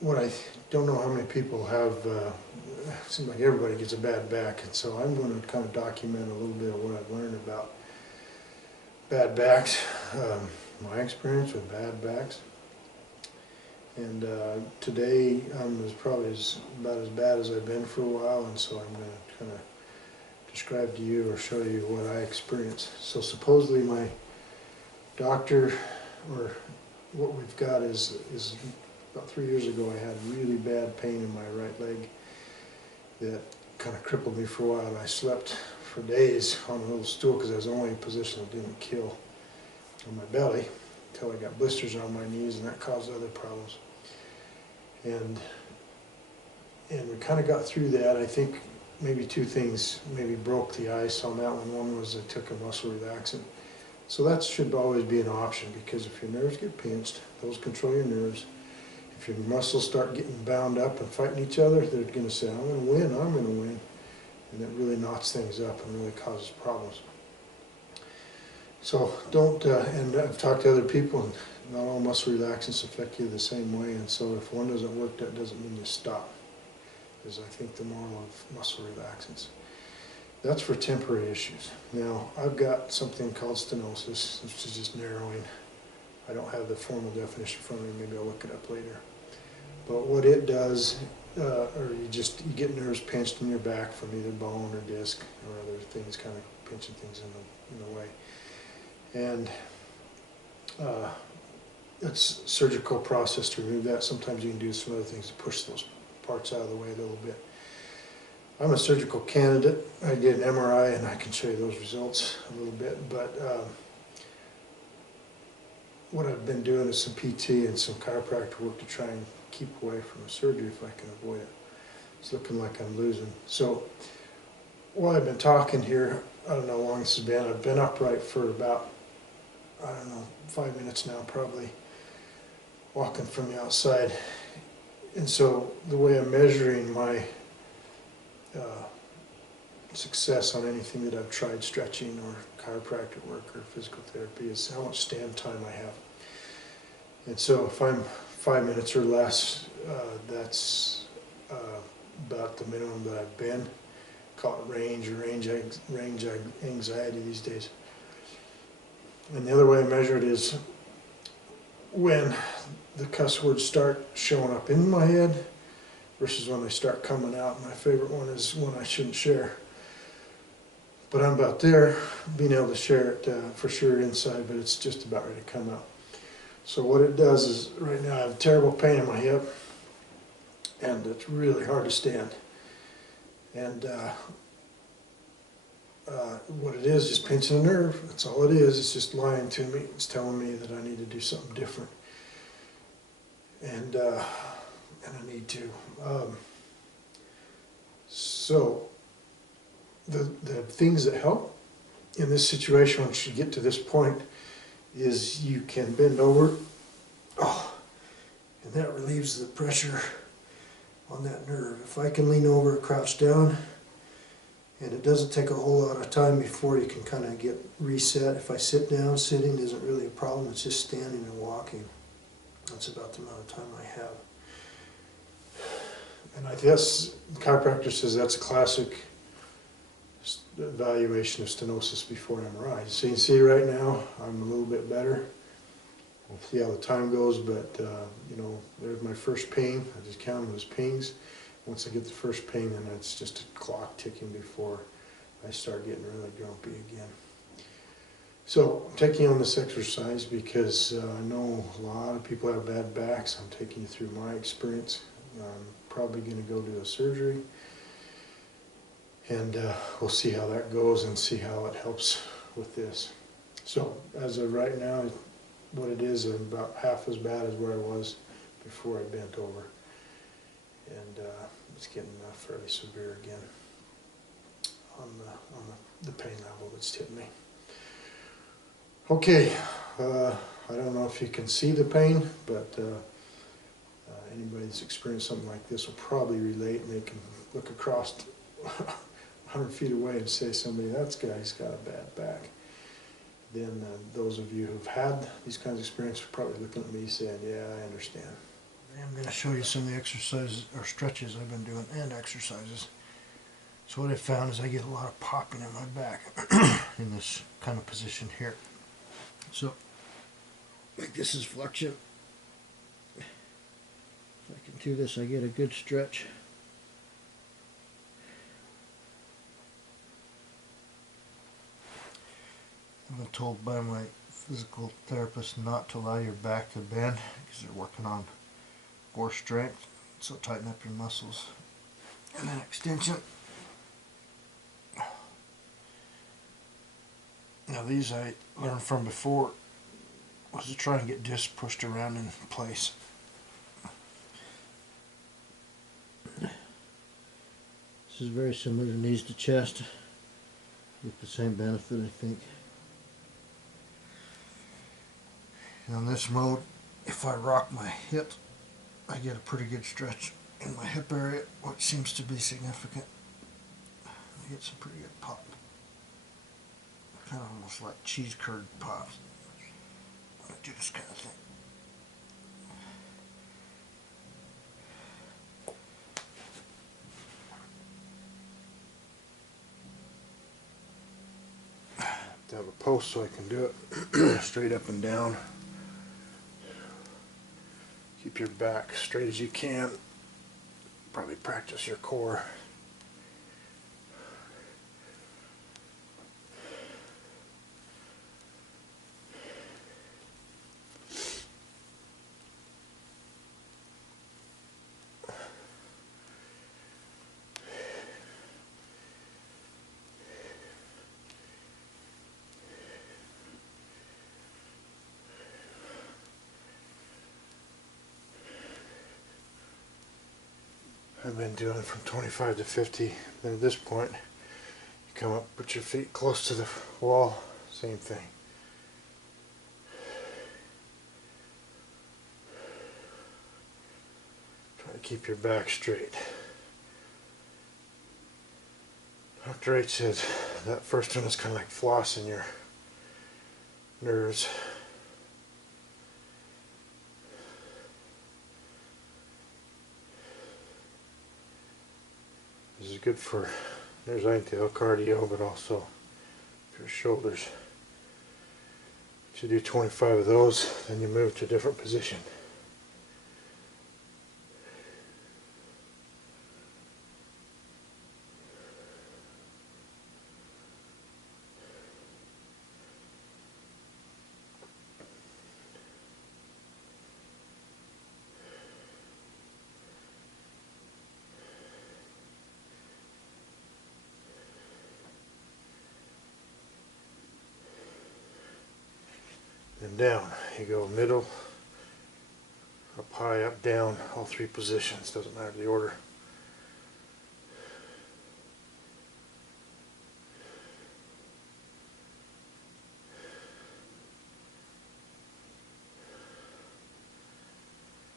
what I don't know how many people have, it seems like everybody gets a bad back, and so I'm going to kind of document a little bit of what I've learned about bad backs, my experience with bad backs. And today probably about as bad as I've been for a while, and so I'm going to kind of describe to you or show you what I experienced. So supposedly my doctor, or what we've got is about 3 years ago I had really bad pain in my right leg that kind of crippled me for a while, and I slept for days on a little stool because I was the only position that didn't kill on my belly until I got blisters on my knees, and that caused other problems. And we kind of got through that. I think maybe two things maybe broke the ice on that one. One was I took a muscle relaxant. So that should always be an option, because if your nerves get pinched, those control your nerves. If your muscles start getting bound up and fighting each other, they're going to say, I'm going to win, I'm going to win. And it really knots things up and really causes problems. So don't, and I've talked to other people, and not all muscle relaxants affect you the same way, and so if one doesn't work, that doesn't mean you stop, is I think the moral of muscle relaxants. That's for temporary issues. Now, I've got something called stenosis, which is just narrowing. I don't have the formal definition in front of me, maybe I'll look it up later. But what it does, you get nerves pinched in your back from either bone or disc or other things kind of pinching things in the way. And it's a surgical process to remove that. Sometimes you can do some other things to push those parts out of the way a little bit. I'm a surgical candidate. I did an MRI, and I can show you those results a little bit. But what I've been doing is some PT and some chiropractic work to try and keep away from a surgery if I can avoid it. It's looking like I'm losing. So while I've been talking here, I don't know how long this has been. I've been upright for about, I don't know, 5 minutes now probably, walking from the outside. And so the way I'm measuring my success on anything that I've tried, stretching or chiropractic work or physical therapy, is how much stand time I have. And so if I'm 5 minutes or less, that's about the minimum that I've been. Call it range anxiety these days. And the other way I measure it is when the cuss words start showing up in my head versus when they start coming out. My favorite one is one I shouldn't share. But I'm about there, being able to share it for sure inside, but it's just about ready to come out. So what it does is, right now I have terrible pain in my hip, and it's really hard to stand. And what it is pinching a nerve. That's all it is. It's just lying to me. It's telling me that I need to do something different. And I need to. So the things that help in this situation, once you get to this point, is you can bend over, and that relieves the pressure on that nerve. If I can lean over, crouch down, and it doesn't take a whole lot of time before you can kind of get reset. If I sit down, sitting isn't really a problem. It's just standing and walking. That's about the amount of time I have. And I guess the chiropractor says that's a classic evaluation of stenosis before MRI. So you can see right now I'm a little bit better. We'll see how the time goes, but you know, there's my first ping. I just count them as pings. Once I get the first ping, then it's just a clock ticking before I start getting really grumpy again. So I'm taking on this exercise because I know a lot of people have bad backs. I'm taking you through my experience. I'm probably going to go do a surgery, and we'll see how that goes and see how it helps with this. So as of right now, what it is, I'm about half as bad as where I was before I bent over, and it's getting fairly severe again on the pain level that's hitting me. Okay, I don't know if you can see the pain, but anybody that's experienced something like this will probably relate, and they can look across 100 feet away and say, that guy's got a bad back. Then those of you who've had these kinds of experiences are probably looking at me saying, yeah, I understand. I'm going to show you some of the exercises or stretches I've been doing and exercises. So what I found is I get a lot of popping in my back in this kind of position here. So, like this is flexion. If I can do this, I get a good stretch. I've been told by my physical therapist not to allow your back to bend because they're working on core strength. So tighten up your muscles. And then extension. Now these I learned from before was to try and get discs pushed around in place. This is very similar to knees to chest. Get the same benefit, I think. And on this mode, if I rock my hip, I get a pretty good stretch in my hip area, which seems to be significant. I get some pretty good pop. Kind of almost like cheese curd pops. I do this kind of thing. To have a post so I can do it straight up and down. Keep your back straight as you can. Probably practice your core. I've been doing it from 25 to 50. Then at this point, you come up, put your feet close to the wall, same thing. Try to keep your back straight. Dr. H said that first one is kind of like flossing your nerves. This is good for, there's ideal cardio, but also for your shoulders. If you do 25 of those, then you move to a different position. And down. You go middle, up high, up, down, all three positions. Doesn't matter the order.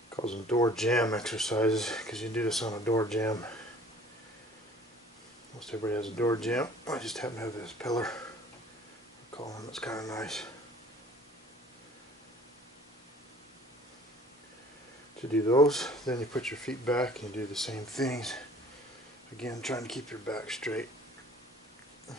Calls them door jam exercises because you do this on a door jam. Most everybody has a door jam. I just happen to have this pillar. I call them. It's kind of nice. To do those, then you put your feet back and you do the same things. Again, trying to keep your back straight. So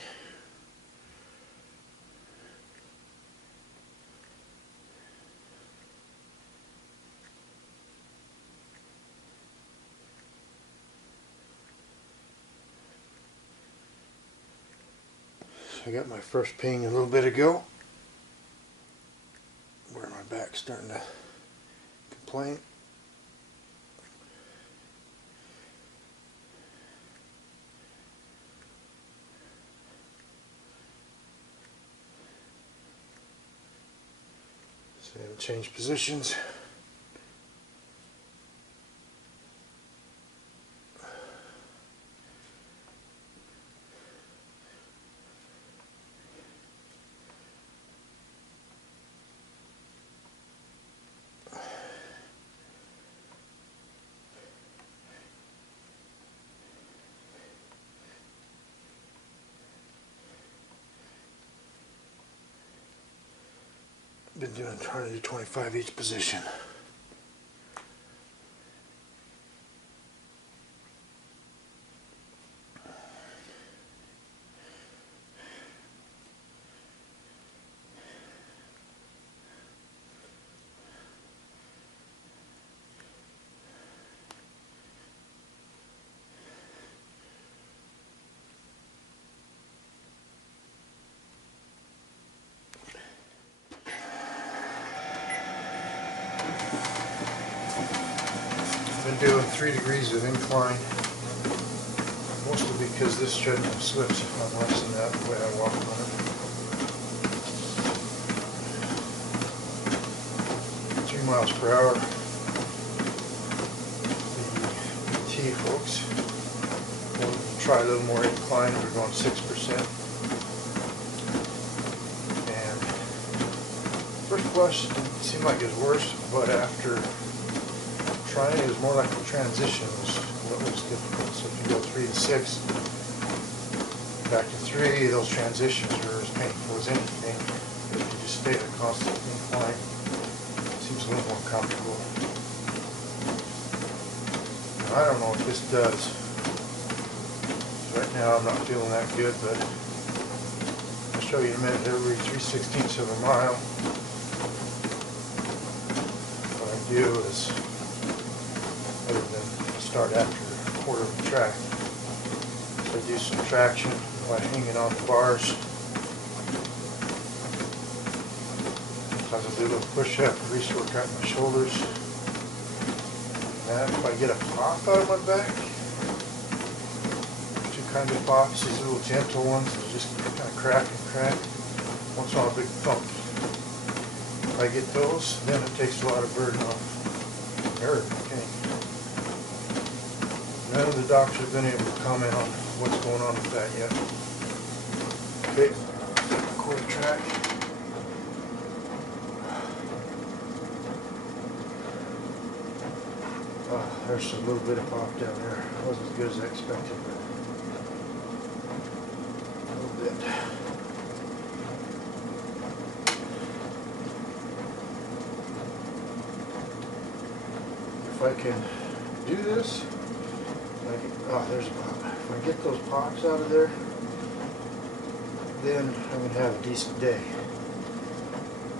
I got my first ping a little bit ago, where my back's starting to complain. And change positions. Been trying to do 25 each position. been doing 3 degrees of incline, mostly because this treadmill slips if I'm less than that the way I walk on it. 3 miles per hour. The PT folks will try a little more incline. We're going 6%. And first blush didn't seem like it was worse, but after trying it was more like the transition was what was difficult. So if you go 3 to 6, back to 3, those transitions were as painful as anything. But if you just stay at a constant incline, it seems a little more comfortable. Now, I don't know what this does. Right now I'm not feeling that good, but I'll show you in a minute. Every 3/16 of a mile, what I do is, other than start after a quarter of the track, I do some traction by hanging on the bars. Sometimes I do a little push-up to work out my shoulders. And if I get a pop out of my back, there's 2 kinds of pops. These little gentle ones that just kind of crack and crack. Once in a while, a big thump. If I get those, then it takes a lot of burden off the nerve. Okay. None of the doctors have been able to comment on what's going on with that yet. Okay, quarter track. There's a little bit of pop down there. It wasn't as good as I expected, but a little bit. If I can do this, there's a pop. If I get those pops out of there, then I'm going to have a decent day.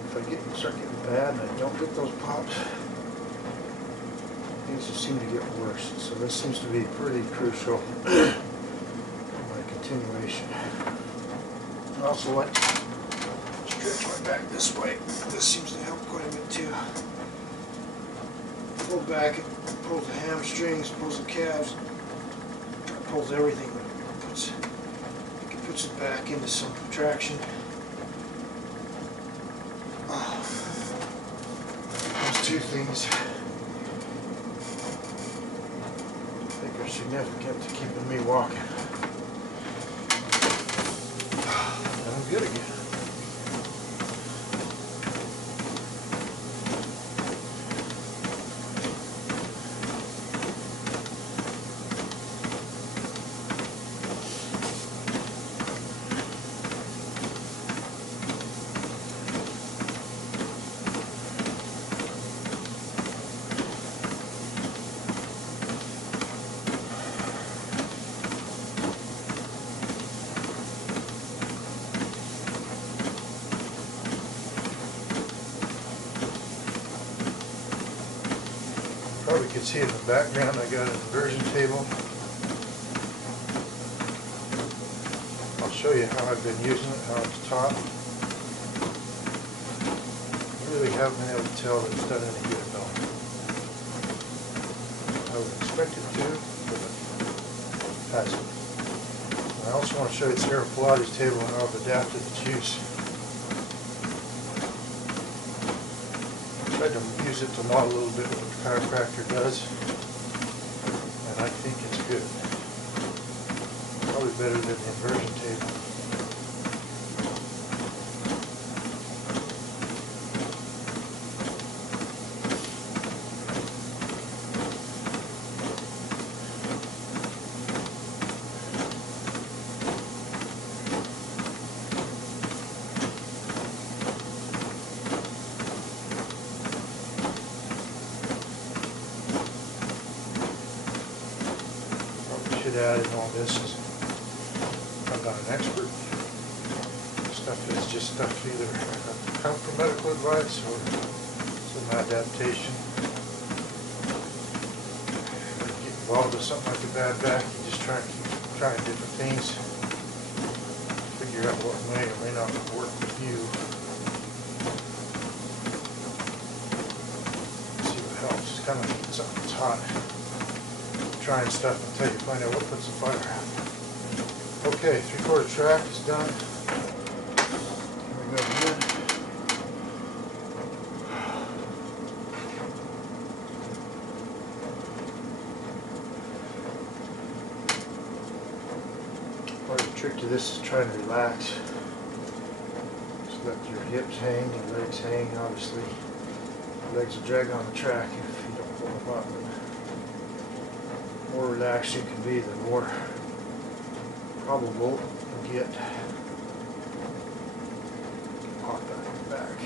If I start getting bad and I don't get those pops, things just seem to get worse. So this seems to be pretty crucial for my continuation. I also like to stretch my back this way. This seems to help quite a bit too. Pull back, it pulls the hamstrings, pulls the calves, pulls everything. It puts it back into some traction. Those 2 things I think are significant to keeping me walking. And I'm good again. Probably could see in the background I got an inversion table. I'll show you how I've been using it, how it's taught. I really haven't been able to tell that it's done any good at all. I would expect it to, but it hasn't. I also want to show you this Air Pilates table and how I've adapted its use. I tried to use it to model a little bit what the chiropractor does, and I think it's good. Probably better than the inversion table. Should add in all this is I'm not an expert. Stuff is just stuff either come from medical advice or some adaptation. When you get involved with something like a bad back, you just try and keep trying different things. Figure out what may or may not work with you. See what helps. kind of something that's hot. Trying stuff until you find out what puts the fire out. Okay, 3/4 track is done. Here we go again. Part of the trick to this is trying to relax. Just let your hips hang, your legs hang. Obviously, your legs will drag on the track if you don't pull them up. The more relaxed you can be, the more probable you'll get pop out of your back.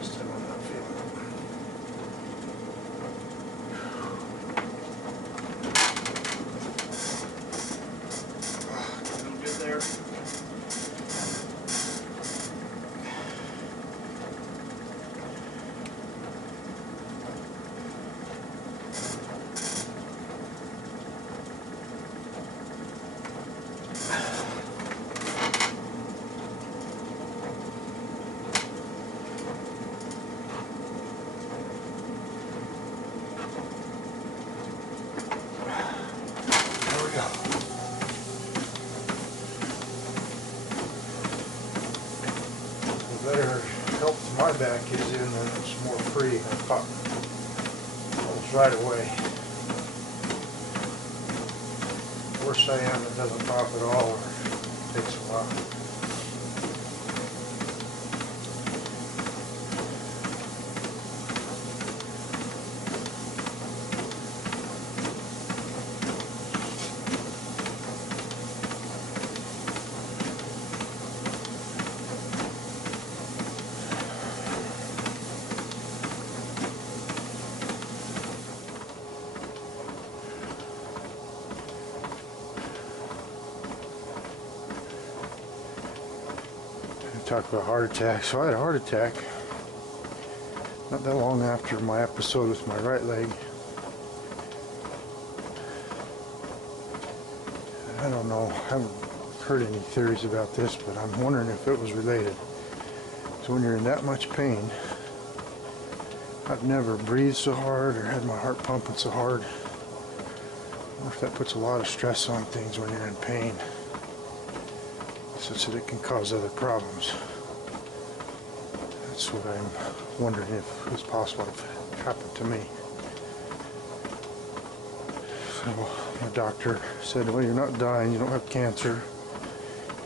This time I'm not feeling it. Get a little bit there. The better help my back is in, and it's more free. I pop almost right away. The worse I am, it doesn't pop at all, or it takes a while. Talk about heart attack. So I had a heart attack not that long after my episode with my right leg. I don't know, I haven't heard any theories about this, but I'm wondering if it was related. So when you're in that much pain, I've never breathed so hard or had my heart pumping so hard. I wonder if that puts a lot of stress on things when you're in pain, such that it can cause other problems. That's what I'm wondering if it's possible if it happened to me. So my doctor said, well, you're not dying, you don't have cancer,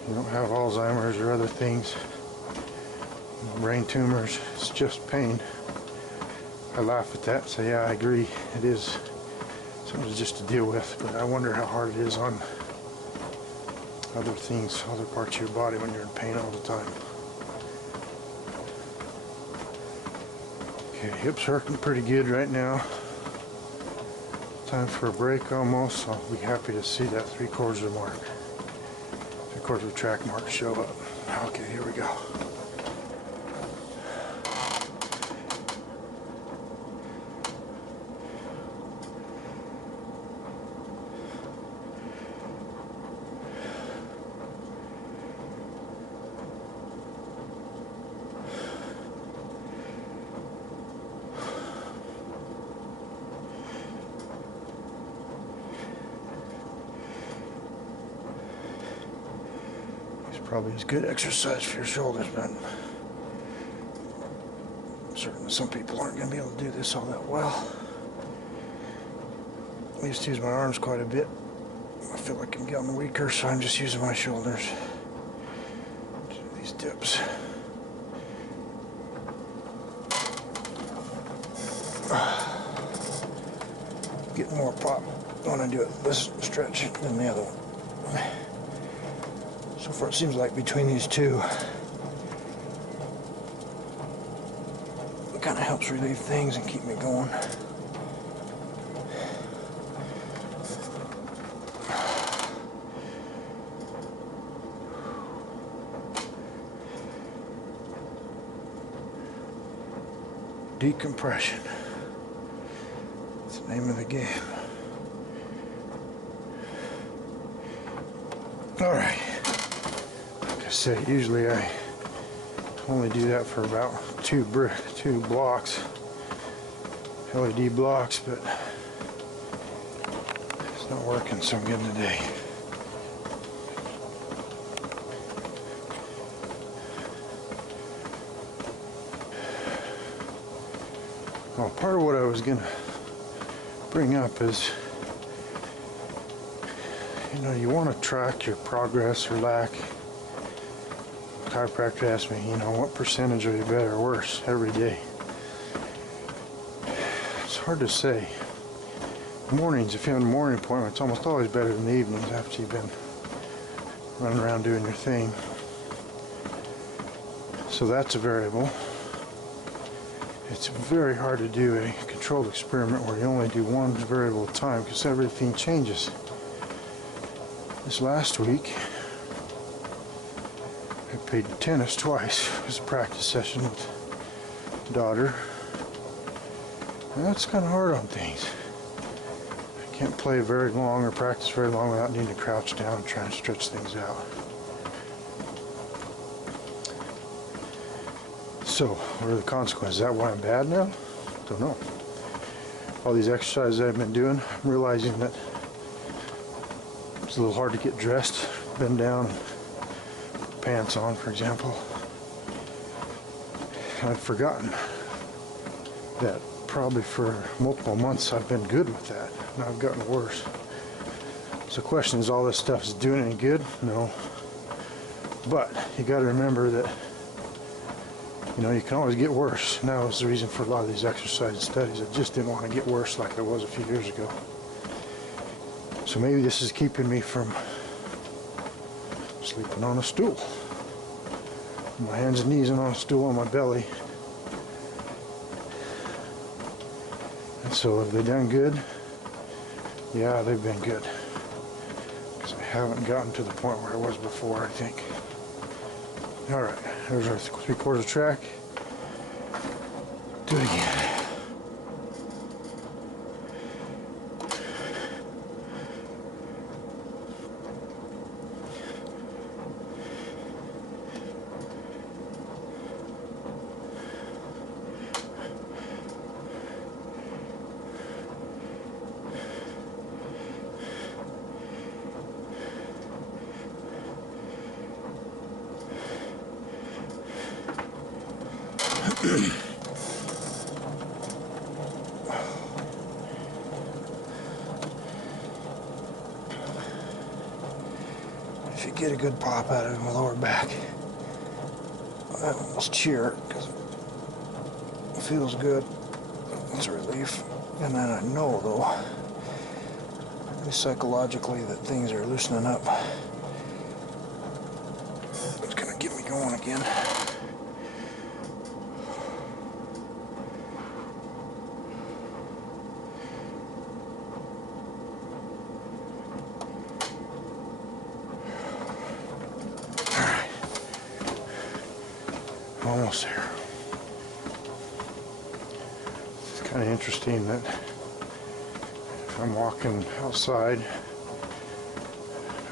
you don't have Alzheimer's or other things, brain tumors, it's just pain. I laugh at that and say, yeah, I agree, it is something just to deal with, but I wonder how hard it is on other things, other parts of your body when you're in pain all the time. Okay, hips hurting pretty good right now. Time for a break almost. I'll be happy to see that 3/4 mark, 3/4 track mark show up. Okay, here we go. Probably is good exercise for your shoulders, but I'm certain some people aren't going to be able to do this all that well. I used to use my arms quite a bit. I feel like I'm getting weaker, so I'm just using my shoulders to do these dips. Get more pop when I do it this stretch than the other one. So far it seems like between these two, it kind of helps relieve things and keep me going. Decompression. That's the name of the game. All right. Like I said, usually I only do that for about two blocks, LED blocks, but it's not working so good today. Well, part of what I was going to bring up is, you know, you want to track your progress or lack. The chiropractor asked me, you know, what percentage are you better or worse every day? It's hard to say. Mornings, if you have a morning appointment, it's almost always better than the evenings after you've been running around doing your thing. So that's a variable. It's very hard to do a controlled experiment where you only do one variable at a time because everything changes. This last week, I played tennis twice. It was a practice session with daughter. And that's kind of hard on things. I can't play very long or practice very long without needing to crouch down and try and stretch things out. So, what are the consequences? Is that why I'm bad now? Don't know. All these exercises I've been doing, I'm realizing that it's a little hard to get dressed, bend down, put pants on, for example. I've forgotten that probably for multiple months I've been good with that. Now I've gotten worse. So the question is, all this stuff is doing any good? No. But you got to remember that, you know, you can always get worse. And that was the reason for a lot of these exercise studies. I just didn't want to get worse like I was a few years ago. So maybe this is keeping me from sleeping on a stool. My hands and knees and on a stool on my belly. And so have they done good? Yeah, they've been good. Because I haven't gotten to the point where I was before, I think. Alright, there's our 3/4 track. Do it again. If you get a good pop out of it in my lower back, I almost cheer because it feels good. It's a relief. And then I know, though, at least psychologically, that things are loosening up. It's going to get me going again. Almost there. It's kind of interesting that if I'm walking outside,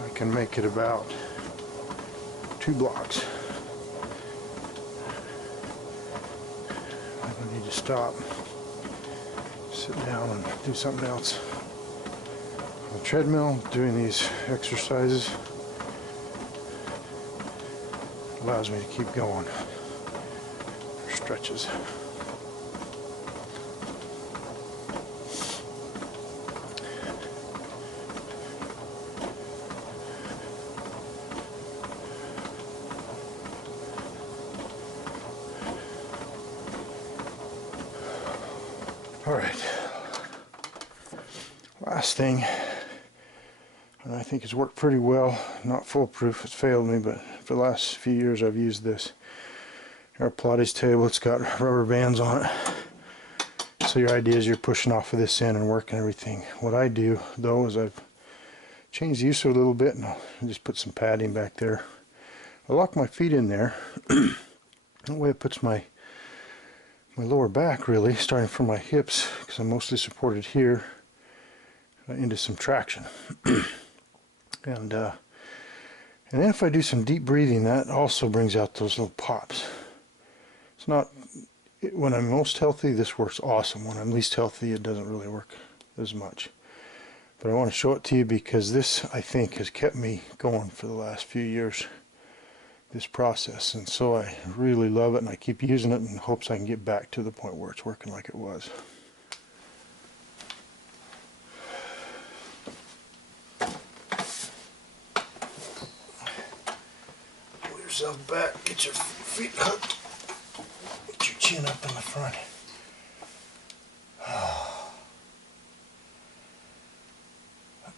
I can make it about 2 blocks. I don't need to stop, sit down and do something else. On the treadmill, doing these exercises allows me to keep going. Stretches. All right. Last thing, and I think it's worked pretty well. Not foolproof, it's failed me, but for the last few years I've used this. Our Pilates table, it's got rubber bands on it. So your idea is you're pushing off of this end and working everything. What I do, though, is I've changed the use of it a little bit, and I'll just put some padding back there. I lock my feet in there. That way it puts my lower back, really, starting from my hips, because I'm mostly supported here, into some traction. And then if I do some deep breathing, that also brings out those little pops. It's not, when I'm most healthy, this works awesome. When I'm least healthy, it doesn't really work as much. But I want to show it to you because this, I think, has kept me going for the last few years, this process. And so I really love it, and I keep using it in hopes I can get back to the point where it's working like it was. Pull yourself back, get your feet hooked, get your chin up in the front.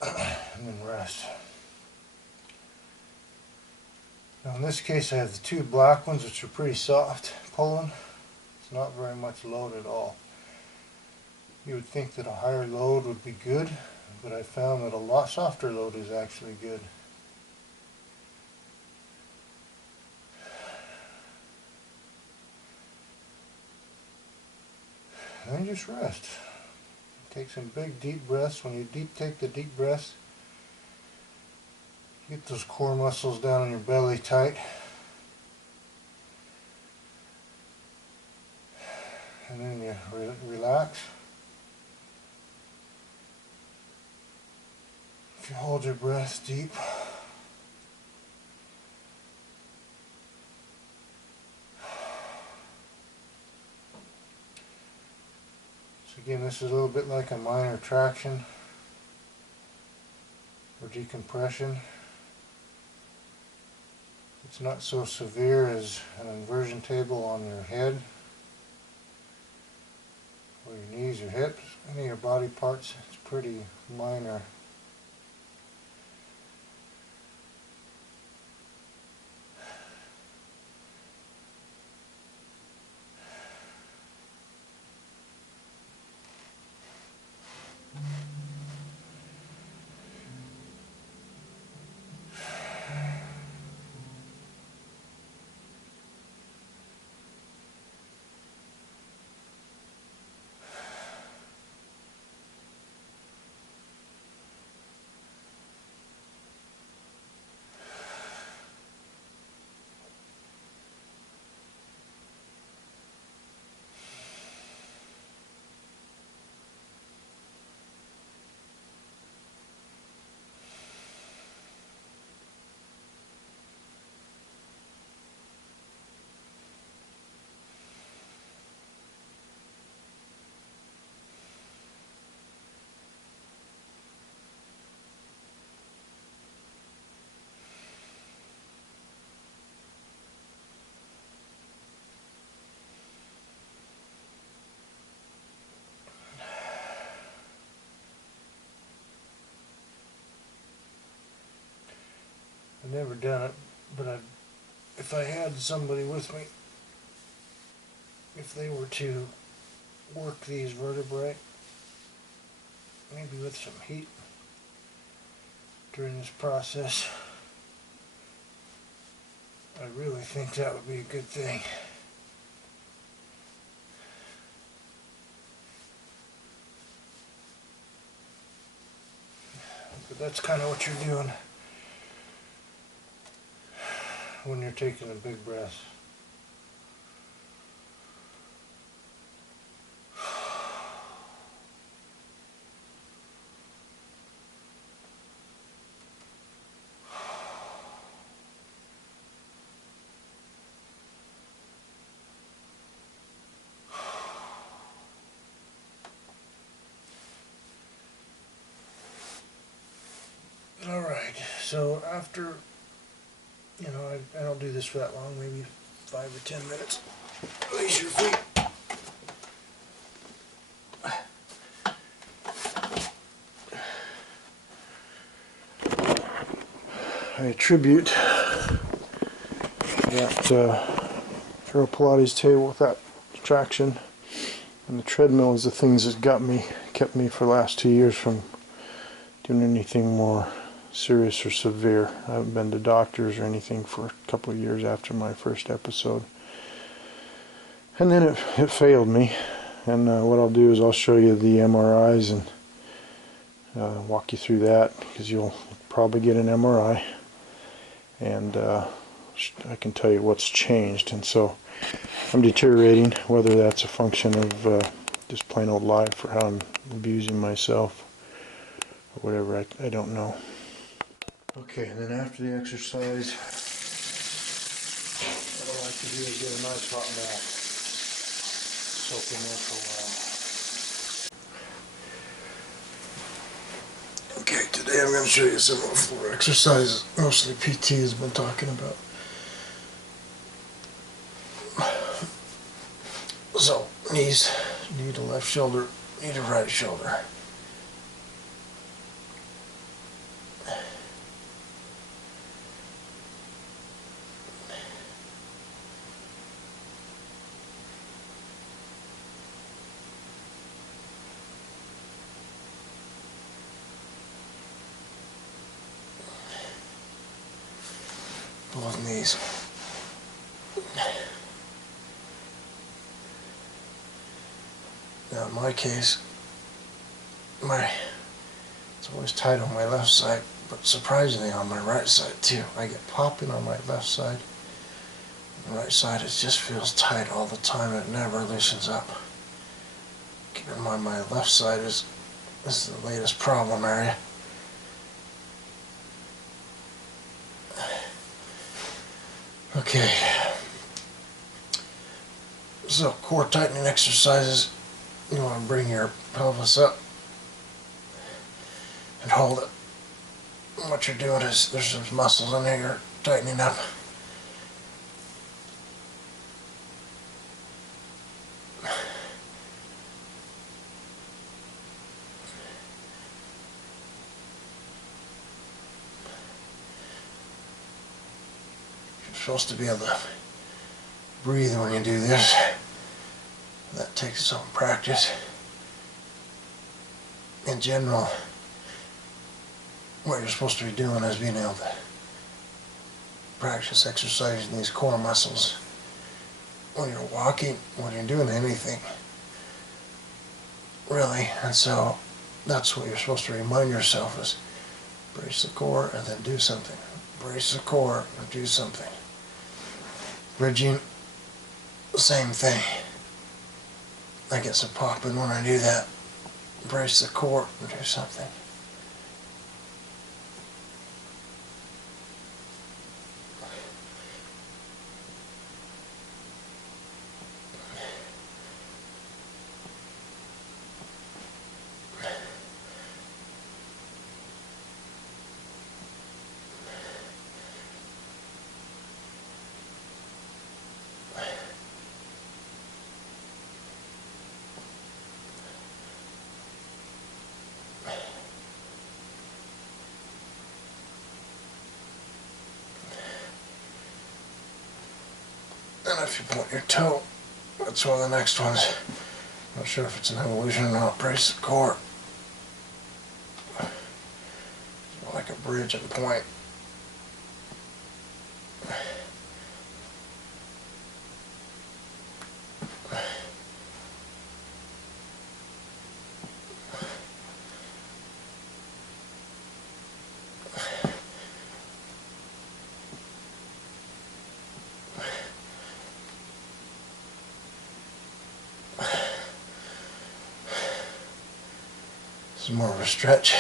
And then rest. Now in this case I have the two black ones, which are pretty soft pulling. It's not very much load at all. You would think that a higher load would be good, but I found that a lot softer load is actually good. And then just rest. Take some big deep breaths. When you take the deep breaths, get those core muscles down in your belly tight. And then you relax. If you hold your breath deep, so again, this is a little bit like a minor traction or decompression. It's not so severe as an inversion table on your head or your knees, your hips, any of your body parts. It's pretty minor. I've never done it, but if I had somebody with me, if they were to work these vertebrae, maybe with some heat during this process, I really think that would be a good thing. But that's kind of what you're doing when you're taking a big breath. Alright, so after, I don't do this for that long, maybe 5 or 10 minutes. Release your feet. I attribute that Hero Pilates table with that traction and the treadmill is the things that kept me for the last 2 years from doing anything more serious or severe. I haven't been to doctors or anything for a couple of years after my first episode. And then it failed me. And what I'll do is I'll show you the MRIs and walk you through that, because you'll probably get an MRI. And I can tell you what's changed. And so I'm deteriorating, whether that's a function of just plain old life or how I'm abusing myself or whatever, I don't know. Okay, and then after the exercise, what I like to do is get a nice hot bath. Soak in there for a while. Okay, today I'm going to show you some of the floor exercises, mostly PT has been talking about. So, knees, knee to left shoulder, knee to right shoulder. Both knees. Now in my case, it's always tight on my left side, but surprisingly on my right side too. I get popping on my left side. The right side, it just feels tight all the time. It never loosens up. Keep in mind my left side is the latest problem area. Okay. So core tightening exercises. You want to bring your pelvis up and hold it. What you're doing is there's some muscles in there you're tightening up. You're supposed to be able to breathe when you do this. That takes some practice. In general, what you're supposed to be doing is being able to practice exercising these core muscles when you're walking, when you're doing anything, really. And so that's what you're supposed to remind yourself is brace the core and then do something. Brace the core and do something. Bridging, the same thing. I get some popping when I do that. Brace the core and do something. And if you point your toe, that's one of the next ones. Not sure if it's an evolution or not. Brace the core. Like a bridge and point. This is more of a stretch.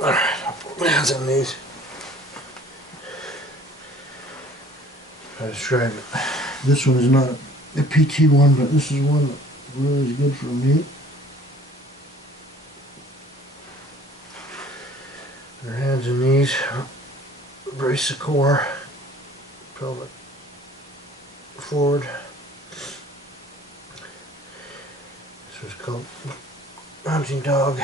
Alright, I'll put my hands on these. I describe it. This one is not a PT one, but this is one that really is good for me. Your hands and knees, brace the core, pelvic forward. This was called hunting dog.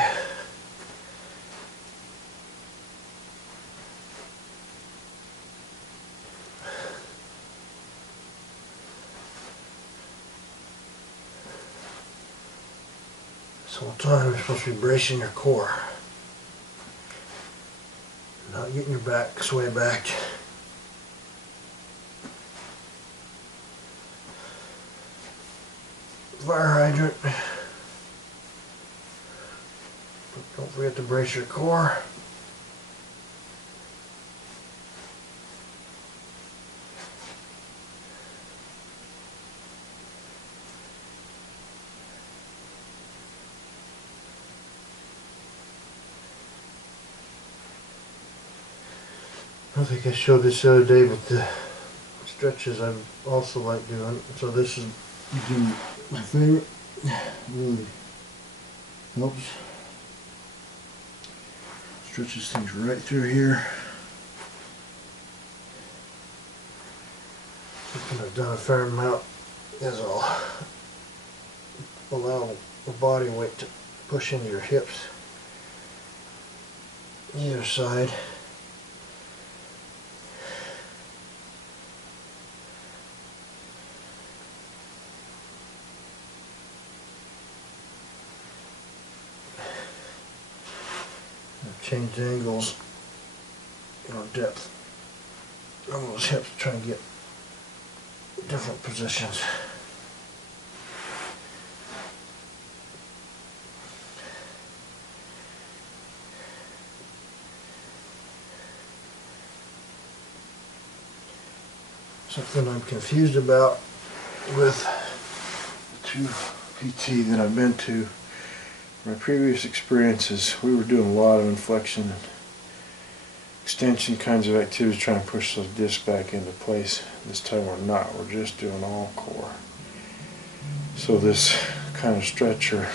This whole time you're supposed to be bracing your core, not getting your back sway back. Fire hydrant. But don't forget to brace your core. I think I showed this the other day with the stretches I also like doing. So this is my favorite. Really helps. Stretches things right through here. Something I've done a fair amount is I'll allow the body weight to push into your hips either side. Change angles or depth on those hips, try and get different positions. Something I'm confused about with the two PT that I've been to. My previous experiences, we were doing a lot of inflection and extension kinds of activities trying to push those discs back into place. This time we're not, we're just doing all core. So this kind of stretcher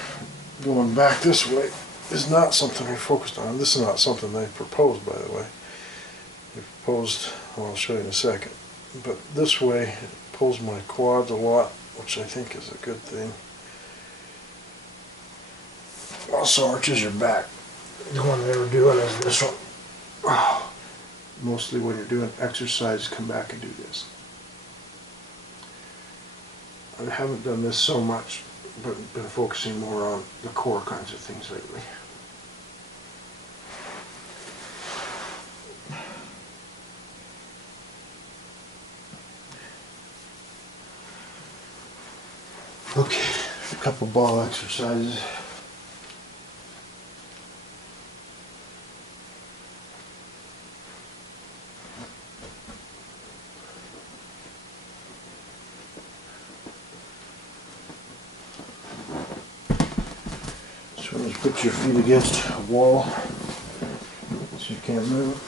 going back this way is not something we focused on. This is not something they proposed, by the way. They proposed, well, I'll show you in a second. But this way it pulls my quads a lot, which I think is a good thing. Also arches your back. The one they were doing is this one. Oh, mostly when you're doing exercise, come back and do this. I haven't done this so much, but been focusing more on the core kinds of things lately. Okay, a couple ball exercises. So just put your feet against a wall so you can't move.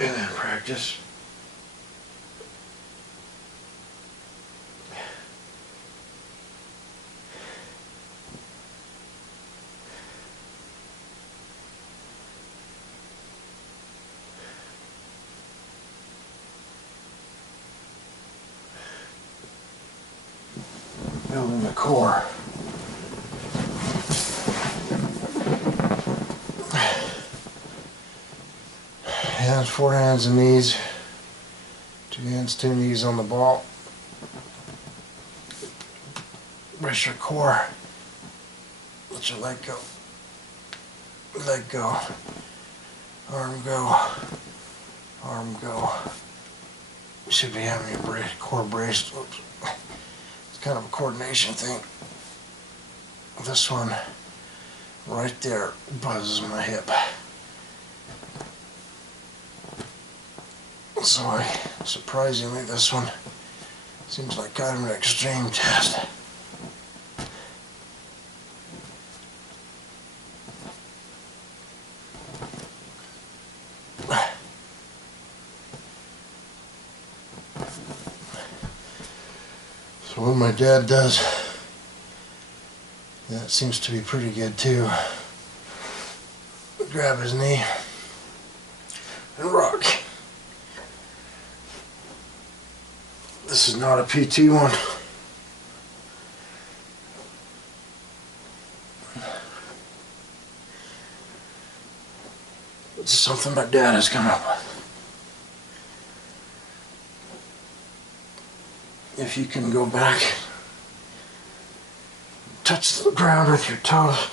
And then practice. Building the core. Hands, four hands and knees. 2 hands, 2 knees on the ball. Brace your core. Let your leg go. Leg go. Arm go. Arm go. You should be having your core braced. Oops. It's kind of a coordination thing. This one right there buzzes my hip. So surprisingly, this one seems like kind of an extreme test. So what my dad does, that seems to be pretty good too. Grab his knee and rock. This is not a PT one. It's something my dad has come up with. If you can go back, touch the ground with your toes,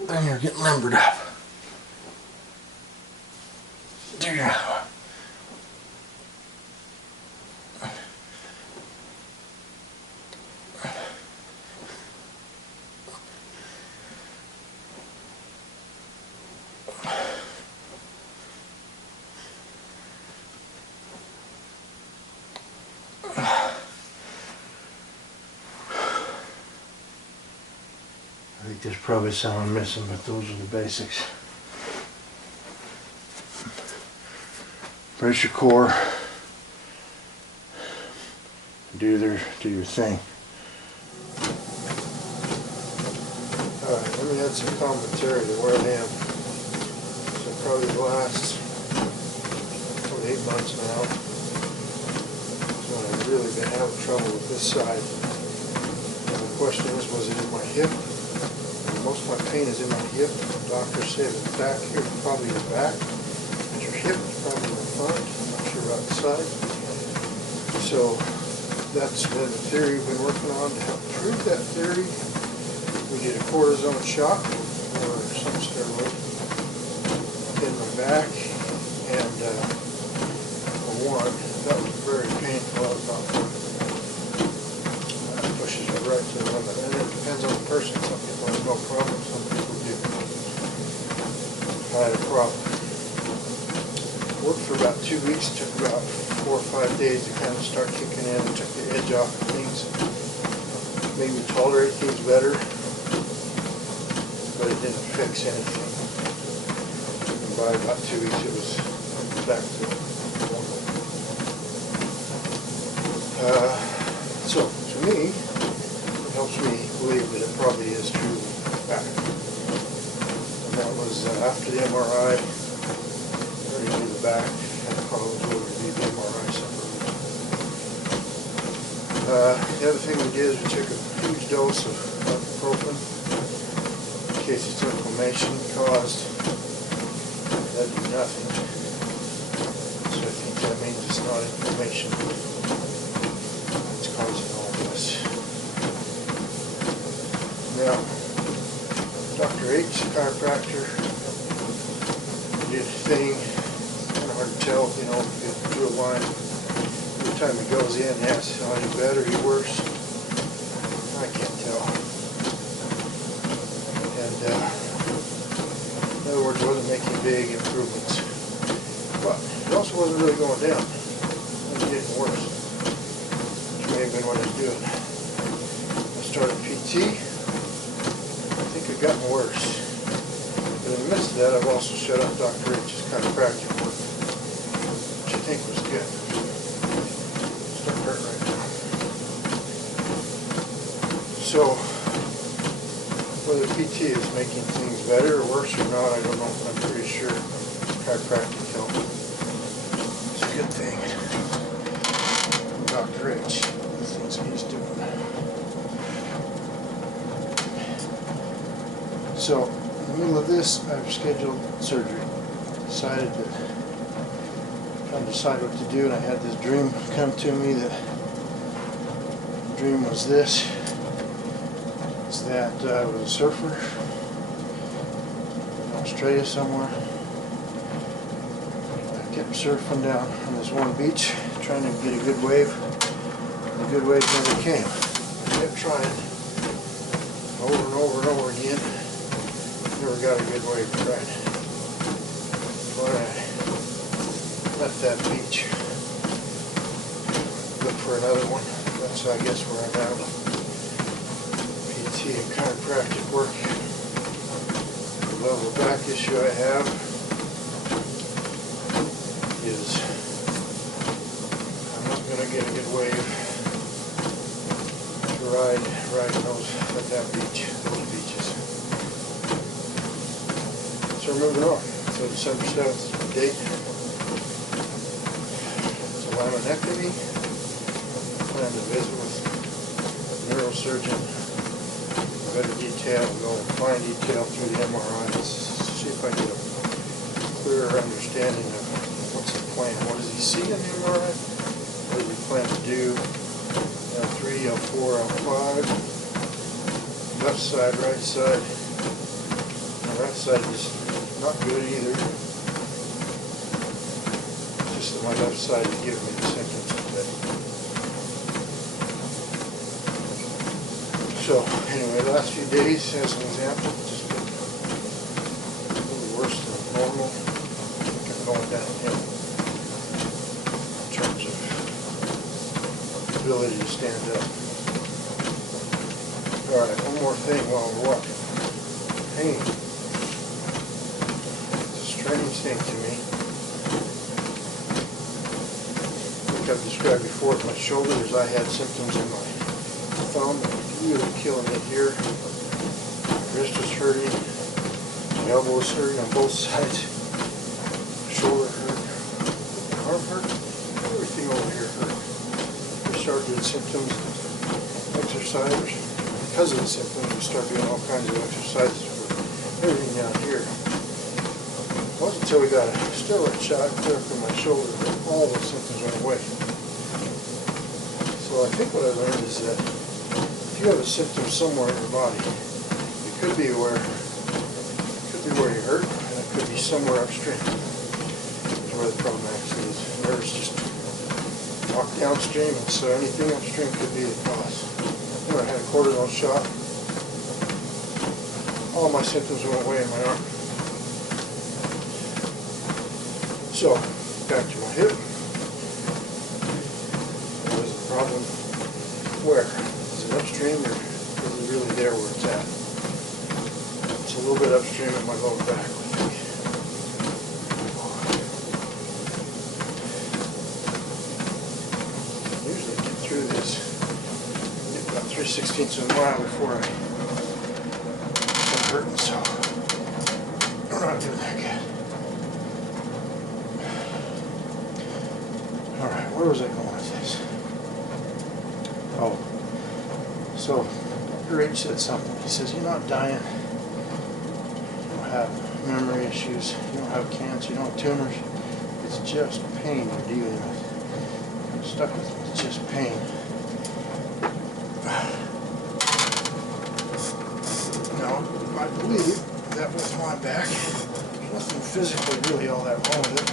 then you're getting limbered up. Do your other one. I think there's probably some I'm missing, but those are the basics. Brace your core. Do your thing. Alright, let me add some commentary to where I am. So probably the last 8 months now. So I've really been having trouble with this side. And the question is, was it in my hip? Most of my pain is in my hip. Doctors say it's back here, probably your back. It's your hip, probably in the front. I'm not sure about the side. So that's been the theory we've been working on to help prove that theory. We did a cortisone shot or some steroid in my back, and for one, that was very painful. That pushes you right to the limit, and it depends on the person. Some people have no problem, some people do. I had a problem. Worked for about 2 weeks, took about 4 or 5 days to kind of start kicking in, took the edge off of things, made me tolerate things better, but it didn't fix anything. And by about 2 weeks it was back to normal. So to me, it helps me believe that it probably is true back. And that was after the MRI. To the back, and problems over the MRI separately. The other thing we did is we took a huge dose of ibuprofen in case it's inflammation caused. That did nothing. So I think that means it's not inflammation that's causing all this. Now, Dr. H, chiropractor, did a thing. Hard to tell, you know, if you drew a line. Every time he goes in, he asks, are you better, are you worse? I can't tell. And, in other words, wasn't making big improvements. But it also wasn't really going down. It was getting worse. Which may have been what I was doing. I started PT. I think it got worse. But in the midst of that, I've also shut up Dr. H's chiropractic work, which I think was good. It's not hurt right now. So, whether PT is making things better or worse or not, I don't know. I'm pretty sure chiropractic helped. It's a good thing. Dr. H, the things he's doing. So, in the middle of this, I've scheduled surgery. Decided that, trying to decide what to do, and I had this dream come to me that the dream was this. It's that I was a surfer in Australia somewhere. I kept surfing down on this one beach, trying to get a good wave. The good wave never came. I kept trying over and over and over again. Never got a good wave right. When I left that beach, look for another one. That's, I guess, where I'm at. PT and chiropractic work. The level of back issue I have is I'm not going to get a good wave to ride at that beach, those beaches. So we're moving on. So December 7th is my date. It's a laminectomy. I plan to visit with a neurosurgeon. Better detail, go in fine detail through the MRI. See if if I get a clearer understanding of what's the plan. What does he see in the MRI? What does he plan to do? L3, L4, L5. Left side, right side. The right side is not good either. Just that my left side is giving me the symptoms today. So anyway, the last few days, as an example, just been a little worse than normal. I think I'm going downhill in terms of ability to stand up. Alright, one more thing while we're walking. Pain. It's a strange thing to me. Like I've described before with my shoulders, I had symptoms in my thumb that were really killing it here. My wrist was hurting. My elbow was hurting on both sides. My shoulder hurt. My arm hurt. Everything over here hurt. We started doing symptoms, exercise. Because of the symptoms, we start doing all kinds of exercises for everything down here. It wasn't until we got a steroid shot clear up in my shoulder that all those symptoms went away. So I think what I learned is that if you have a symptom somewhere in your body, it could be where you hurt, and it could be somewhere upstream. That's where the problem actually is. Nerves just walk downstream, and so anything upstream could be the cause. I had a cortisone shot. All my symptoms went away in my arm. So, back to my hip. What is the problem? Where? Is it upstream or is it really there where it's at? It's a little bit upstream in my lower back, I think. I usually get through this. 3/16 of a mile before I'm hurting, so we're not doing that good. Alright, where was I going with this? Oh, so Dr. H said something. He says, you're not dying, you don't have memory issues, you don't have cancer, you don't have tumors, it's just pain you're dealing with. I'm stuck with it, it's just pain. Now, I believe that with my back, there's nothing physically really all that wrong with it.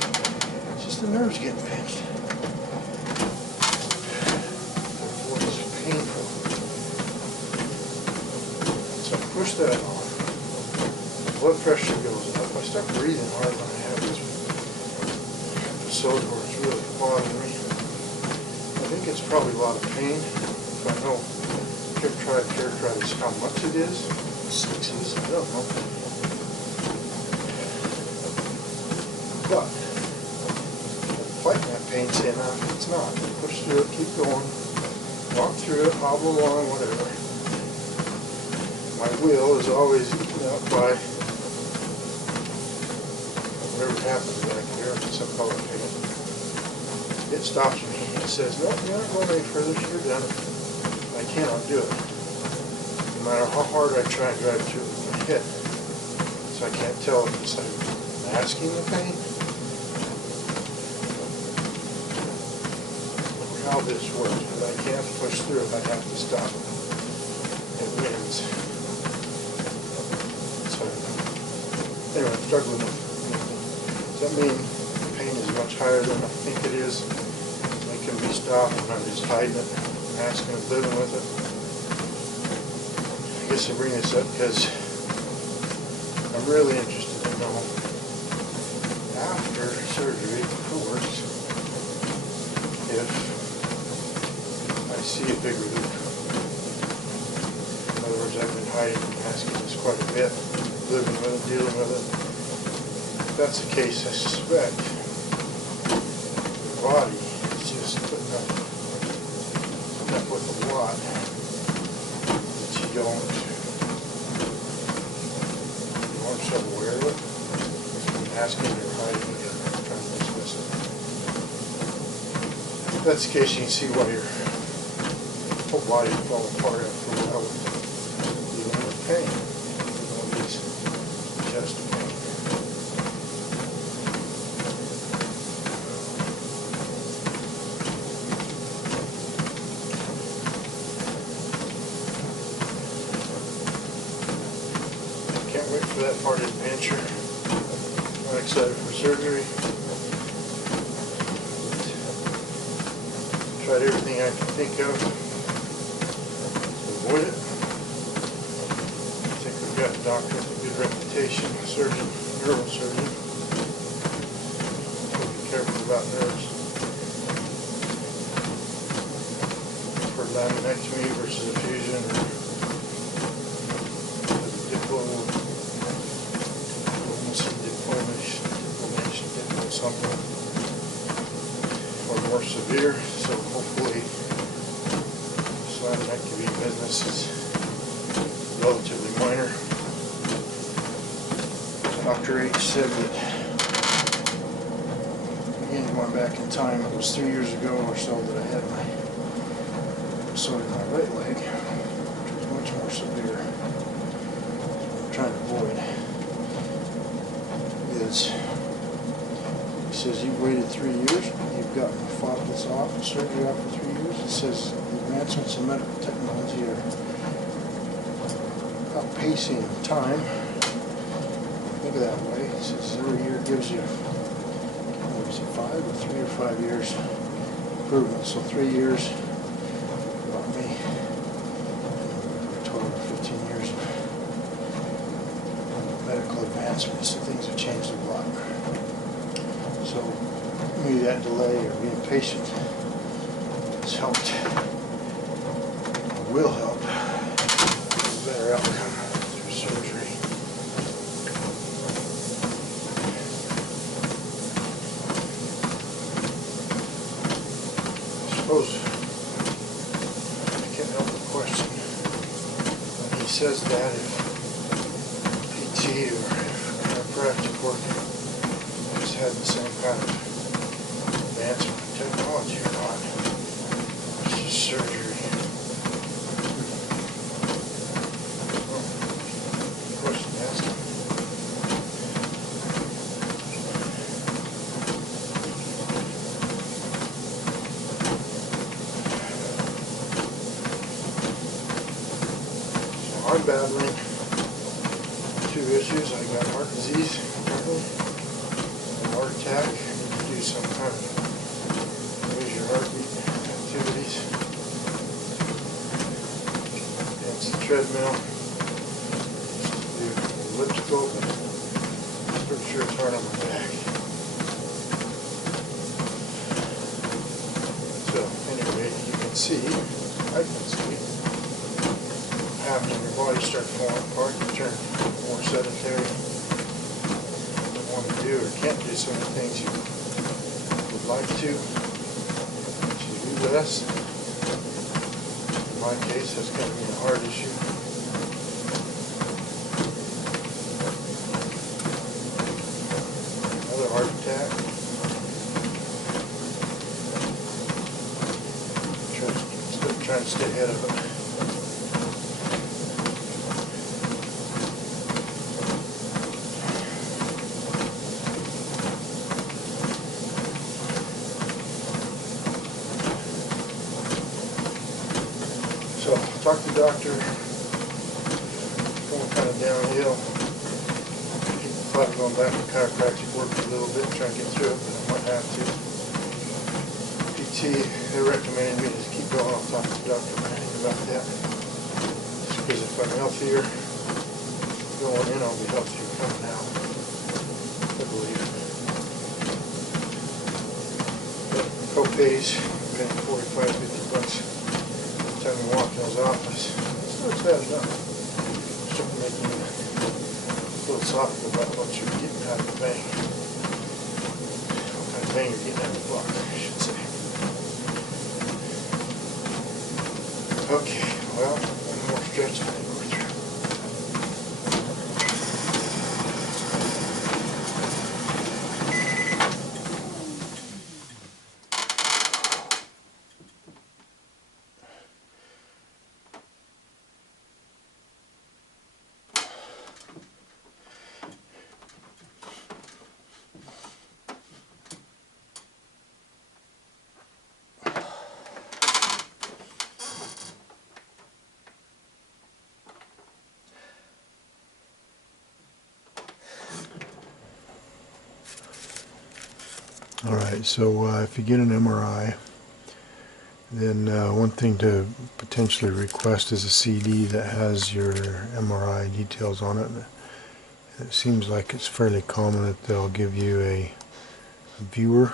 It's just the nerves getting pinched. Therefore, it's painful. So I push that off. Blood pressure goes up. I start breathing hard when I have this episode where it's really bothering me. I think it's probably a lot of pain. If I know, try to characterize how much it is. 6s, I don't know. But fighting that pain, saying it's not. Push through it, keep going, walk through it, hobble along, whatever. My will is always eaten up by whatever happens back here. It's a color pain. It stops me. It says, no, you're not going any further. You're done. I cannot do it. No matter how hard I try and drive through with my head. So I can't tell if it's like masking the pain or how this works. But I can't push through it. I have to stop it. It wins. So anyway, I'm struggling with it. Does that mean the pain is much higher than I think it is? Making me stop and I'm just hiding it, masking it, living with it. I guess I bring this up because I'm really interested to know after surgery, of course, if I see a big relief. In other words, I've been hiding and masking this quite a bit, living with it, dealing with it. If that's the case, I suspect your body is just putting up with a lot that you aren't so aware of it. You're asking, you're hiding, you're trying to dismiss it. If that's the case, you can see why your whole body will fall apart after a while with dealing with pain. All these chest pain. adventure. I'm excited for surgery. Tried everything I can think of to avoid it. I think we've got a doctor with a good reputation, surgeon, neurosurgeon. So be careful about nerves. For laminectomy versus a fusion or something or more severe, so hopefully this laminectomy business is relatively minor. Dr. H said that, again going back in time, it was 3 years ago or so that I had my episode in my right leg, which was much more severe. What I'm trying to avoid is, he says, you've waited 3 years, you've gotten fought this off, surgery after 3 years. He says the advancements in medical technology are outpacing time. Think of it that way. He says every year gives you, what was it, 5 or 3 or 5 years improvement. So 3 years about me, a total of 15 years of medical advancements. So things have changed a lot. So maybe that delay or being patient has helped, or will help, a better outcome through surgery. I suppose I can't help but question when he says that if PT or chiropractic work had the same kind of advancement in technology or not. It's just surgery. Well, question to ask him. So I'm battling 2 issues. I got heart disease apparently. Heart attack, need to do some kind of raise your heartbeat activities. It's the treadmill. Do elliptical, but I'm pretty sure it's hard on my back. So anyway, you can see, I can see, what happens when your body starts falling apart. You turn more sedentary. To do or can't do some of the things you would like to do less. In my case, that's going to be a heart issue. Another heart attack. Still trying to stay ahead of it. So, talked to the doctor, going kind of downhill. People thought of going back to chiropractic work for a little bit, trying to get through it, but I might have to. PT, they recommended me to keep going. I'll talk to the doctor about that. Just because if I'm healthier going in, I'll be healthier coming out, I believe. But co-pays, paying $45, $50 time you walk in his office, so it's bad enough. Start making you philosophical about what you're getting out of the bank. What kind of bang you're getting out of the buck, I should say. Okay, well, one more stretch I can go through. Alright, so if you get an MRI, then one thing to potentially request is a CD that has your MRI details on it. It seems like it's fairly common that they'll give you a viewer.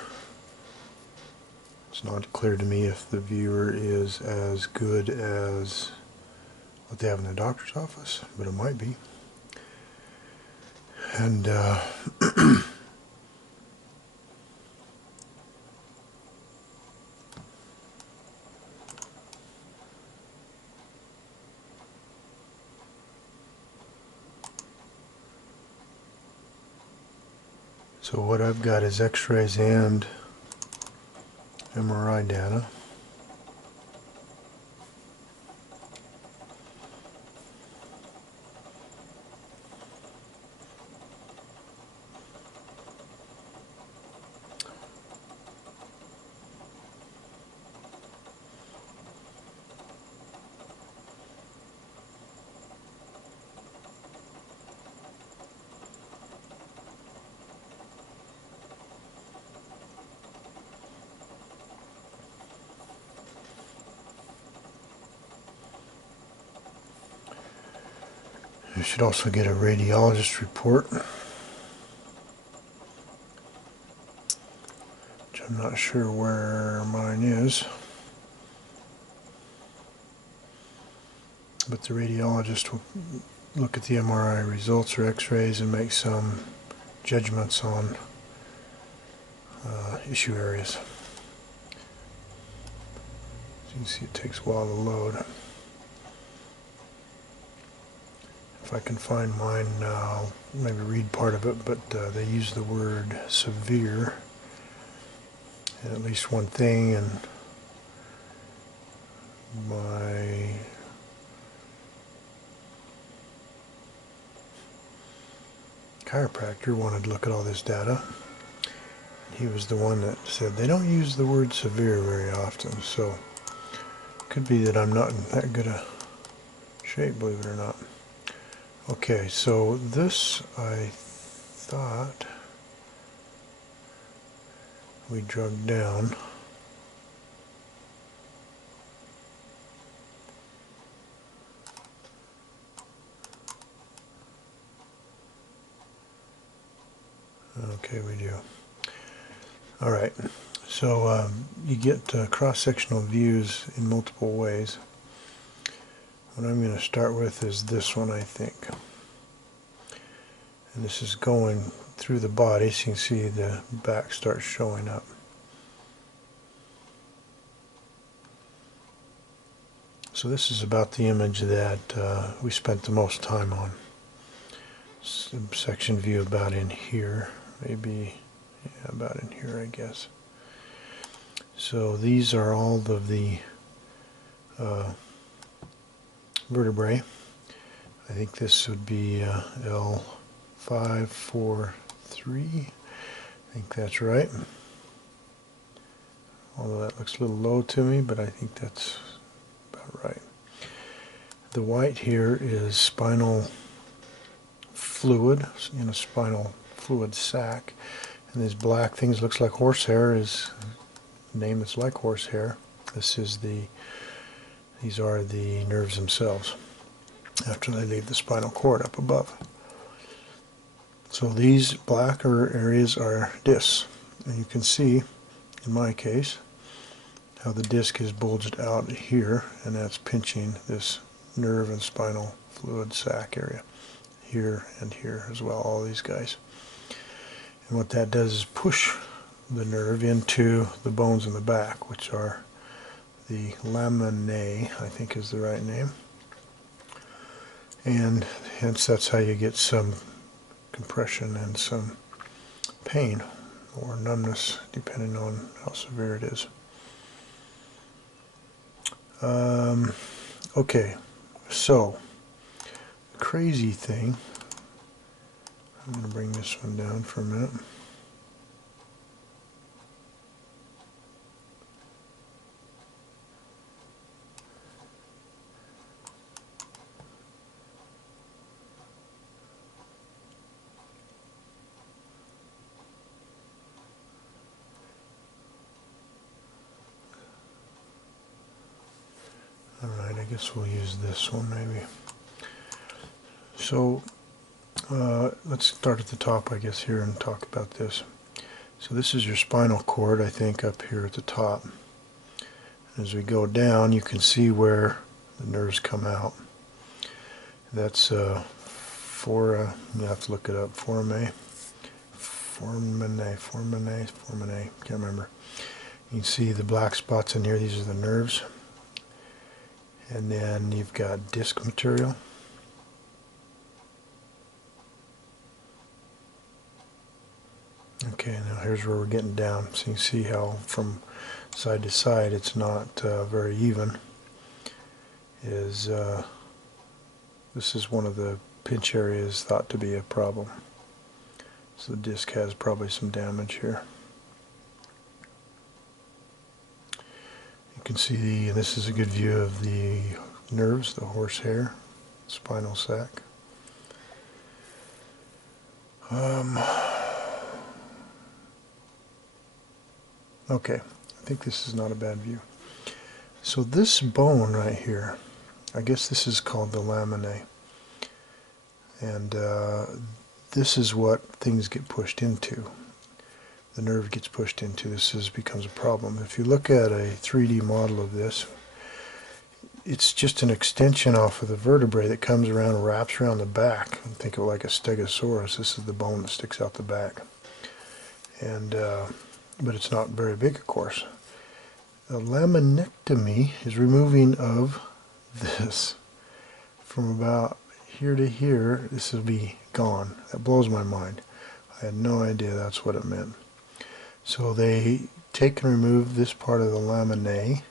It's not clear to me if the viewer is as good as what they have in the doctor's office, but it might be. And so what I've got is x-rays and MRI data. You should also get a radiologist report, which I'm not sure where mine is. But the radiologist will look at the MRI results or x-rays and make some judgments on issue areas. As you can see, it takes a while to load. If I can find mine, I'll maybe read part of it, but they use the word severe in at least one thing, and my chiropractor wanted to look at all this data. He was the one that said they don't use the word severe very often, so it could be that I'm not in that good a shape, believe it or not. Okay, so this I thought we drug down. Okay, we do. Alright, so you get cross-sectional views in multiple ways. What I'm going to start with is this one, I think. And this is going through the body, so you can see the back starts showing up. So this is about the image that we spent the most time on. Section view about in here, maybe about in here, I guess. So these are all of the vertebrae. I think this would be L543. I think that's right. Although that looks a little low to me, but I think that's about right. The white here is spinal fluid in a spinal fluid sac, and these black things looks like horsehair is the name that's like horsehair. These are the nerves themselves after they leave the spinal cord up above. So these blacker areas are discs, and you can see in my case how the disc is bulged out here, and that's pinching this nerve and spinal fluid sac area here and here as well, all these guys. And what that does is push the nerve into the bones in the back, which are the laminae, I think is the right name. And hence that's how you get some compression and some pain or numbness depending on how severe it is. Okay, so the crazy thing, I'm going to bring this one down for a minute. guess we'll use this one maybe. So let's start at the top, I guess, here and talk about this. So this is your spinal cord, I think, up here at the top. As we go down, you can see where the nerves come out. That's you have to look it up, foramen, can't remember. You can see the black spots in here, these are the nerves. And then you've got disc material. Okay, now here's where we're getting down. So you can see how from side to side it's not very even. This is one of the pinch areas thought to be a problem. So the disc has probably some damage here. You can see this is a good view of the nerves, the horsehair, spinal sac. Okay, I think this is not a bad view. So this bone right here, I guess this is called the laminae. And this is what things get pushed into. The nerve gets pushed into. Becomes a problem. If you look at a 3D model of this, it's just an extension off of the vertebrae that comes around and wraps around the back. Think of it like a stegosaurus. This is the bone that sticks out the back. And but it's not very big, of course. A laminectomy is removing of this from about here to here. This will be gone. That blows my mind. I had no idea that's what it meant. So they take and remove this part of the laminae,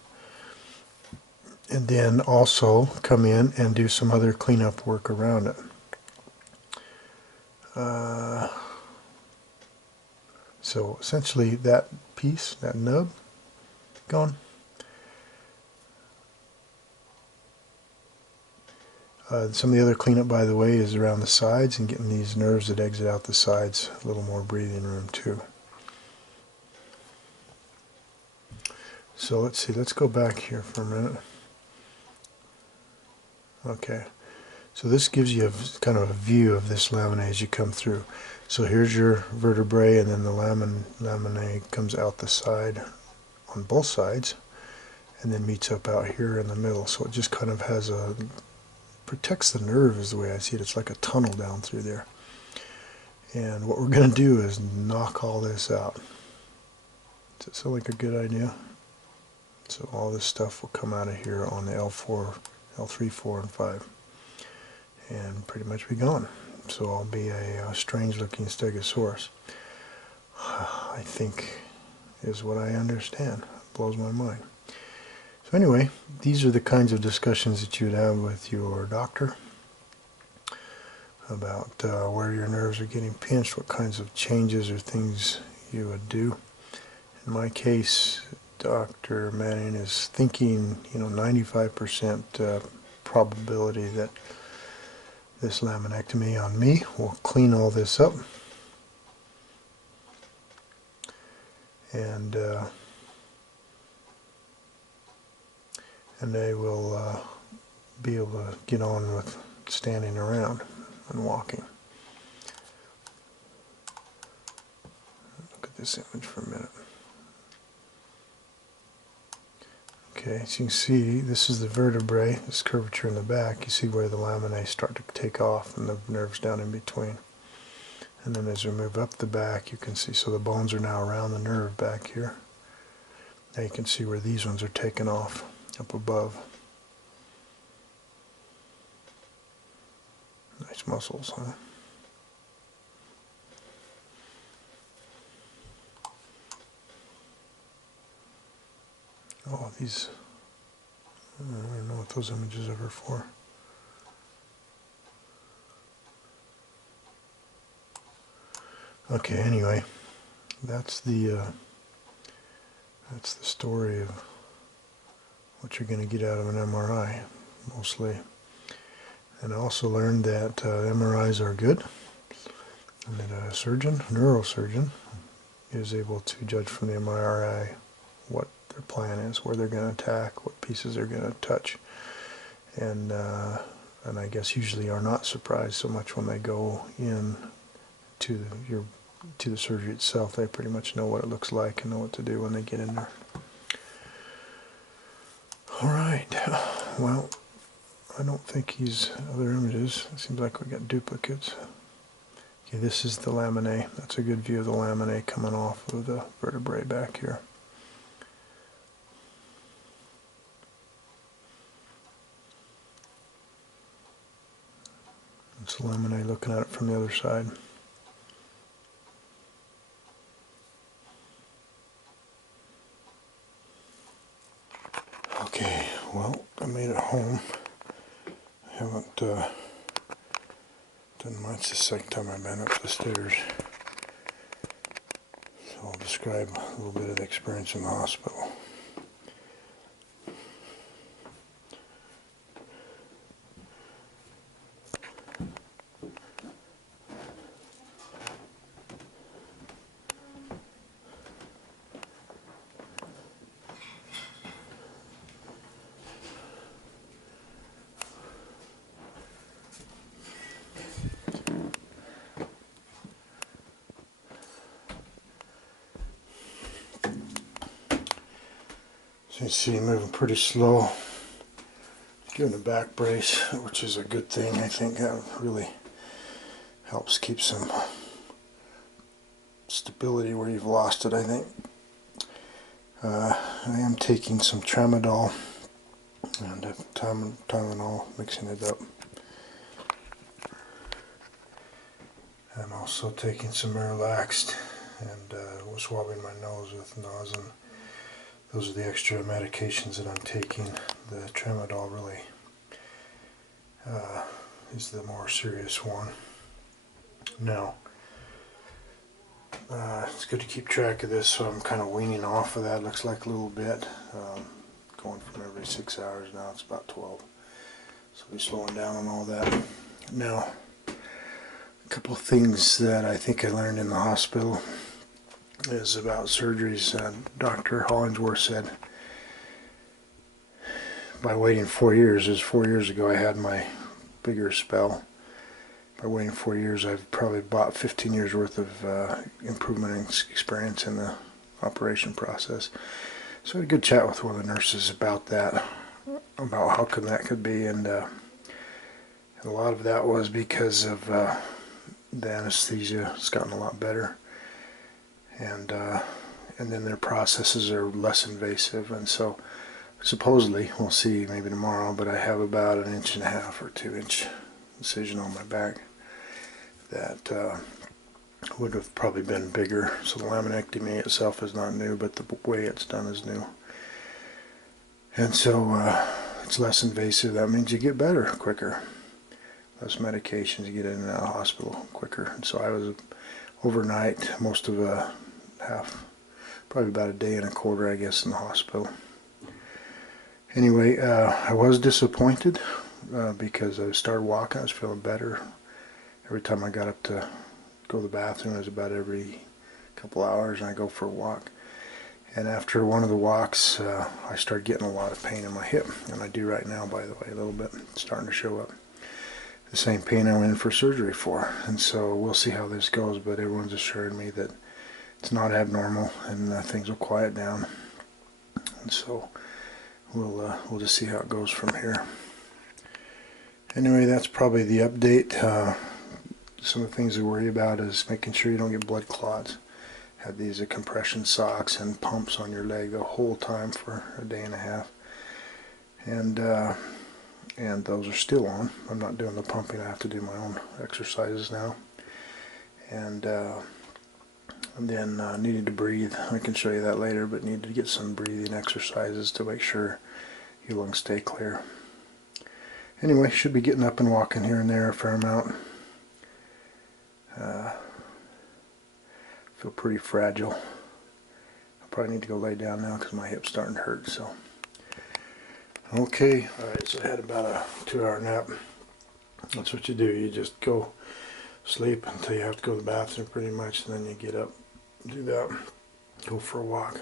and then also come in and do some other cleanup work around it. So essentially that piece, that nub, gone. Some of the other cleanup, by the way, is around the sides and getting these nerves that exit out the sides a little more breathing room too. So let's see, let's go back here for a minute. Okay, so this gives you kind of a view of this laminae as you come through. So here's your vertebrae, and then the laminae comes out the side on both sides and then meets up out here in the middle. So it just kind of has protects the nerve is the way I see it. It's like a tunnel down through there. And what we're going to do is knock all this out. Does that sound like a good idea? So all this stuff will come out of here on the L4, L3, 4, and 5. And pretty much be gone. So I'll be a strange looking stegosaurus. I think is what I understand. It blows my mind. So anyway, these are the kinds of discussions that you would have with your doctor about where your nerves are getting pinched, what kinds of changes or things you would do. In my case, Dr. Manning is thinking, 95% probability that this laminectomy on me will clean all this up, and they will be able to get on with standing around and walking. Look at this image for a minute. Okay, so you can see this is the vertebrae, this curvature in the back. You see where the laminae start to take off and the nerves down in between. And then as we move up the back, you can see, so the bones are now around the nerve back here. Now you can see where these ones are taken off up above. Nice muscles, huh? Oh, these, I don't know what those images are for. Okay, anyway, that's the story of what you're going to get out of an MRI, mostly. And I also learned that MRIs are good, and that a surgeon, neurosurgeon, is able to judge from the MRI what their plan is, where they're going to attack, what pieces they're going to touch. and I guess usually are not surprised so much when they go in to the surgery itself. They pretty much know what it looks like and know what to do when they get in there. All right, well, I don't think he's other images. It seems like we got duplicates. Okay, this is the laminae. That's a good view of the laminae coming off of the vertebrae back here. It's the laminae looking at it from the other side. Okay, well, I made it home. I haven't done much the second time I've been up the stairs. So I'll describe a little bit of the experience in the hospital. So you see, moving pretty slow. Doing a back brace, which is a good thing. I think that really helps keep some stability where you've lost it, I think. I am taking some tramadol and Tylenol, mixing it up. I'm also taking some Relaxed and swabbing my nose with Nausem. Those are the extra medications that I'm taking. The tramadol really is the more serious one. Now, it's good to keep track of this, so I'm kind of weaning off of that. Looks like a little bit. Going from every 6 hours, now it's about 12. So we'll be slowing down on all that. Now, a couple of things that I think I learned in the hospital is about surgeries. Dr. Hollingsworth said by waiting 4 years, is 4 years ago I had my bigger spell. By waiting 4 years, I've probably bought 15 years worth of improvement and experience in the operation process. So I had a good chat with one of the nurses about that, about how come that could be, and a lot of that was because of the anesthesia has gotten a lot better, and then their processes are less invasive, and so supposedly, we'll see maybe tomorrow, but I have about 1.5 inch or 2 inch incision on my back that would have probably been bigger. So the laminectomy itself is not new, but the way it's done is new. And so it's less invasive. That means you get better quicker. Less medications, you get in and out of the hospital quicker. And so I was overnight, most of probably about 1.25 days, I guess, in the hospital. Anyway, I was disappointed because I started walking. I was feeling better. Every time I got up to go to the bathroom, it was about every couple hours, and I go for a walk. And after one of the walks, I started getting a lot of pain in my hip, and I do right now, by the way, a little bit. It's starting to show up. The same pain I went in for surgery for. And so we'll see how this goes, but everyone's assured me that it's not abnormal, and things will quiet down. And so we'll just see how it goes from here. Anyway, that's probably the update. Some of the things to worry about is making sure you don't get blood clots. Have these compression socks and pumps on your leg the whole time for 1.5 days. And those are still on. I'm not doing the pumping. I have to do my own exercises now. And then needed to breathe. I can show you that later, but needed to get some breathing exercises to make sure your lungs stay clear. Anyway, should be getting up and walking here and there a fair amount. Feel pretty fragile. I probably need to go lay down now because my hip's starting to hurt. So, okay, all right. So I had about a 2-hour nap. That's what you do. You just go sleep until you have to go to the bathroom, pretty much, and then you get up, do that, go for a walk,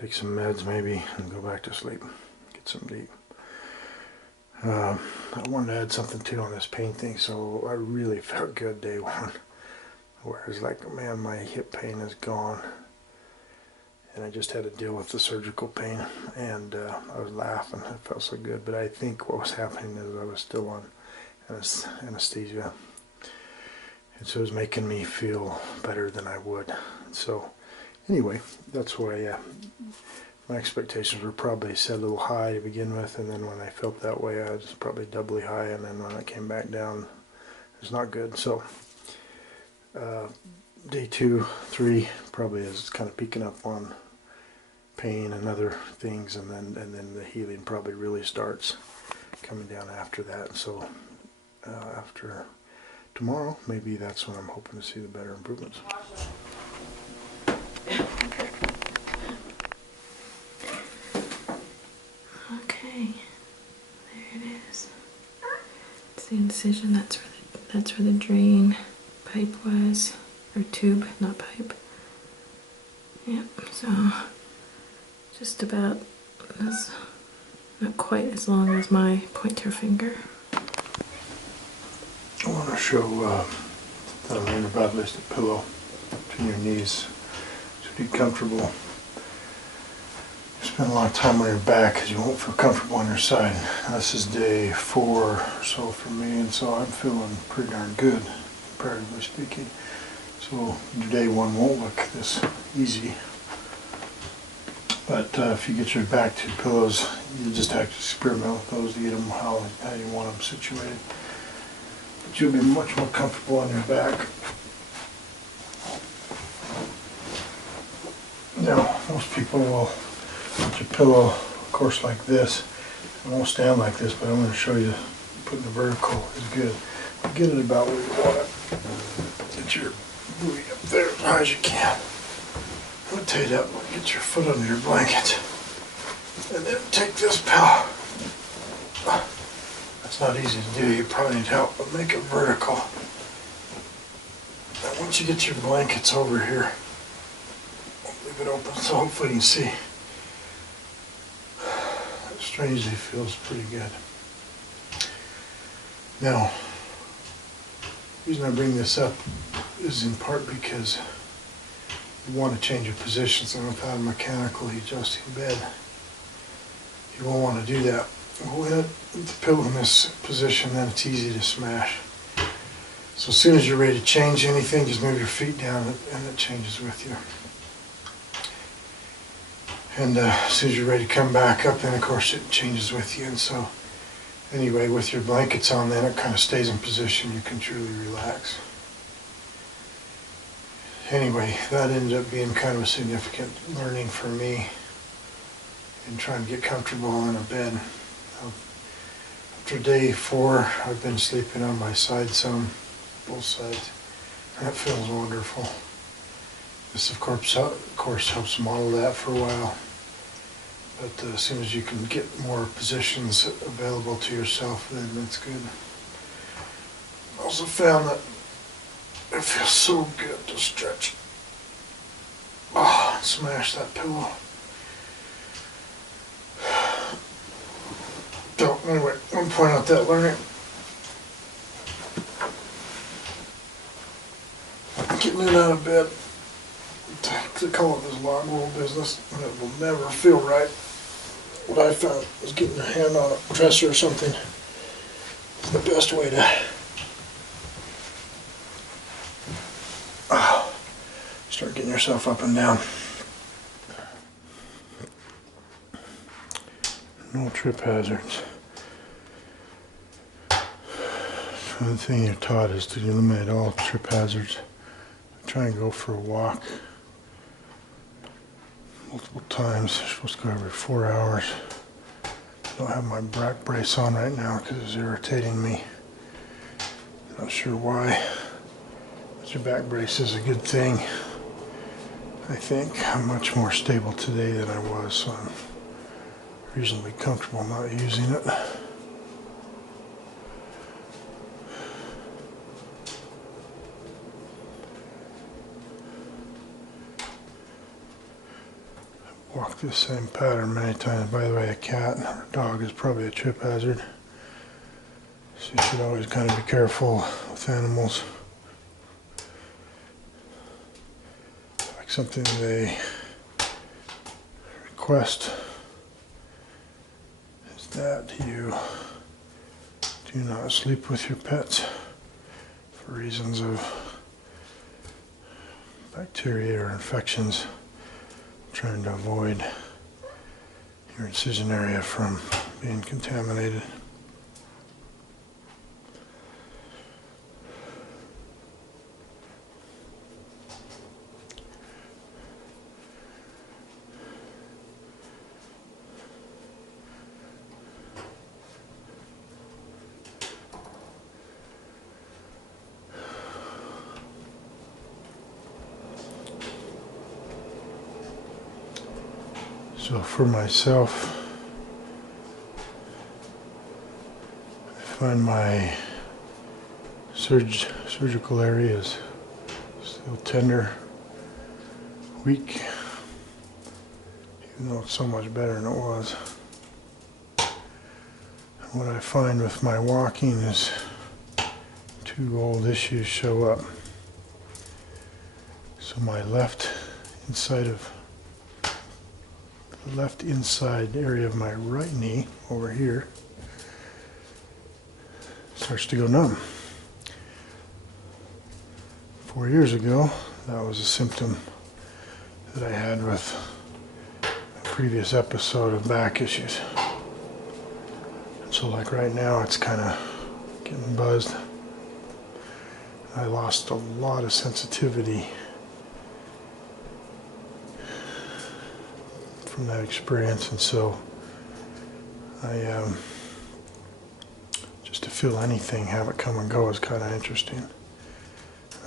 take some meds maybe, and go back to sleep. Get something to eat. I wanted to add something too on this pain thing, so I really felt good day one. Where it's like, man, my hip pain is gone. And I just had to deal with the surgical pain. And I was laughing. It felt so good. But I think what was happening is I was still on anesthesia. And so it was making me feel better than I would. So anyway, that's why my expectations were probably set a little high to begin with, and then when I felt that way, I was probably doubly high, and then when I came back down, it was not good. So day 2, 3 probably is kind of peaking up on pain and other things, and then the healing probably really starts coming down after that. So after tomorrow, maybe that's when I'm hoping to see the better improvements. Okay, there it is. It's the incision. That's where the drain pipe was, or tube, not pipe. Yep. So just about as, not quite as long as my pointer finger. I want to show that I learned about at least a pillow between your knees to be comfortable. You spend a lot of time on your back because you won't feel comfortable on your side. This is day 4 or so for me, and so I'm feeling pretty darn good, comparatively speaking. So day 1 won't look this easy. But if you get your back to pillows, you just have to experiment with those to get them how you want them situated. But you'll be much more comfortable on your back. Now, most people will put your pillow, of course, like this. It won't stand like this, but I'm going to show you putting the vertical is good. Get it about where you want it. Get your booty up there as high as you can. I'm going to tell you that, get your foot under your blanket. And then take this pillow. That's not easy to do, you probably need help, but make it vertical. Now once you get your blankets over here, leave it open so hopefully you can see. It strangely feels pretty good. Now, the reason I bring this up is in part because you want to change your positions, and without a mechanically adjusting bed, you won't want to do that. With the pillow in this position, then it's easy to smash. So as soon as you're ready to change anything, just move your feet down and it changes with you. And as soon as you're ready to come back up, then of course it changes with you. And so anyway, with your blankets on, then it kind of stays in position. You can truly relax. Anyway, that ended up being kind of a significant learning for me in trying to get comfortable in a bed. After day 4, I've been sleeping on my side some, both sides. That feels wonderful. This of course helps model that for a while. But as soon as you can get more positions available to yourself, then that's good. I also found that it feels so good to stretch. Oh, smash that pillow. So anyway, I'm going to point out that learning. Getting in and out of bed, to call it this log roll business, and it will never feel right. What I found is getting your hand on a dresser or something is the best way to start getting yourself up and down. No trip hazards. The thing you're taught is to eliminate all trip hazards. Try and go for a walk multiple times. You're supposed to go every 4 hours. I don't have my back brace on right now because it's irritating me. Not sure why. But your back brace is a good thing. I think I'm much more stable today than I was, so I'm reasonably comfortable not using it. Walk this same pattern many times. By the way, a cat or a dog is probably a trip hazard. So you should always kind of be careful with animals. Like something they request is that you do not sleep with your pets for reasons of bacteria or infections, trying to avoid your incision area from being contaminated. So for myself, I find my surgical area is still tender, weak, even though it's so much better than it was. And what I find with my walking is two old issues show up. So my left inside area of my right knee over here starts to go numb. 4 years ago, that was a symptom that I had with a previous episode of back issues. So like right now, it's kind of getting buzzed. I lost a lot of sensitivity from that experience, and so I just to feel anything, have it come and go is kind of interesting.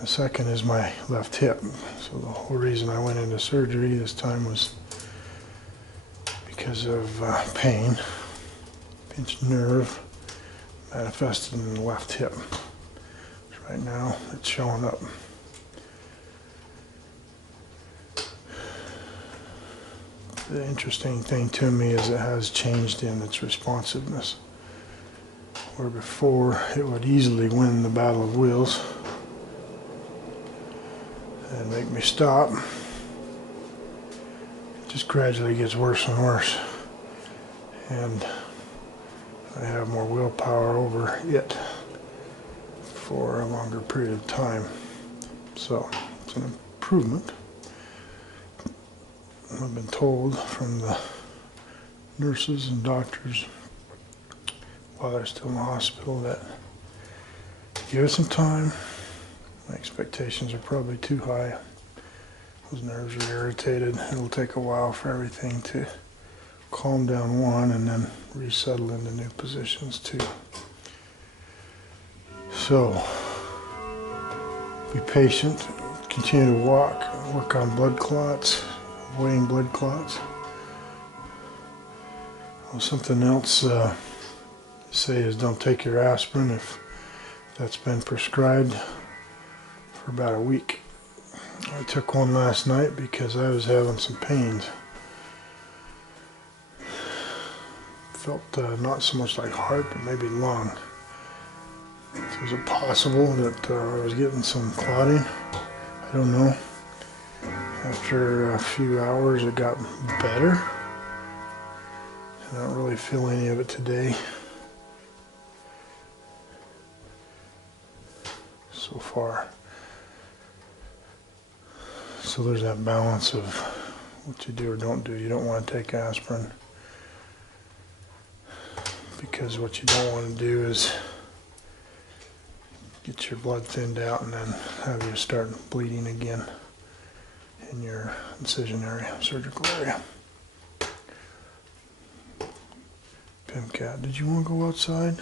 The second is my left hip. So the whole reason I went into surgery this time was because of pain, pinched nerve manifested in the left hip. So right now it's showing up. The interesting thing to me is it has changed in its responsiveness. Where before it would easily win the battle of wills and make me stop, it just gradually gets worse and worse. And I have more willpower over it for a longer period of time. So it's an improvement. I've been told from the nurses and doctors while they're still in the hospital that give it some time. My expectations are probably too high. Those nerves are irritated. It'll take a while for everything to calm down, one, and then resettle into new positions, two. So be patient, continue to walk, work on blood clots, avoiding blood clots. Well, something else say is don't take your aspirin if that's been prescribed for about a week. I took one last night because I was having some pains. Felt not so much like heart, but maybe lung. So is it possible that I was getting some clotting? I don't know. After a few hours it got better. I don't really feel any of it today so far. So there's that balance of what you do or don't do. You don't want to take aspirin because what you don't want to do is get your blood thinned out and then have you start bleeding again in your incision area, surgical area. Pimcat, did you want to go outside?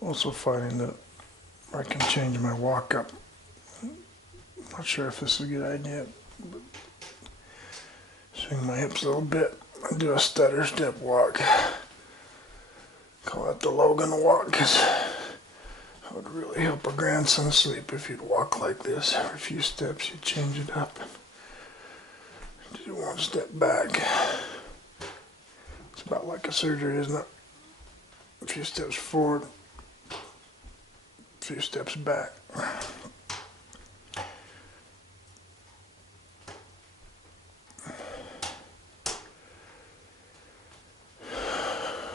Also finding that I can change my walk up. Not sure if this is a good idea, but so swing my hips a little bit and do a stutter step walk. Call it the Logan walk, because it would really help a grandson sleep if you'd walk like this. Every few steps you change it up and do one step back. It's about like a surgery, isn't it? A few steps forward, a few steps back.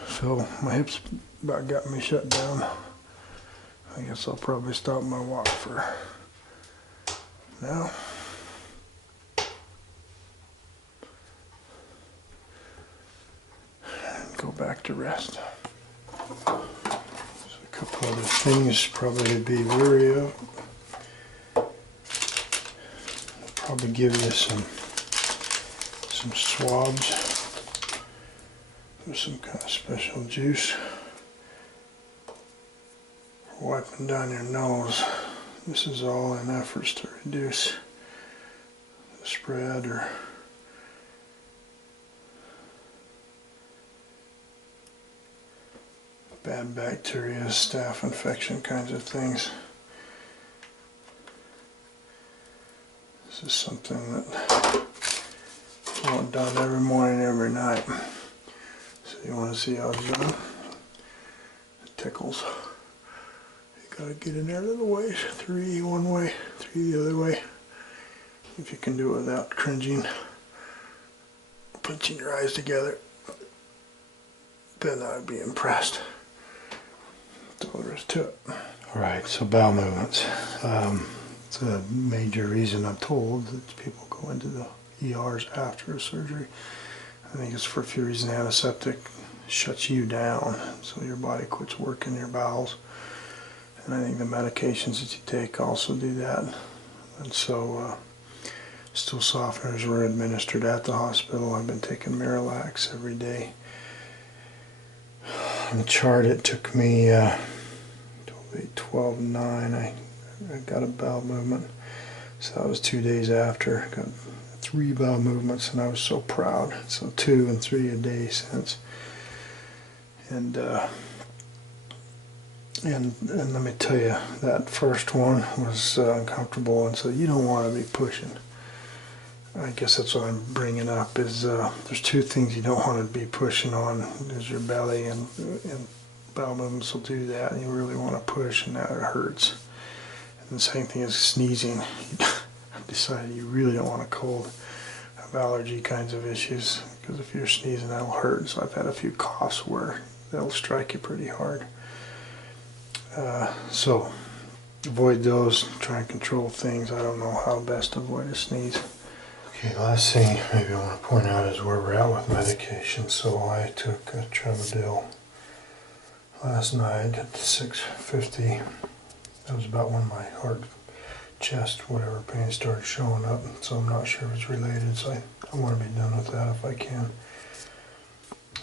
So my hips about got me shut down. I guess I'll probably stop my walk for now. And go back to rest. So a couple other things probably to be wary of. I'll probably give you some swabs. There's some kind of special juice for wiping down your nose. This is all in efforts to reduce the spread or bad bacteria, staph infection kinds of things. This is something that I want done every morning, every night. So you want to see how it's done? It tickles. You gotta get in there a little ways. 3 one way, 3 the other way. If you can do it without cringing, pinching your eyes together, then I'd be impressed. That's all there is to it. Alright, so bowel movements. It's a major reason I'm told that people go into the ERs after a surgery. I think it's for a few reasons. Antiseptic shuts you down, so your body quits working your bowels. And I think the medications that you take also do that. And so stool softeners were administered at the hospital. I've been taking Miralax every day. On the chart it took me 12/9. I got a bowel movement. So that was 2 days after. Got 3 bowel movements, and I was so proud. So 2 and 3 a day since. And let me tell you, that first one was uncomfortable, and so you don't want to be pushing. I guess that's what I'm bringing up is there's 2 things you don't want to be pushing on is your belly, and bowel movements will do that, and you really want to push, and that hurts. And the same thing is sneezing. I've decided you really don't want a cold. I have allergy kinds of issues, because if you're sneezing that'll hurt. So I've had a few coughs where they'll strike you pretty hard. So avoid those, try and control things. I don't know how best to avoid a sneeze. Okay, last thing maybe I want to point out is where we're at with medication. So I took a Tramadol last night at 6:50. That was about when my heart, chest, whatever pain started showing up. So I'm not sure if it's related. So I want to be done with that if I can.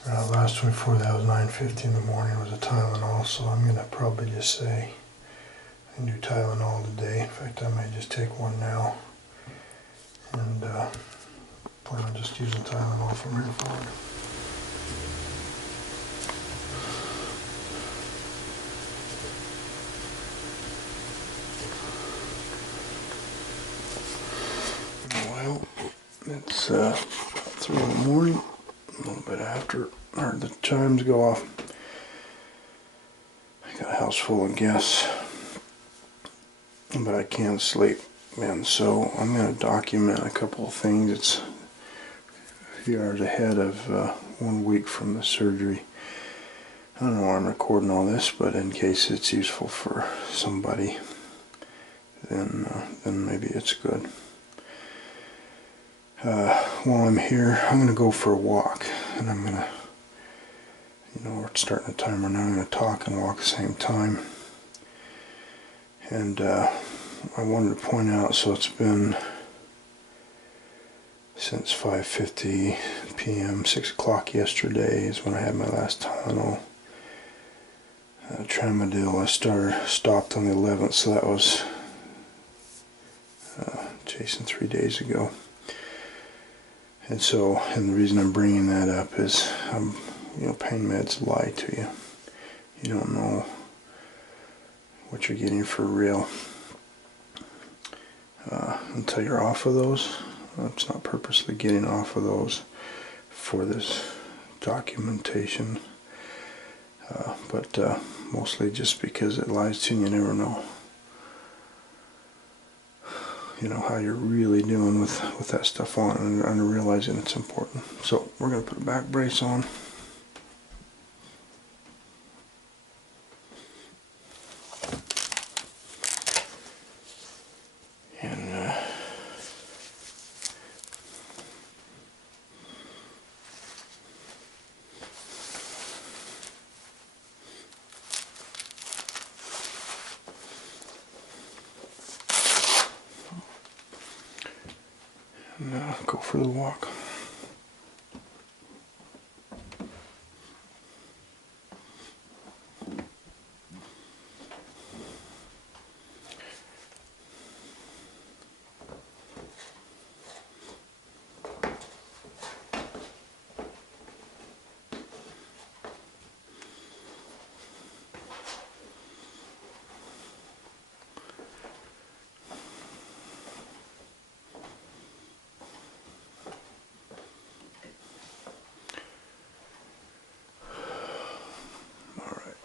Last one before that was 9:50 in the morning was a Tylenol. So I'm going to probably just say I can do Tylenol today. In fact, I may just take one now. And plan on just using Tylenol from here forward. Well, it's 3 in the morning, a little bit after I heard the chimes go off. I got a house full of guests, but I can't sleep. And so I'm going to document a couple of things. It's a few hours ahead of 1 week from the surgery. I don't know why I'm recording all this, but in case it's useful for somebody, then maybe it's good. While I'm here, I'm going to go for a walk, and I'm going to, we're starting a timer now. I'm going to talk and walk at the same time. And I wanted to point out, so it's been since 5:50 p.m., 6 o'clock yesterday is when I had my last Tylenol. Tramadol I stopped on the 11th, so that was Jason 3 days ago. And so, and the reason I'm bringing that up is, you know, pain meds lie to you. You don't know what you're getting for real until you're off of those. It's not purposely getting off of those for this documentation, but mostly just because it lies to you. You never know, you know, how you're really doing with that stuff on, and realizing it's important. So we're going to put a back brace on. And now go for the walk.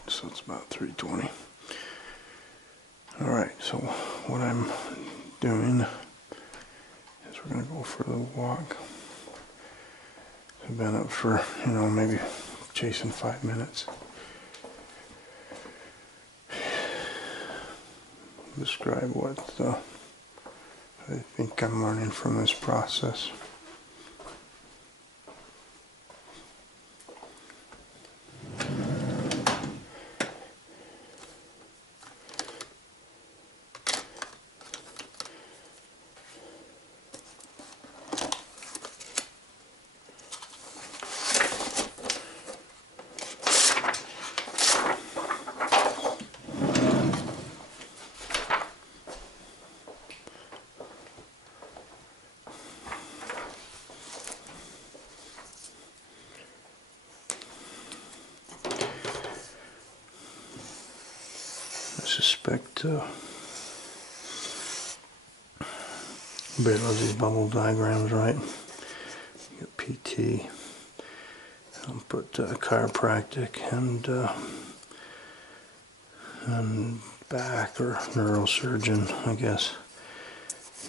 So it's about 3:20. Alright, so what I'm doing is we're going to go for the walk. I've been up for, you know, maybe chasing 5 minutes. Describe what I think I'm learning from this process. I suspect everybody loves these bubble diagrams, right? You got PT, I'll put chiropractic and back or neurosurgeon, I guess.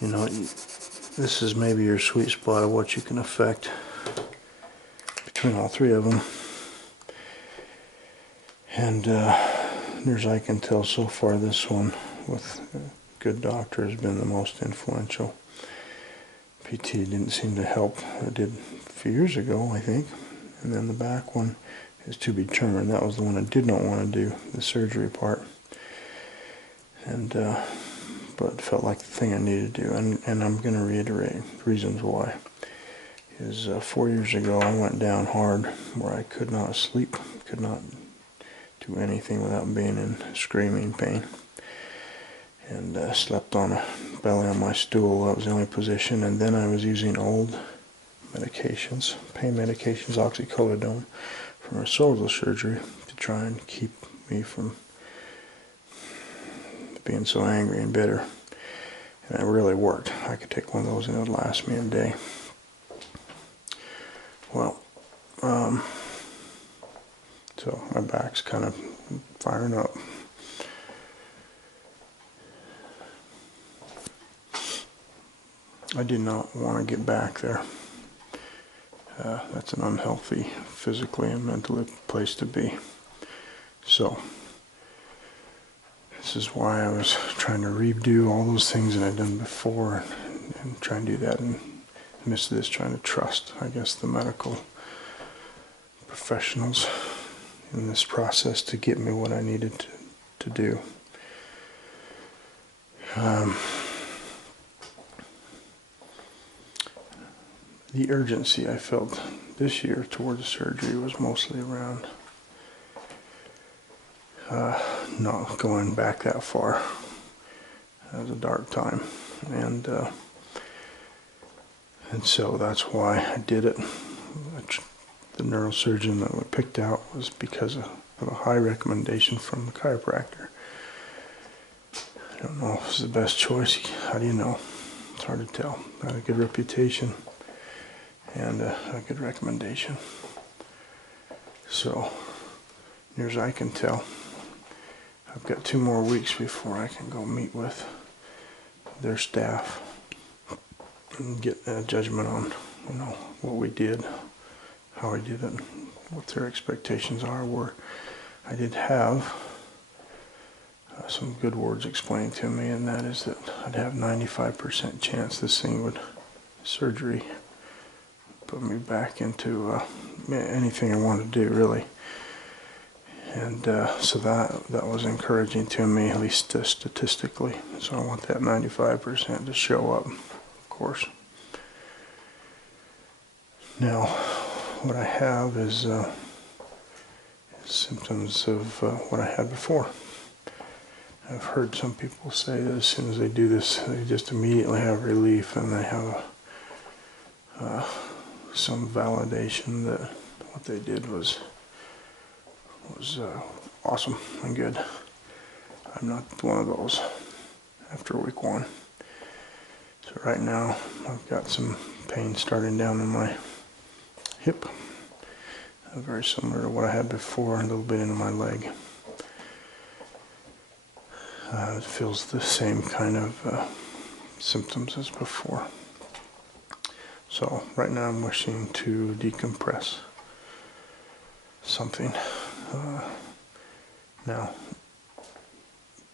You know, this is maybe your sweet spot of what you can affect between all three of them. And as I can tell so far, this one with good doctor has been the most influential. PT didn't seem to help. It did a few years ago, I think. And then the back one is to be determined. That was the one I did not want to do, the surgery part. And but felt like the thing I needed to do. And I'm going to reiterate reasons why. Is 4 years ago I went down hard where I could not sleep, could not do anything without being in screaming pain. And slept on a belly on my stool. That was the only position. And then I was using old medications, pain medications, oxycodone, from a shoulder surgery to try and keep me from being so angry and bitter. And it really worked. I could take one of those and it would last me a day. Well, so my back's kind of firing up. I did not want to get back there. That's an unhealthy, physically and mentally place to be. So, this is why I was trying to redo all those things that I'd done before and try and do that, and miss this, trying to trust, I guess, the medical professionals in this process to get me what I needed to do. The urgency I felt this year toward the surgery was mostly around not going back that far. It was a dark time, and And so that's why I did it. The neurosurgeon that we picked out was because of a high recommendation from the chiropractor. I don't know if it's the best choice. How do you know? It's hard to tell. Got a good reputation and a good recommendation. So, near as I can tell, I've got 2 more weeks before I can go meet with their staff and get a judgment on, what we did, how I did it, what their expectations are. Where I did have some good words explained to me, and that is that I'd have 95% chance this thing would surgery put me back into anything I want to do, really. And so that was encouraging to me, at least statistically. So I want that 95% to show up, of course. Now, what I have is symptoms of what I had before. I've heard some people say that as soon as they do this, they just immediately have relief, and they have some validation that what they did was awesome and good. I'm not one of those after week 1. So right now, I've got some pain starting down in my hip, very similar to what I had before, a little bit into my leg. It feels the same kind of symptoms as before. So right now I'm wishing to decompress something. Now,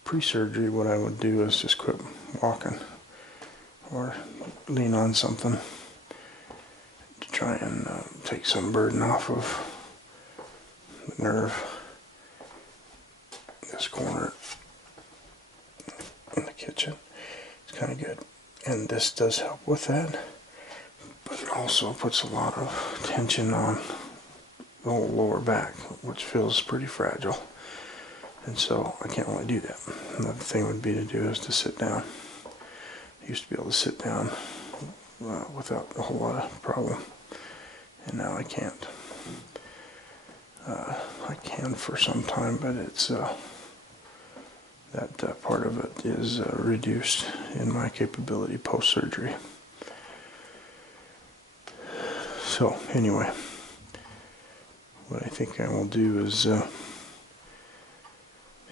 pre-surgery, what I would do is just quit walking or lean on something to try and take some burden off of the nerve. This corner in the kitchen. It's kind of good. And this does help with that, but it also puts a lot of tension on the whole lower back, which feels pretty fragile. And so I can't really do that. Another thing would be to do is to sit down. I used to be able to sit down without a whole lot of problem, and now I can't. I can for some time, but it's that part of it is reduced in my capability post-surgery. So anyway, what I think I will do is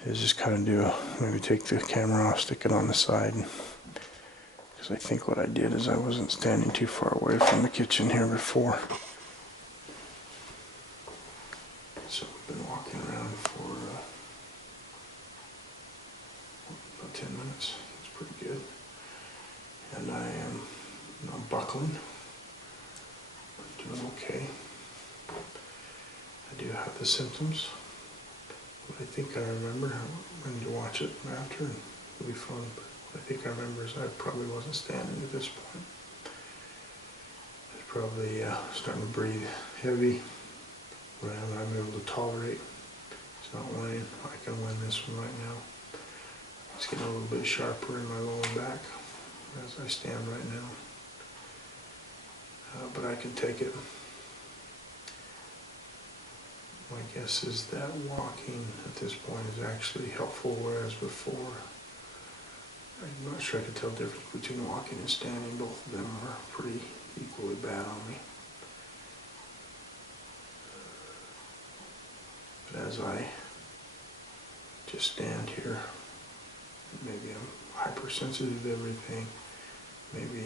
just kind of maybe take the camera off, stick it on the side, because I think what I did is I wasn't standing too far away from the kitchen here before. So we've been walking around for about 10 minutes. It's pretty good. And I am not buckling, but doing okay. I do have the symptoms, but I think I remember. I need to watch it after, and it'll be fun. But what I think I remember is I probably wasn't standing at this point. I was probably starting to breathe heavy. What I'm able to tolerate. It's not winning. I can win this one right now. It's getting a little bit sharper in my lower back as I stand right now. But I can take it. My guess is that walking at this point is actually helpful, whereas before, I'm not sure I can tell the difference between walking and standing. Both of them are pretty equally bad on me. But as I just stand here, maybe I'm hypersensitive to everything, maybe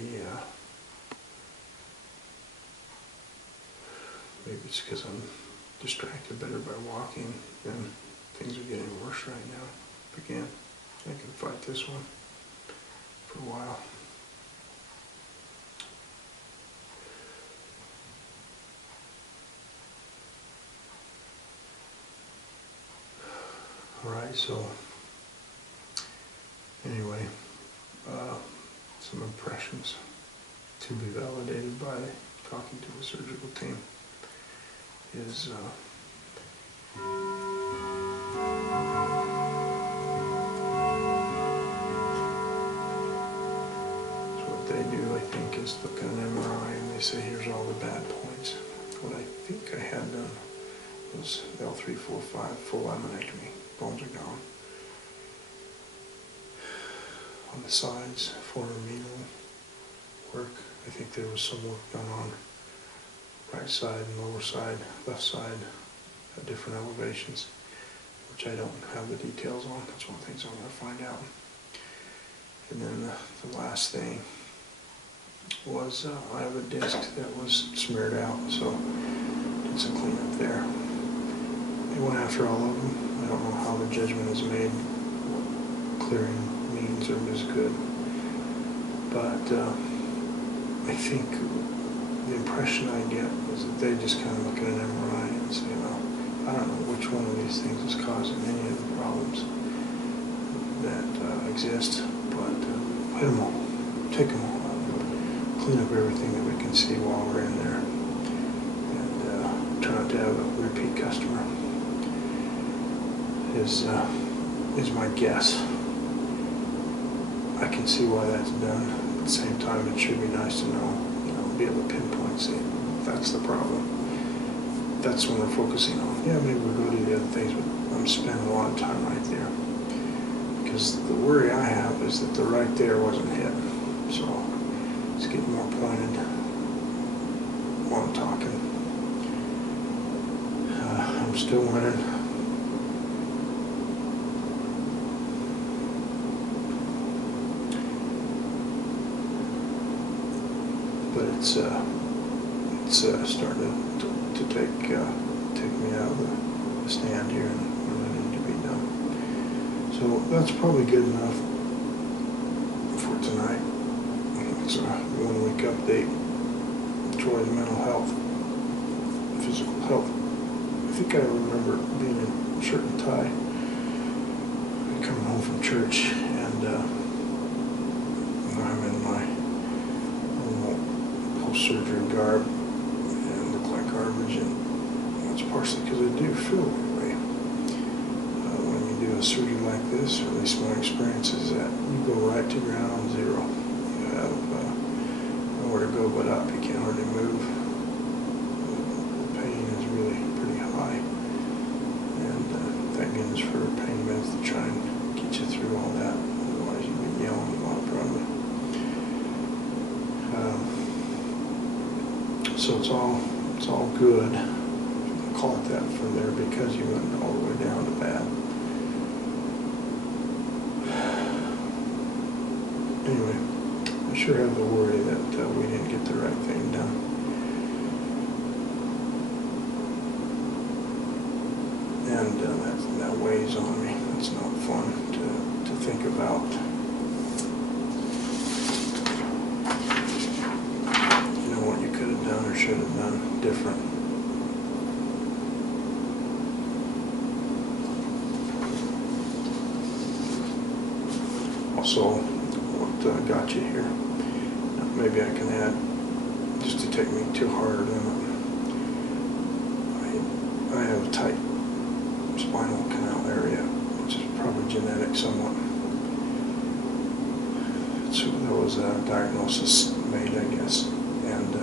it's because I'm distracted better by walking, and things are getting worse right now. Again, I can fight this one for a while. Alright, so anyway, some impressions to be validated by talking to the surgical team is what they they do, I think, is look at an MRI and they say, here's all the bad points. What I think I had done was L3, 4, 5, full laminectomy. Bones are gone. On the sides, foraminal work. I think there was some work done on right side and lower side, left side, at different elevations, which I don't have the details on. That's one of the things I'm going to find out. And then the last thing was I have a disc that was smeared out, so did some cleanup there. They went after all of them. I don't know how the judgment is made, what clearing means or is good, but I think the impression I get is that they just kind of look at an MRI and say, well, I don't know which one of these things is causing any of the problems that exist, but hit them all, take them all out, clean up everything that we can see while we're in there, and try not to have a repeat customer is my guess. I can see why that's done. At the same time, it should be nice to know, be able to pinpoint, say, that's the problem. That's when we're focusing on. Yeah, maybe we'll go do the other things, but I'm spending a lot of time right there. Because the worry I have is that the right there wasn't hit. So it's getting more pointed while I'm talking. I'm still winning. But it's starting to take me out of the stand here and where I need to be done. So that's probably good enough for tonight. It's a 1 week update. Troy's mental health, physical health. I think I remember being in shirt and tie, coming home from church, and I'm in my post-surgery garb and look like garbage, and that's partially because I do feel that way. When you do a surgery like this, or at least my experience is that you go right to ground zero. You have nowhere to go but up. You can't hardly move. The pain is really pretty high, and thank goodness for pain meds to try and get you through all that. Otherwise you'd be yelling a lot probably. So it's all good. I call it that from there because you went all the way down to bad. Anyway, I sure have the worry that we didn't get the right thing done. And that weighs on me. It's not fun to think about. What you could have done or should have done different. Also, what got you here? Maybe I can add, just to take me too hard on it. I have a tight spinal canal area, which is probably genetic somewhat. So there was a diagnosis made, I guess. And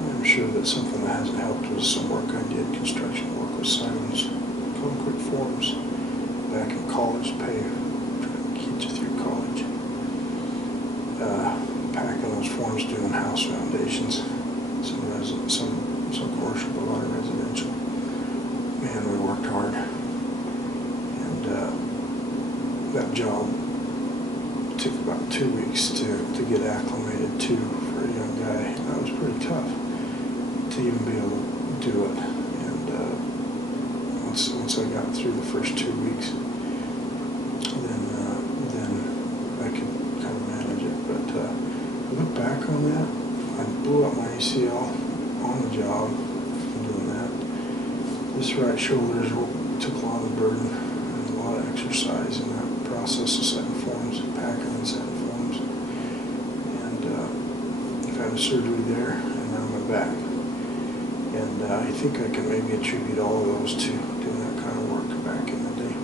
I'm sure that something that hasn't helped was some work I did, construction work with Simon's concrete forms back in college, trying to get you through college. Packing those forms, doing house foundations, some commercial, but a lot of residential. Man, we worked hard, and that job took about 2 weeks to get acclimated to for a young guy. That was pretty tough to even be able to do it. And once I got through the first 2 weeks, then I could kind of manage it. But I look back on that. I blew up my ACL on the job from doing that. This right shoulder took a lot of the burden and a lot of exercise in that process of setting forms, packing and setting forms. And I've had a surgery there, and now back. And I think I can maybe attribute all of those to doing that kind of work back in the day.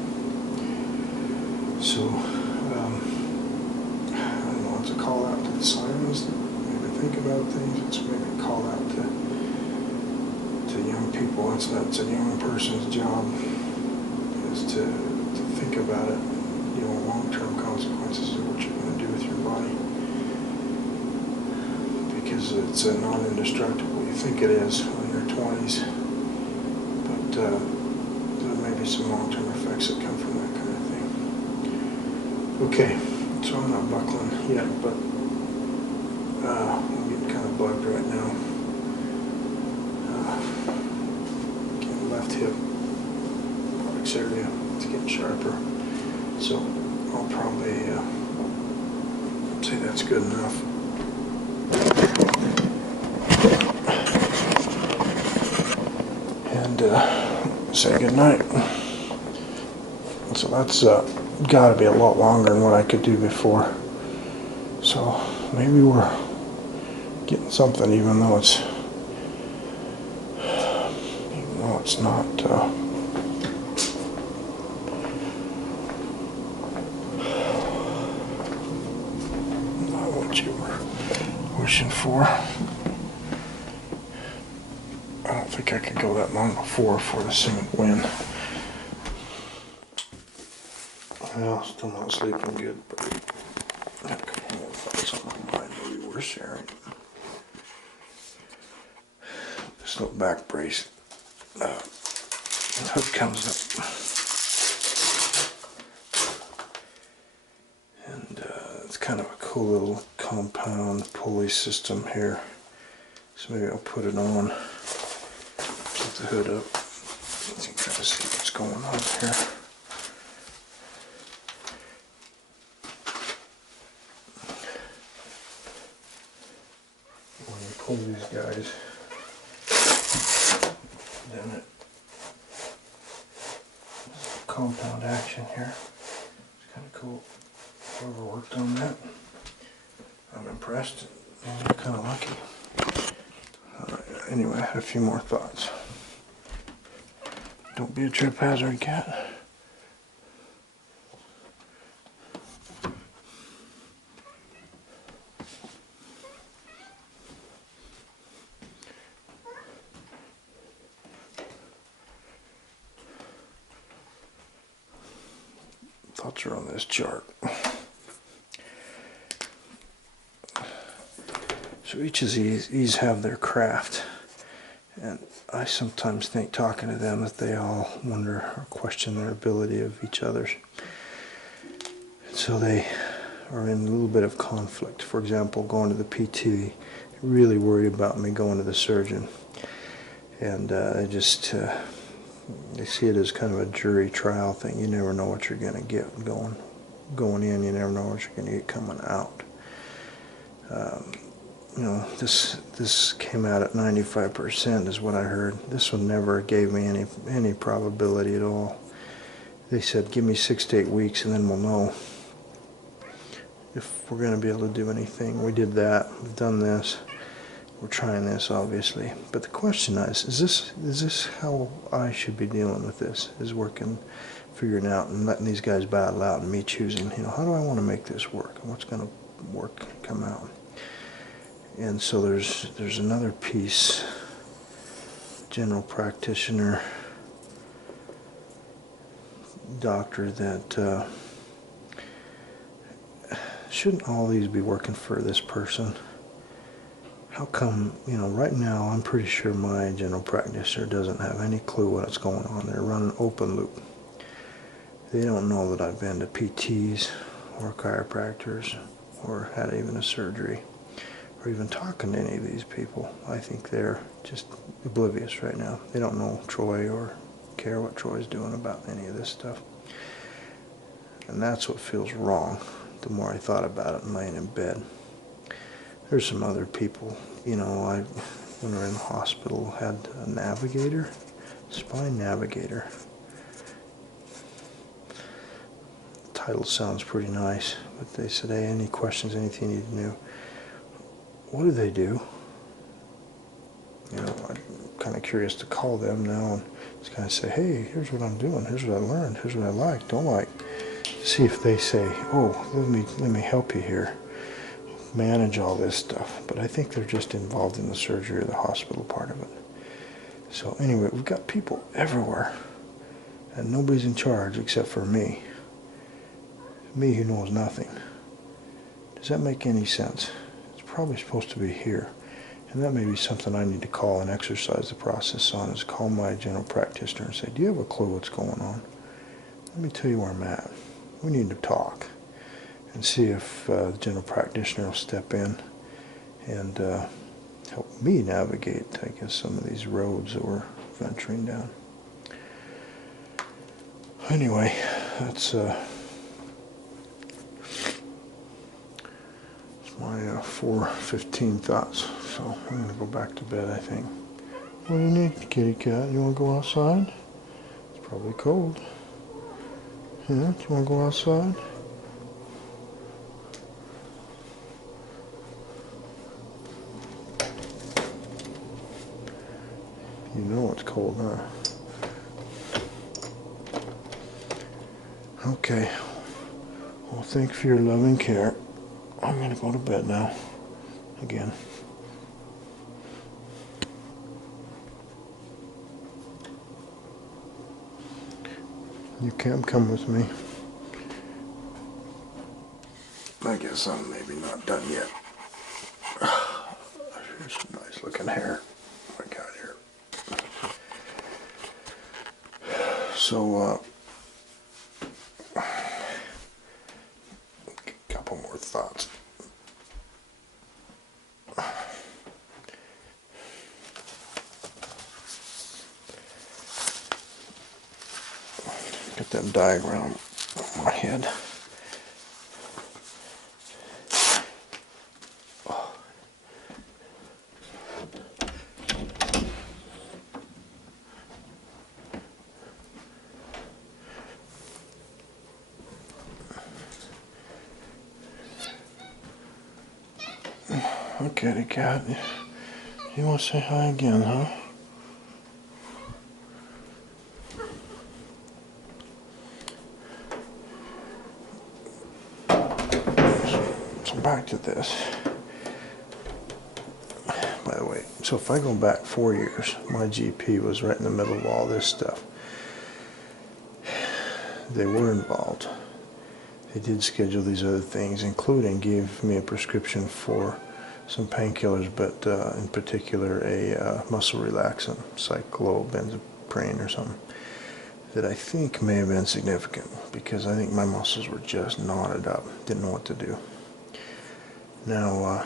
So, I don't know, it's a call out to the sirens that maybe think about things. It's maybe a call out to young people. It's a young person's job is to think about it, you know, long-term consequences of what you're going to do with your body. Because it's not indestructible. You think it is when you're 20s, but there may be some long-term effects that come from that kind of thing. Okay, so I'm not buckling yet, but I'm getting kind of bugged right now. Again, left hip, buttocks area, it's getting sharper. So I'll probably say that's good enough. And say good night. So that's got to be a lot longer than what I could do before. So maybe we're getting something, even though it's not. Not what you were wishing for. I don't think I could go that long before the cement win. Well, still not sleeping good, but I have a couple more thoughts on my mind maybe we're sharing. This little back brace hook comes up, and it's kind of a cool little compound pulley system here. So maybe I'll put it on. Put the hood up. You can kind of see what's going on here. When you pull these guys, then it compound action here. It's kind of cool. Whoever worked on that, I'm impressed. And you're kind of lucky. Anyway, I had a few more thoughts. Don't be a trip hazard, cat. Thoughts are on this chart. So each of these have their craft. And I sometimes think, talking to them, that they all wonder or question their ability of each other's. So they are in a little bit of conflict. For example, going to the PT, really worried about me going to the surgeon. And they see it as kind of a jury trial thing. You never know what you're going to get going in. You never know what you're going to get coming out. You know, this came out at 95% is what I heard. This one never gave me any probability at all. They said, give me 6 to 8 weeks and then we'll know if we're going to be able to do anything. We did that. We've done this. We're trying this, obviously. But the question is this how I should be dealing with this? Is working, figuring out and letting these guys battle out and me choosing, you know, how do I want to make this work? And what's going to work, come out? And so there's another piece, general practitioner, doctor, that shouldn't all these be working for this person? How come, you know, right now I'm pretty sure my general practitioner doesn't have any clue what's going on. They're running open loop. They don't know that I've been to PTs or chiropractors or had even a surgery, or even talking to any of these people. I think they're just oblivious right now. They don't know Troy or care what Troy's doing about any of this stuff. And that's what feels wrong the more I thought about it laying in bed. There's some other people, you know, when we were in the hospital, had a navigator, spine navigator. The title sounds pretty nice, but they said, hey, any questions, anything you need to know. What do they do? you know, I'm kind of curious to call them now and just kind of say, hey, here's what I'm doing, here's what I learned, here's what I like, don't like. See if they say, oh, let me help you here, manage all this stuff. But I think they're just involved in the surgery or the hospital part of it. So anyway, we've got people everywhere, and nobody's in charge except for me. Me who knows nothing. Does that make any sense? It's probably supposed to be here. And that may be something I need to call and exercise the process on, is call my general practitioner and say, do you have a clue what's going on? Let me tell you where I'm at. We need to talk and see if the general practitioner will step in and help me navigate, I guess, some of these roads that we're venturing down. Anyway, that's my 4:15 thoughts. So I'm going to go back to bed, I think. What do you need, kitty cat? You want to go outside? It's probably cold. Yeah, do you want to go outside? You know it's cold, huh? Okay. Well, thank you for your loving care. I'm going to go to bed now. Again. You can come with me. I guess I'm maybe not done yet. Here's some nice looking hair I got here. So, a couple more thoughts. Get that diagram on my head. Okay, cat. You want to say hi again, huh? So back to this. By the way, so if I go back 4 years, my GP was right in the middle of all this stuff. They were involved. They did schedule these other things, including gave me a prescription for some painkillers, but in particular a muscle relaxant, cyclobenzaprine or something, that I think may have been significant because I think my muscles were just knotted up, didn't know what to do. Now,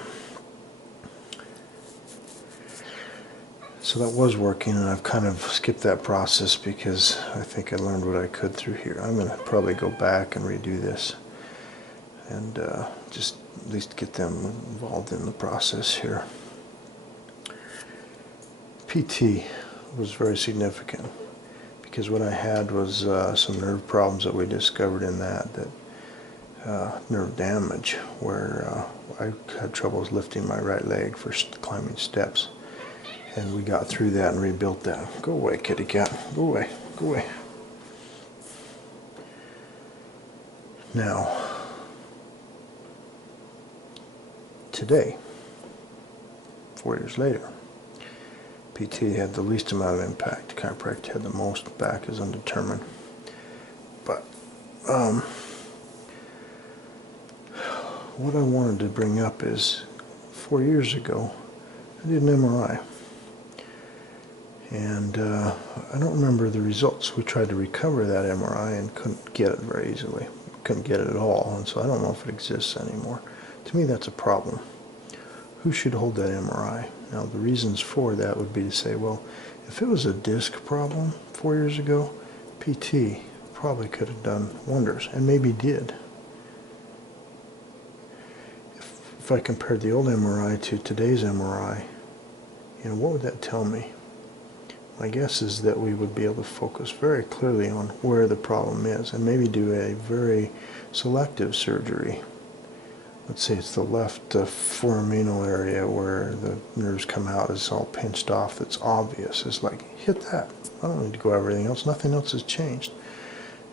so that was working, and I've kind of skipped that process because I think I learned what I could through here. I'm going to probably go back and redo this and just at least get them involved in the process here. PT was very significant because what I had was some nerve problems that we discovered in that nerve damage, where I had troubles lifting my right leg for climbing steps. And we got through that and rebuilt that. Go away, kitty cat. Go away. Go away. Now, today, 4 years later, PT had the least amount of impact. Chiropractic had the most. Back is undetermined. But what I wanted to bring up is 4 years ago, I did an MRI. And I don't remember the results. We tried to recover that MRI and couldn't get it very easily. Couldn't get it at all, and so I don't know if it exists anymore. To me, that's a problem. Who should hold that MRI? Now, the reasons for that would be to say, well, if it was a disc problem 4 years ago, PT probably could have done wonders, and maybe did. If I compared the old MRI to today's MRI, you know, what would that tell me? My guess is that we would be able to focus very clearly on where the problem is and maybe do a very selective surgery. let's say it's the left foraminal area where the nerves come out, is all pinched off, that's obvious. It's like, hit that. I don't need to go over everything else. Nothing else has changed.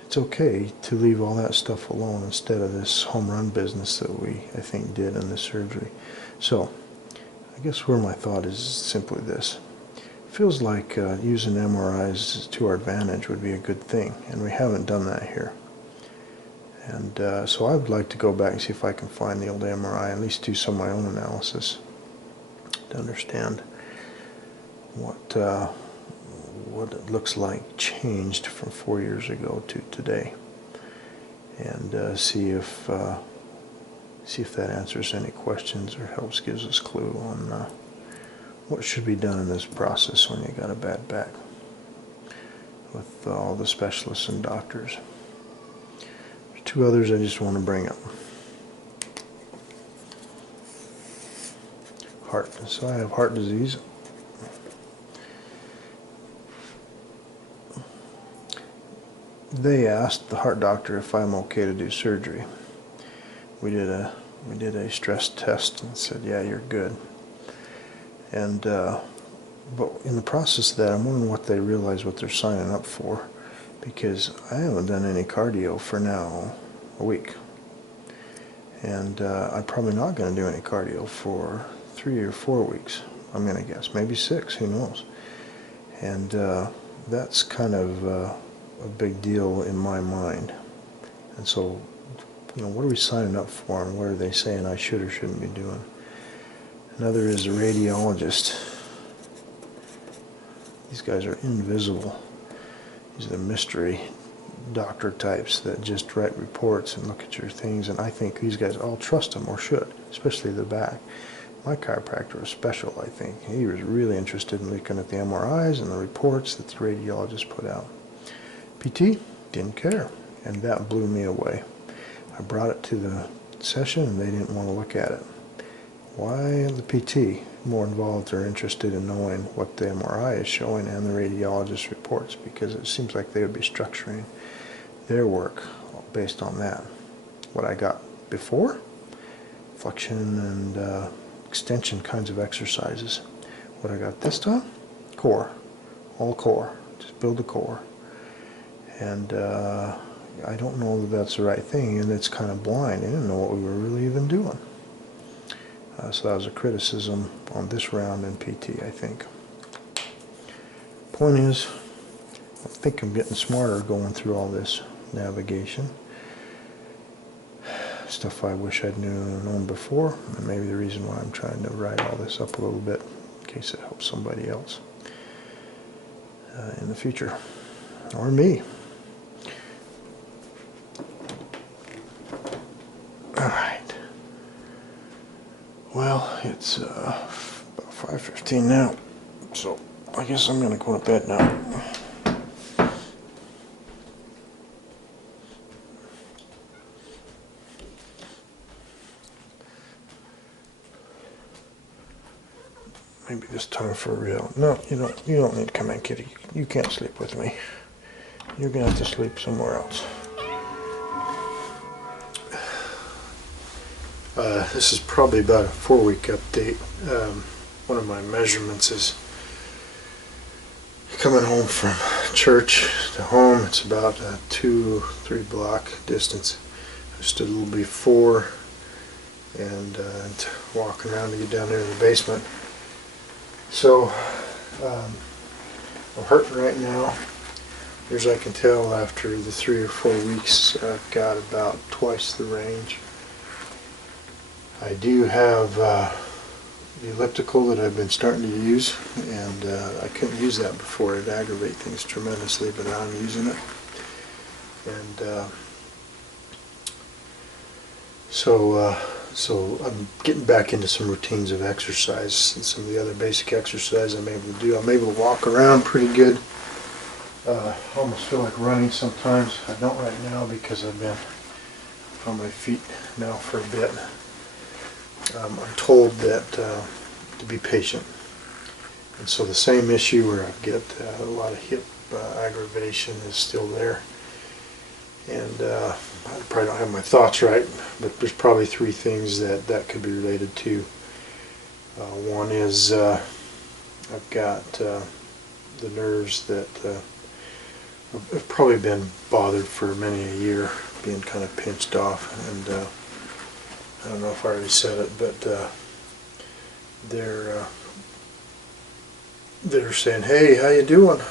It's okay to leave all that stuff alone instead of this home run business that we, I think, did in this surgery. So, I guess where my thought is simply this. Feels like using MRIs to our advantage would be a good thing, and we haven't done that here. And so I would like to go back and see if I can find the old MRI, at least do some of my own analysis to understand what it looks like changed from 4 years ago to today, and see if that answers any questions or helps, gives us clue on what should be done in this process when you got a bad back with all the specialists and doctors. There's two others I just want to bring up. Heart. So I have heart disease. They asked the heart doctor if I'm okay to do surgery. We did a stress test and said, yeah, you're good. And but in the process of that, I'm wondering what they realize what they're signing up for, because I haven't done any cardio for now a week, and I'm probably not going to do any cardio for 3 or 4 weeks. I'm going to guess maybe 6. Who knows? And that's kind of a big deal in my mind. And so, what are we signing up for, and what are they saying I should or shouldn't be doing? Another is a radiologist. These guys are invisible. These are the mystery doctor types that just write reports and look at your things, and I think these guys, all trust them, or should, especially the back. My chiropractor was special, I think. He was really interested in looking at the MRIs and the reports that the radiologist put out. PT didn't care, and that blew me away. I brought it to the session and they didn't want to look at it. Why the PT more involved or interested in knowing what the MRI is showing and the radiologist reports? Because it seems like they would be structuring their work based on that. What I got before, flexion and extension kinds of exercises. What I got this time, core, all core, just build the core. And I don't know that that's the right thing, and it's kind of blind. I didn't know what we were really even doing. So that was a criticism on this round in PT, I think. Point is, I think I'm getting smarter going through all this navigation. Stuff I wish I'd known before, and maybe the reason why I'm trying to write all this up a little bit in case it helps somebody else in the future, or me. Alright. Well, it's about 5:15 now, so I guess I'm going to go to bed now. Maybe this time for real. No, you don't need to come in, kitty. You can't sleep with me. You're going to have to sleep somewhere else. This is probably about a 4-week update. One of my measurements is coming home from church to home. It's about a 2-3 block distance. I stood a little before and walking around to get down there in the basement. So I'm hurting right now. As I can tell, after the 3 or 4 weeks, I've got about twice the range. I do have the elliptical that I've been starting to use, and I couldn't use that before. It'd aggravate things tremendously, but now I'm using it. And so I'm getting back into some routines of exercise and some of the other basic exercise I'm able to do. I'm able to walk around pretty good. Almost feel like running sometimes. I don't right now because I've been on my feet now for a bit. I'm told that to be patient. And so the same issue where I get a lot of hip aggravation is still there. And I probably don't have my thoughts right, but there's probably three things that could be related to. One is I've got the nerves that have probably been bothered for many a year, being kind of pinched off, and I don't know if I already said it, but they're saying, "Hey, how you doing?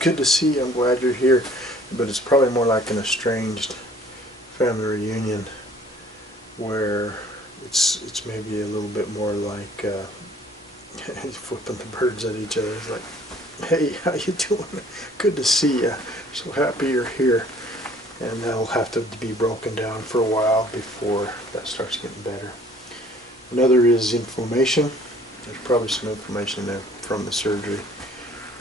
Good to see you. I'm glad you're here." But it's probably more like an estranged family reunion, where it's maybe a little bit more like flipping the birds at each other. It's like, "Hey, how you doing? Good to see you. So happy you're here." And that'll have to be broken down for a while before that starts getting better. Another is inflammation. There's probably some inflammation there from the surgery,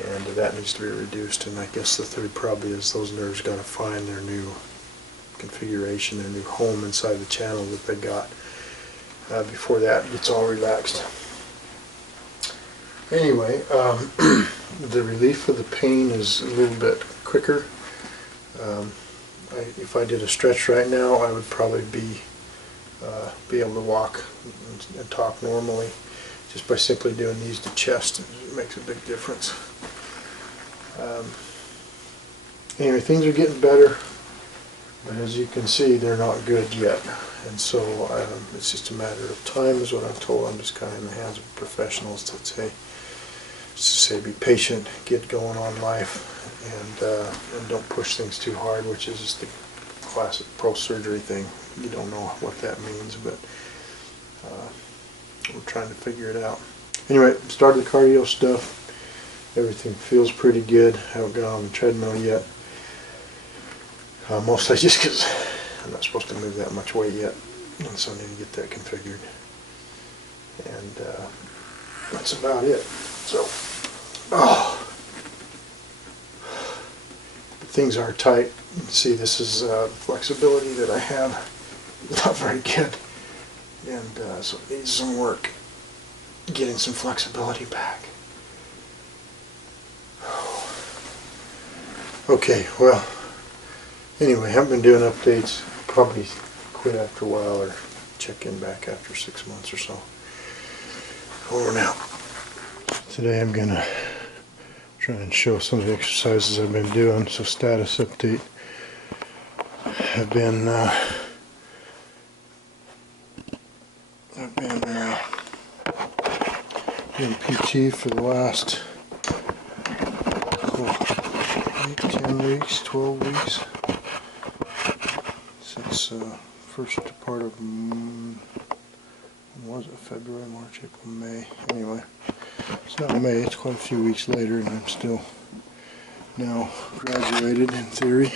and that needs to be reduced. And I guess the third probably is those nerves got to find their new configuration, their new home inside the channel that they got before that gets all relaxed. Anyway, the relief of the pain is a little bit quicker. If I did a stretch right now, I would probably be able to walk and talk normally. Just by simply doing these to chest, it makes a big difference. Anyway, things are getting better, but as you can see, they're not good yet. And so it's just a matter of time, is what I'm told. I'm just kind of in the hands of professionals that say be patient, get going on life, and don't push things too hard, which is just the classic pro-surgery thing. You don't know what that means, but we're trying to figure it out. Anyway, started the cardio stuff. Everything feels pretty good. Haven't got on the treadmill yet. Mostly just because I'm not supposed to move that much weight yet, and so I need to get that configured. And that's about it. So, things are tight. You can see this is the flexibility that I have. Not very good, and so it needs some work getting some flexibility back. Okay, well, anyway, haven't been doing updates. Probably quit after a while or check in back after 6 months or so. Over now. Today I'm gonna try and show some of the exercises I've been doing. So status update. I've been doing PT for the last 10 weeks, 12 weeks, since first part of, when was it, February, March, April, May, anyway, it's not May, it's quite a few weeks later, and I'm still now graduated in theory.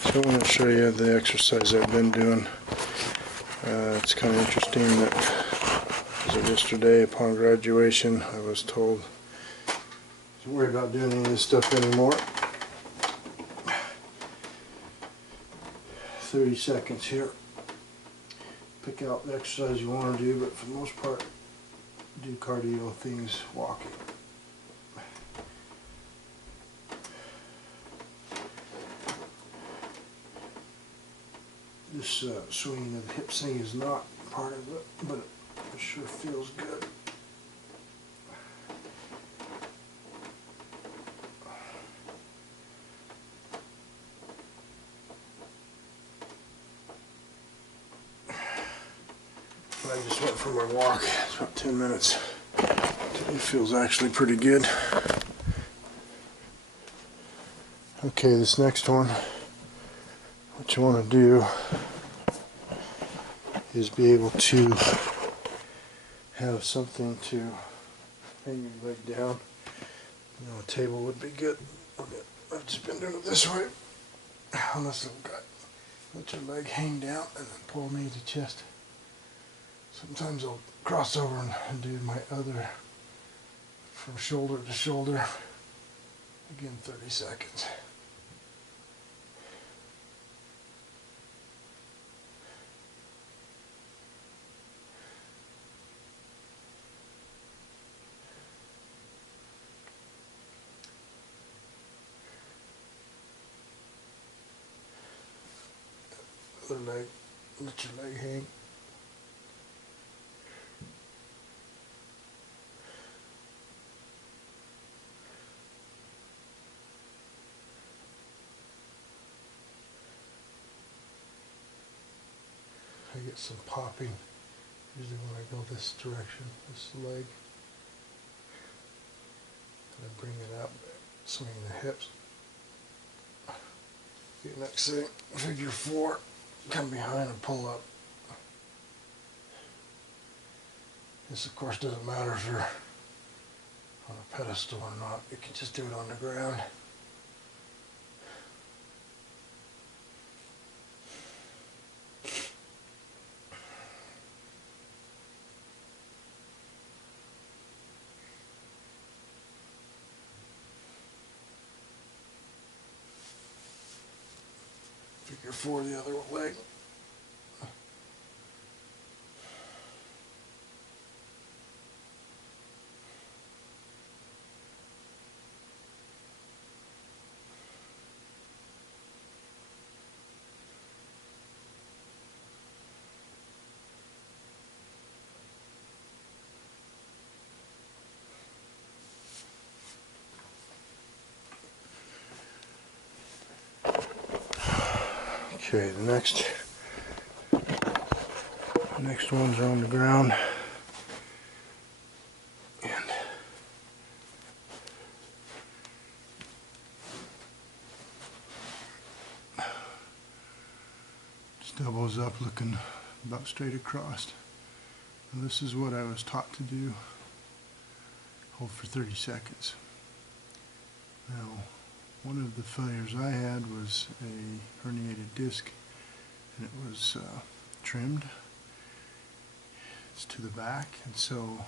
So I want to show you the exercise I've been doing. It's kind of interesting that as of yesterday, upon graduation, I was told don't worry about doing any of this stuff anymore. 30 seconds here. Pick out the exercise you want to do, but for the most part, do cardio things walking. This swinging of the hips thing is not part of it, but it sure feels good. I just went for my walk. It's about 10 minutes. It feels actually pretty good. Okay, this next one, what you want to do is be able to have something to hang your leg down. You know, a table would be good. I've just been doing it this way on this little guy. Let your leg hang down and then pull knee to chest. Sometimes I'll cross over and do my other from shoulder to shoulder. Again, 30 seconds. other leg. Let your leg hang. I get some popping usually when I go this direction, this leg. And I bring it up, swing the hips. Okay, next thing, figure 4, come behind and pull up. This of course doesn't matter if you're on a pedestal or not, you can just do it on the ground. Figure 4 the other leg. Okay, the next ones are on the ground. And just elbows up, looking about straight across. And this is what I was taught to do. Hold for 30 seconds. Now, one of the failures I had was a herniated disc, and it was trimmed. It's to the back, and so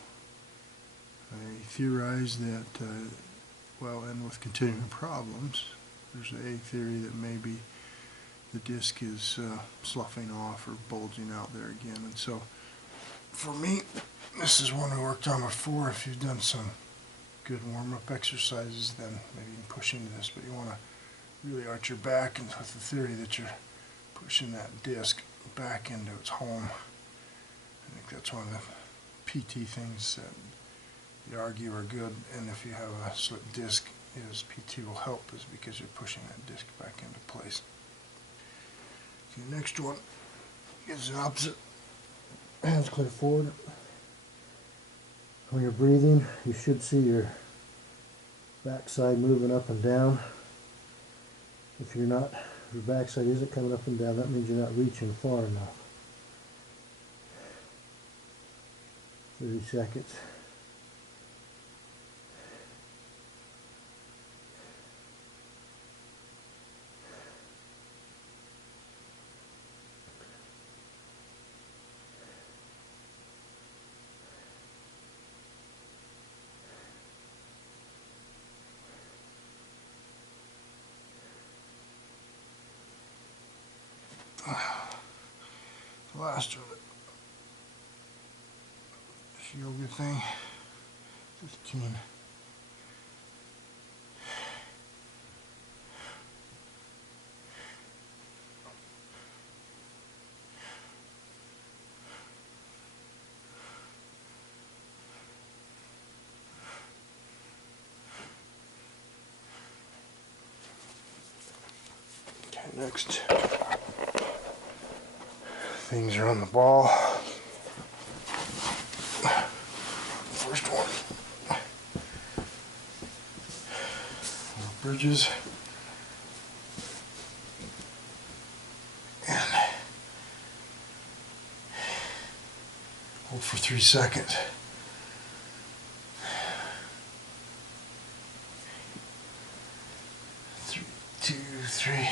I theorized that, well, and with continuing problems, there's a theory that maybe the disc is sloughing off or bulging out there again. And so, for me, this is one we worked on before. If you've done some good warm-up exercises, then maybe you can push into this, but you want to really arch your back, and with the theory that you're pushing that disc back into its home. I think that's one of the PT things that you argue are good, and if you have a slipped disc, is PT will help, is because you're pushing that disc back into place. Okay, next one is the opposite. Hands clear forward. When you're breathing, you should see your backside moving up and down. If you're not, if your backside isn't coming up and down, that means you're not reaching far enough. 30 seconds. The last of it. This yoga thing. 15. Okay, next. Things are on the ball. First one. Bridges. And hold for 3 seconds. 3, 2, 3.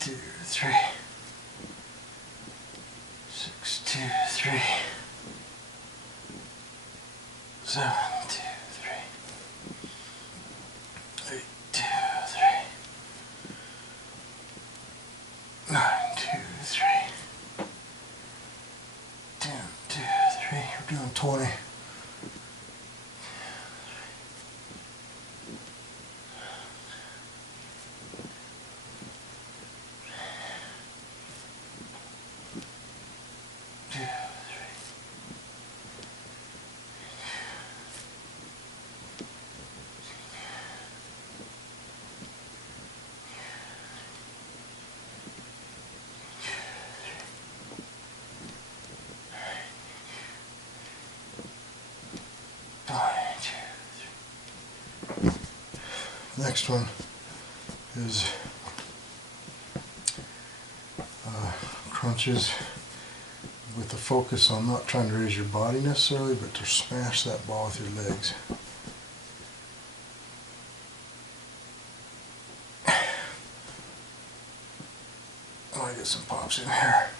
2, 3, 6, 2, 3, 7, 2, 3, 8, 2, 3, 9, 2, 3, 10, 2, 3. We're doing 20. next one is crunches with the focus on not trying to raise your body necessarily, but to smash that ball with your legs. Oh, I get some pops in here.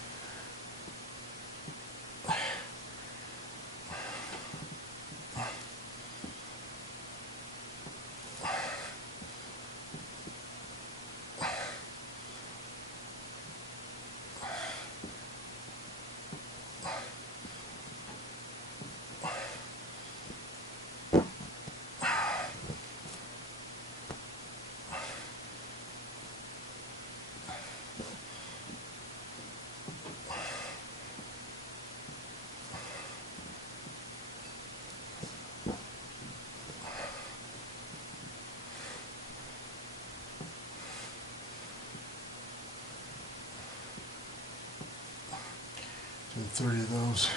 Do 30 of those.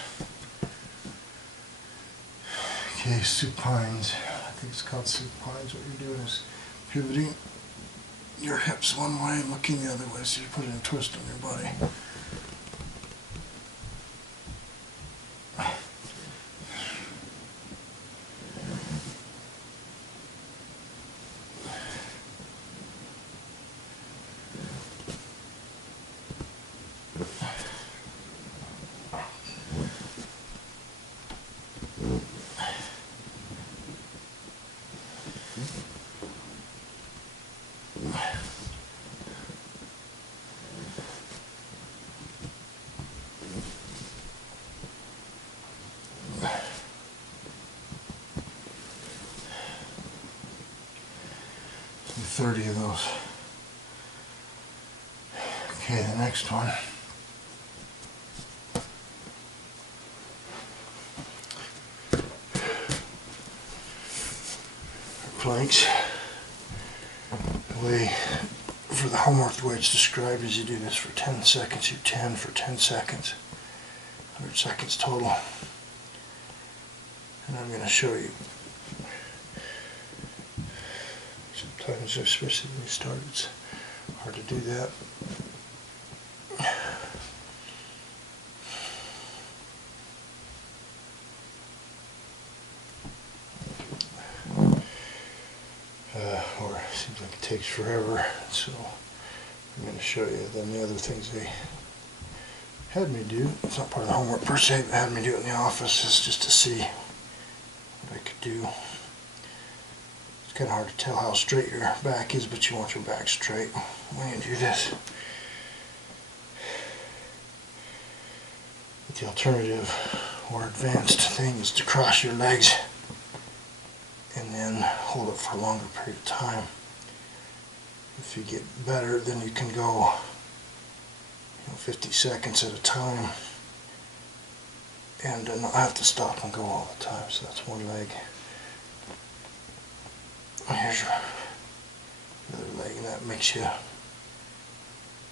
Okay, supines. I think it's called supines. What you're doing is pivoting your hips one way and looking the other way, so you put in a twist on your body. Do 30 of those. Okay, the next one. Planks. The way, for the homework, the way it's described is you do this for 10 seconds, you 10 for 10 seconds. 100 seconds total. And I'm going to show you. Sometimes, especially when you start, it's hard to do that. Or it seems like it takes forever, so I'm going to show you. Then the other things they had me do, it's not part of the homework per se, but had me do it in the office is just to see what I could do. It's kind of hard to tell how straight your back is, but you want your back straight when you do this. But the alternative or advanced thing is to cross your legs and then hold it for a longer period of time. If you get better, then you can go 50 seconds at a time and not have to stop and go all the time. So that's one leg. Here's your other leg, and that makes you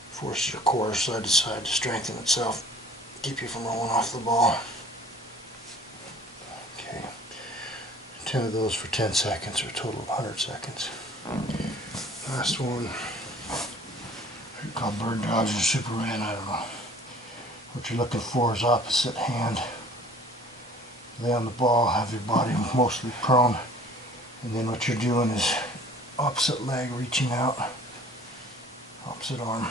force your core side to side to strengthen itself, keep you from rolling off the ball. Okay, 10 of those for 10 seconds, or a total of 100 seconds. Last one, called bird dogs or Superman, I don't know. What you're looking for is opposite hand. Lay on the ball, have your body mostly prone, and then what you're doing is opposite leg reaching out, opposite arm.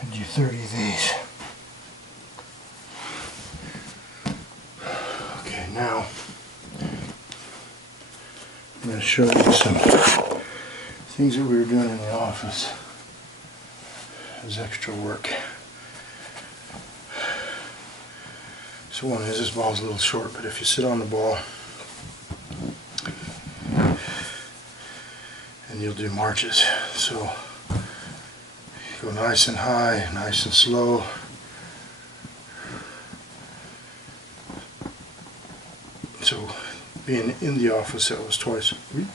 And do 30 of these. Okay, now I'm going to show you some things that we were doing in the office as extra work. So one is, this ball's a little short, but if you sit on the ball and you'll do marches, so go nice and high, nice and slow. So being in the office, that was twice a week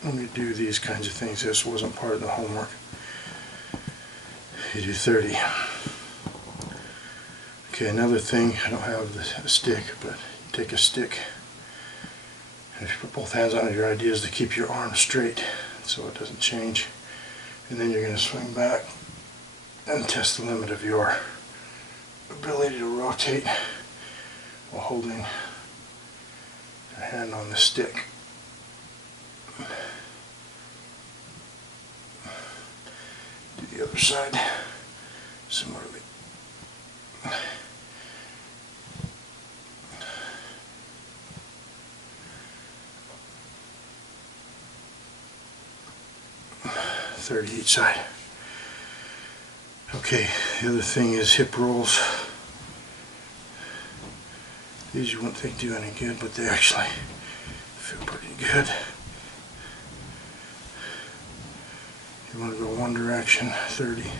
when we do these kinds of things. This wasn't part of the homework. you do 30. Okay, another thing, I don't have the stick, but you take a stick, and if you put both hands on it, your idea is to keep your arm straight so it doesn't change. And then you're going to swing back and test the limit of your ability to rotate while holding your hand on the stick. Do the other side similarly. .30 each side. Okay, the other thing is hip rolls. These you wouldn't think do any good, but they actually feel pretty good. You want to go one direction, 30,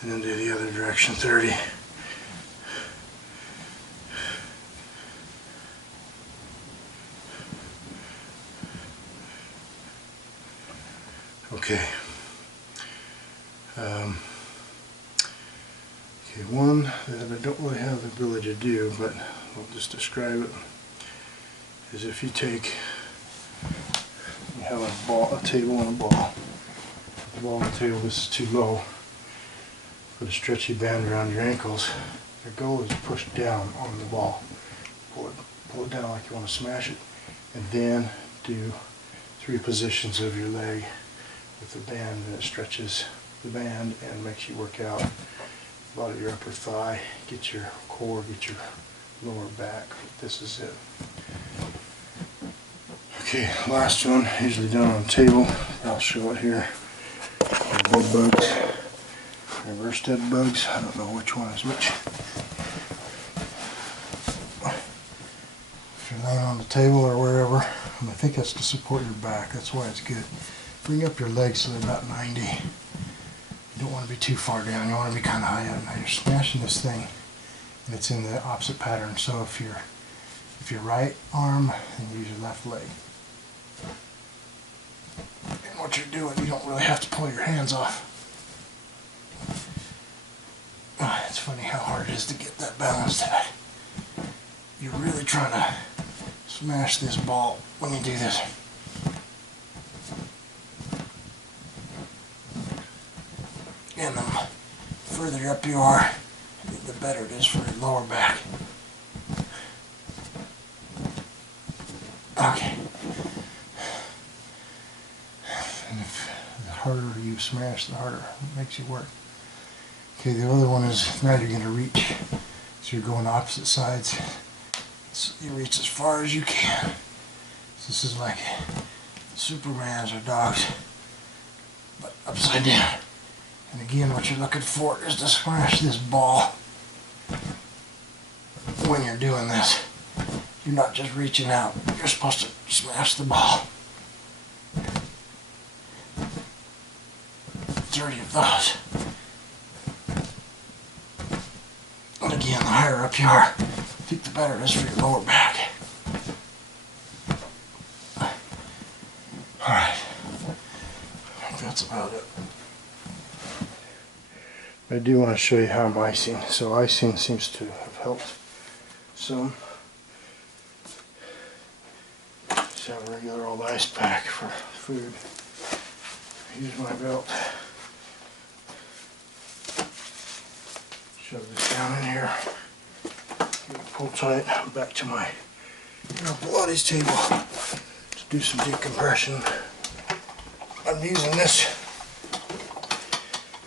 and then do the other direction, 30. Okay. Okay, one that I don't really have the ability to do, but I'll just describe it, is if you have a table and a ball. The ball and the table, this is too low. Put a stretchy band around your ankles. Your goal is to push down on the ball. Pull it down like you want to smash it, and then do 3 positions of your leg with the band, and it stretches the band and makes you work out a lot of your upper thigh, get your core, get your lower back. This is it. Okay, last one, usually done on the table. I'll show it here. Dead bugs, reverse dead bugs. I don't know which one is which. If you're laying on the table or wherever, and I think that's to support your back. That's why it's good. Bring up your legs so they're about 90. You don't want to be too far down. You want to be kind of high up. Now you're smashing this thing, and it's in the opposite pattern. So if your right arm, then use your left leg. And what you're doing, you don't really have to pull your hands off. It's funny how hard it is to get that balance tight. You're really trying to smash this ball when you do this. And the further up you are, the better it is for your lower back. Okay. And if the harder you smash, the harder it makes you work. Okay, the other one is now you're going to reach. So you're going opposite sides. So you reach as far as you can. So this is like Superman's or dogs, but upside down. And again, what you're looking for is to smash this ball. When you're doing this, you're not just reaching out. You're supposed to smash the ball. 30 of those. And again, the higher up you are, I think the better it is for your lower back. Alright. I think that's about it. I do want to show you how I'm icing. So icing seems to have helped some. Just have a regular old ice pack for food. Use my belt. Shove this down in here. Get it pull tight. Back to my Pilates table to do some decompression. I'm using this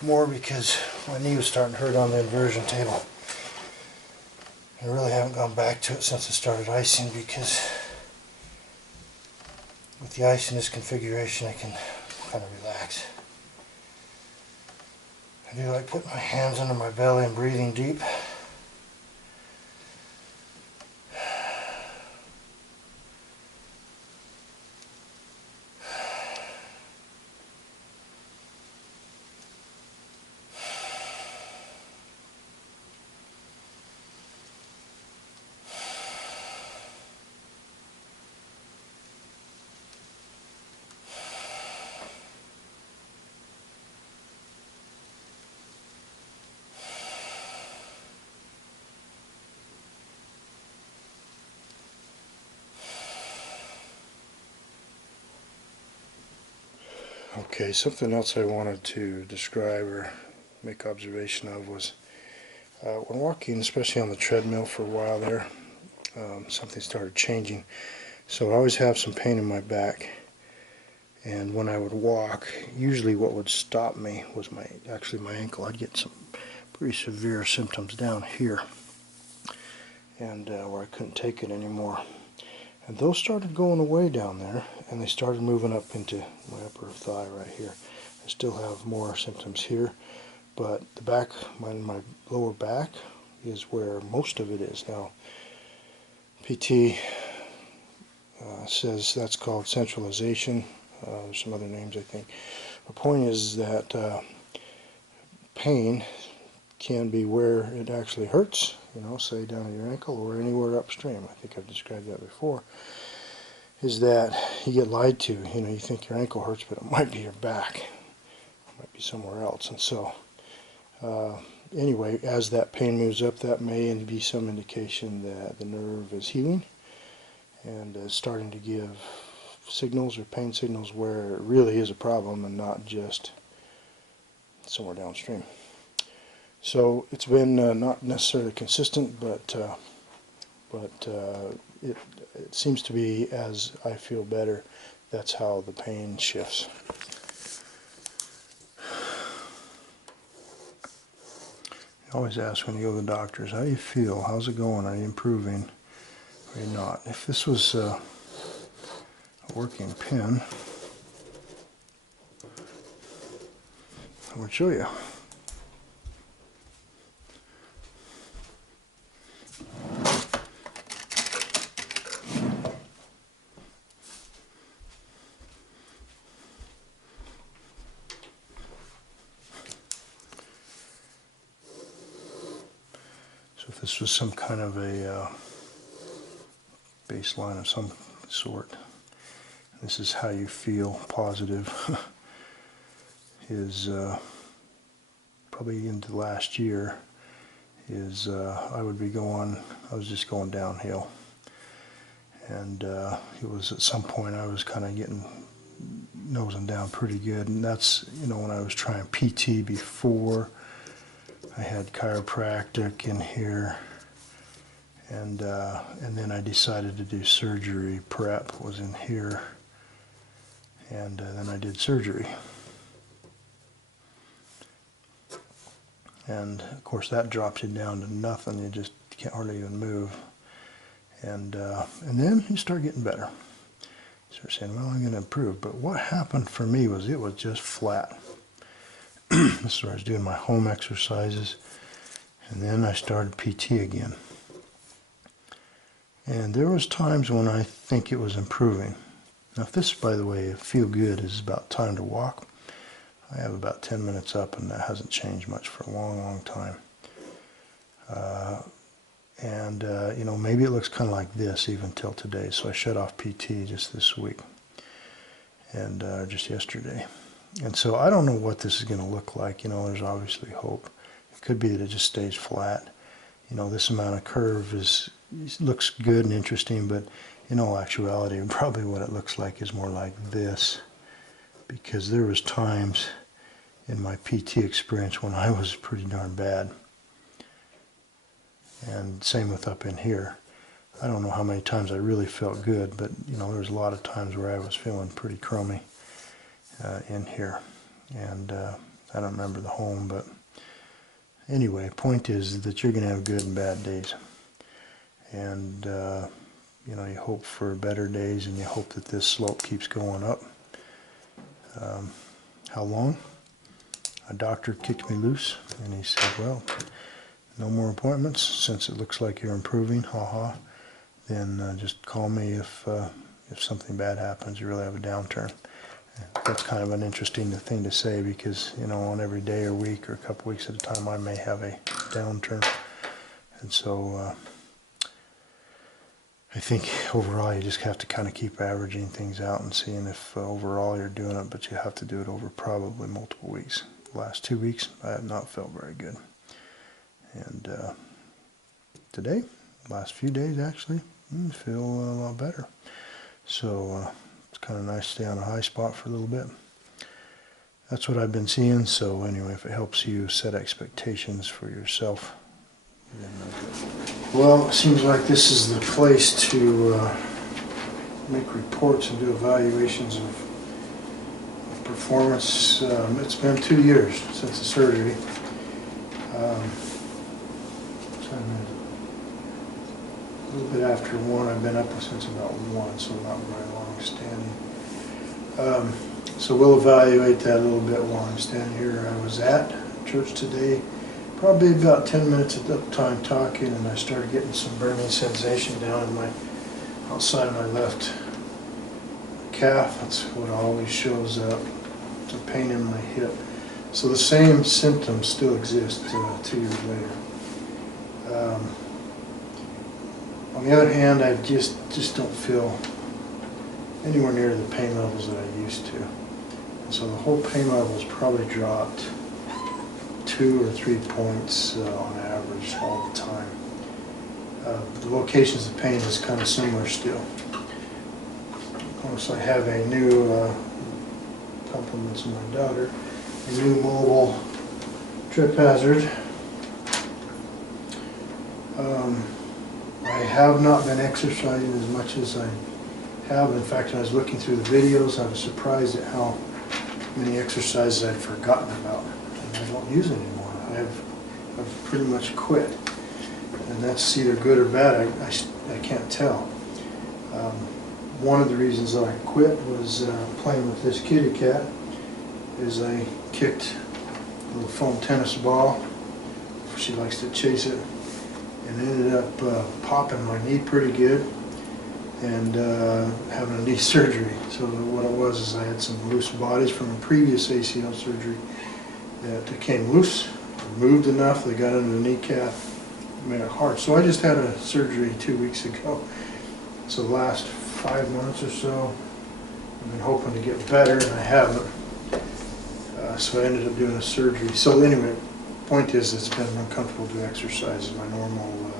more because my knee was starting to hurt on the inversion table. I really haven't gone back to it since I started icing because with the ice in this configuration I can kind of relax. I do like putting my hands under my belly and breathing deep. Okay, something else I wanted to describe or make observation of was when walking, especially on the treadmill for a while there, something started changing. So I always have some pain in my back, and when I would walk, usually what would stop me was actually my ankle. I'd get some pretty severe symptoms down here, and where I couldn't take it anymore. And those started going away down there, and they started moving up into my upper thigh right here. I still have more symptoms here, but the back, my lower back, is where most of it is. Now, PT says that's called centralization. There's some other names, I think. The point is that pain can be where it actually hurts, say down at your ankle or anywhere upstream. I think I've described that before. Is that you get lied to. You think your ankle hurts, but it might be your back. It might be somewhere else. And so, anyway, as that pain moves up, that may be some indication that the nerve is healing and starting to give signals or pain signals where it really is a problem and not just somewhere downstream. So it's been not necessarily consistent, but it seems to be, as I feel better, that's how the pain shifts. You always ask when you go to the doctors, how do you feel? How's it going? Are you improving? Or are you not? If this was a working pen, I would show you. So if this was some kind of a baseline of some sort, this is how you feel positive, is probably into last year, is I was just going downhill. And it was at some point I was kind of getting nosing down pretty good. And that's, when I was trying PT before, I had chiropractic in here, and then I decided to do surgery. Prep was in here, and then I did surgery. And of course that drops you down to nothing. You just can't hardly even move. And then you start getting better. You start saying, well, I'm going to improve. But what happened for me was it was just flat. This is where I was doing my home exercises, and then I started PT again. And there was times when I think it was improving. Now, if this, by the way, feel good is about time to walk, I have about 10 minutes up, and that hasn't changed much for a long, long time. Maybe it looks kind of like this even till today. So I shut off PT just this week, and just yesterday. And so I don't know what this is going to look like. There's obviously hope. It could be that it just stays flat. This amount of curve looks good and interesting, but in all actuality, probably what it looks like is more like this, because there was times in my PT experience when I was pretty darn bad. And same with up in here. I don't know how many times I really felt good, but there was a lot of times where I was feeling pretty crummy in here. And I don't remember the home, but anyway, point is that you're going to have good and bad days. And you hope for better days, and you hope that this slope keeps going up. How long? A doctor kicked me loose, and he said, well, no more appointments since it looks like you're improving, haha. Then just call me if something bad happens, you really have a downturn. That's kind of an interesting thing to say, because on every day or week or a couple weeks at a time I may have a downturn. And so I think overall you just have to kind of keep averaging things out and seeing if overall you're doing it, but you have to do it over probably multiple weeks. The last 2 weeks I have not felt very good. And today, last few days actually, I feel a lot better. So it's kind of nice to stay on a high spot for a little bit. that's what I've been seeing. So anyway, if it helps you set expectations for yourself, then well, it seems like this is the place to make reports and do evaluations of performance. It's been 2 years since the surgery. So a little bit after 1. I've been up since about 1, so not very long standing. So we'll evaluate that a little bit while I'm standing here. I was at church today, probably about 10 minutes at that time talking, and I started getting some burning sensation down in my outside of my left calf. That's what always shows up. It's a pain in my hip. So the same symptoms still exist 2 years later. On the other hand, I just don't feel anywhere near the pain levels that I used to. And so the whole pain levels probably dropped 2 or 3 points on average all the time. The locations of pain is kind of similar still. Of course, I have a new, compliments of my daughter, a new mobile trip hazard. I have not been exercising as much as I have. In fact, when I was looking through the videos, I was surprised at how many exercises I'd forgotten about, and I don't use anymore. I've pretty much quit, and that's either good or bad. I can't tell. One of the reasons that I quit was playing with this kitty cat. Is I kicked a little foam tennis ball. She likes to chase it, and ended up popping my knee pretty good, and having a knee surgery. So what it was is I had some loose bodies from a previous ACL surgery that came loose, moved enough, they got under the kneecap, made it hard. So I just had a surgery 2 weeks ago. So the last 5 months or so, I've been hoping to get better, and I haven't. So I ended up doing a surgery. So anyway, point is it's been uncomfortable to exercise my normal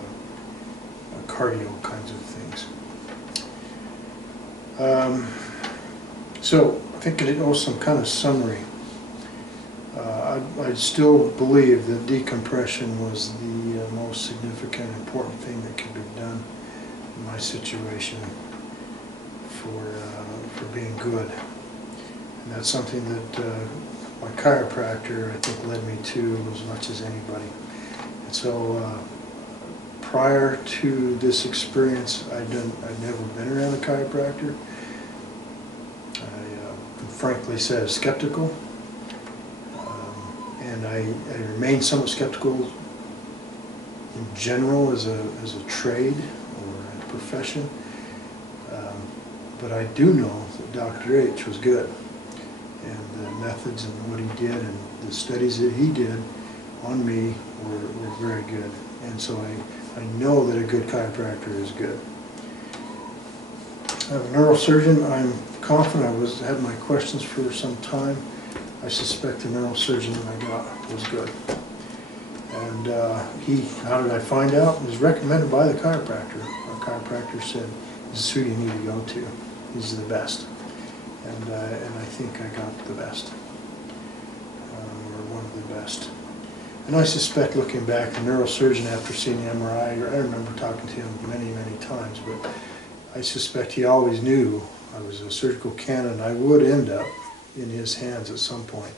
cardio kinds of things. So I think it owes some kind of summary. I still believe that decompression was the most significant, important thing that could be done in my situation for being good. And that's something that my chiropractor, I think, led me to as much as anybody. And so prior to this experience, I'd never been around a chiropractor. I frankly said skeptical. And I remain somewhat skeptical in general as a trade or a profession. But I do know that Dr. H was good. And the methods and what he did and the studies that he did on me were very good. And so I know that a good chiropractor is good. I have a neurosurgeon. I'm confident. I had my questions for some time. I suspect the neurosurgeon that I got was good. And how did I find out? It was recommended by the chiropractor. Our chiropractor said, this is who you need to go to. These are the best. And I think I got the best, or one of the best. And I suspect, looking back, the neurosurgeon, after seeing the MRI, I remember talking to him many, many times, but I suspect he always knew I was a surgical candidate and I would end up in his hands at some point.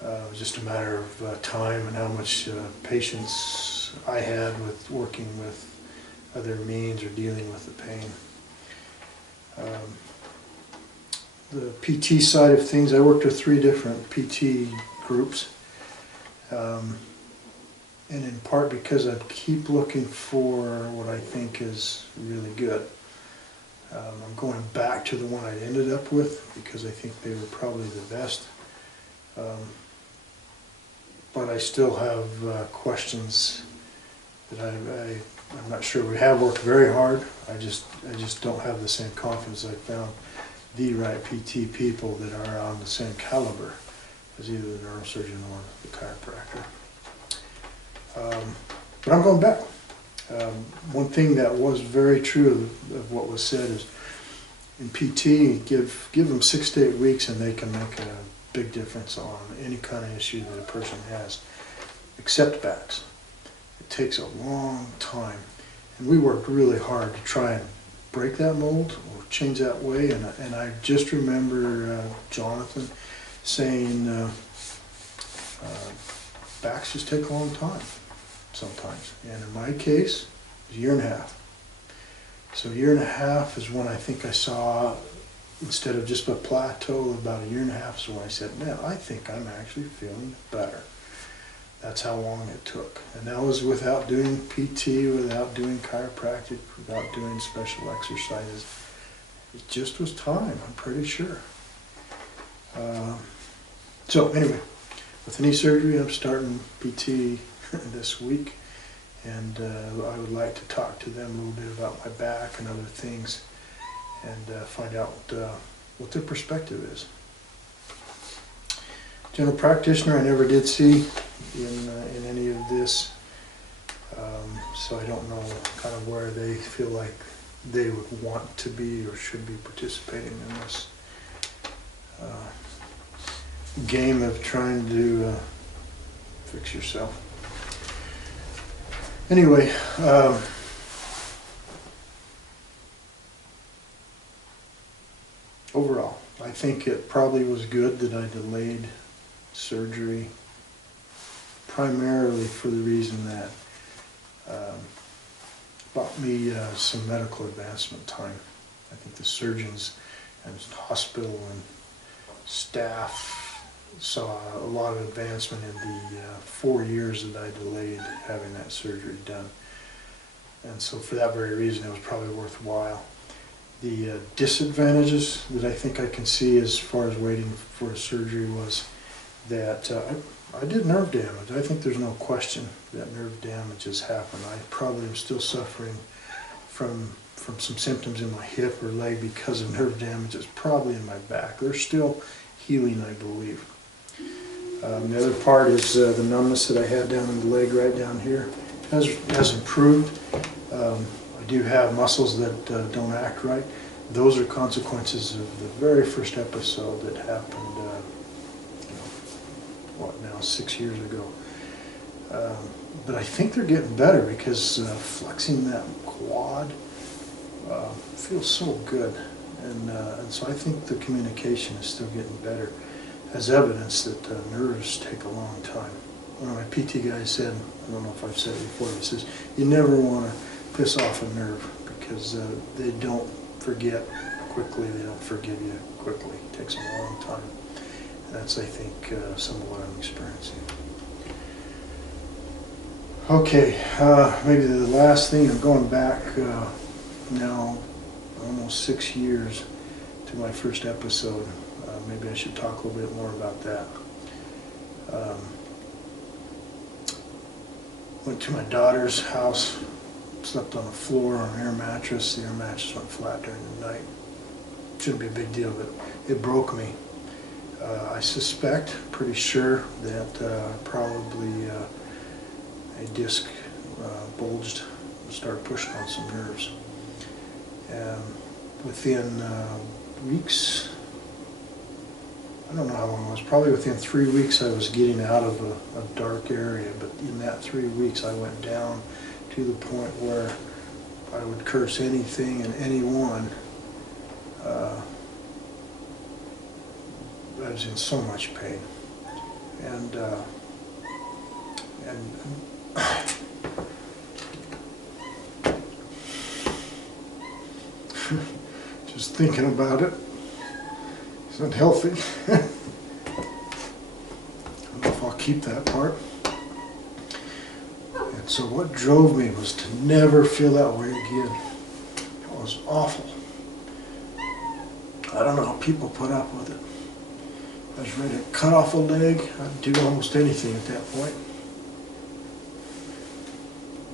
It was just a matter of time and how much patience I had with working with other means or dealing with the pain. The PT side of things, I worked with 3 different PT groups, and in part because I keep looking for what I think is really good. I'm going back to the one I ended up with because I think they were probably the best, but I still have questions that I'm not sure. We have worked very hard. I just don't have the same confidence. I found the right PT people that are on the same caliber as either the neurosurgeon or the chiropractor. But I'm going back. One thing that was very true of what was said is in PT, give them 6 to 8 weeks and they can make big difference on any kind of issue that a person has, except backs. It takes a long time, and we worked really hard to try and break that mold or change that way. And I just remember Jonathan saying backs just take a long time sometimes. And in my case, it was a year and a half. So a year and a half is when I think I saw, instead of just a plateau, about a year and a half is when I said, man, I think I'm actually feeling better. That's how long it took. And that was without doing PT, without doing chiropractic, without doing special exercises. It just was time, I'm pretty sure. So anyway, with the knee surgery, I'm starting PT this week. And I would like to talk to them a little bit about my back and other things, and find out what their perspective is. General practitioner I never did see in any of this, so I don't know kind of where they feel like they would want to be or should be participating in this game of trying to fix yourself. Anyway, overall, I think it probably was good that I delayed surgery, primarily for the reason that bought me some medical advancement time. I think the surgeons and hospital and staff saw a lot of advancement in the 4 years that I delayed having that surgery done. And so for that very reason, it was probably worthwhile. The disadvantages that I think I can see as far as waiting for a surgery was that I did nerve damage. I think there's no question that nerve damage has happened. I probably am still suffering from some symptoms in my hip or leg because of nerve damage. It's probably in my back. They're still healing, I believe. The other part is the numbness that I had down in the leg right down here has improved. I do have muscles that don't act right. Those are consequences of the very first episode that happened, 6 years ago. But I think they're getting better because flexing that quad feels so good. And so I think the communication is still getting better, as evidence that nerves take a long time. One of my PT guys said, I don't know if I've said it before, he says, you never want to piss off a nerve because they don't forget quickly, they don't forgive you quickly. It takes a long time. And that's, I think, some of what I'm experiencing. Okay, maybe the last thing, I'm going back now almost 6 years to my first episode. Maybe I should talk a little bit more about that. Went to my daughter's house, slept on the floor on an air mattress. The air mattress went flat during the night. Shouldn't be a big deal, but it broke me. I suspect, pretty sure, that probably a disc bulged and started pushing on some nerves. And within weeks, I don't know how long it was, probably within 3 weeks I was getting out of a dark area, but in that 3 weeks I went down to the point where I would curse anything and anyone. I was in so much pain. And just thinking about it isn't healthy. I don't know if I'll keep that part. And so what drove me was to never feel that way again. It was awful. I don't know how people put up with it. I was ready to cut off a leg. I'd do almost anything at that point.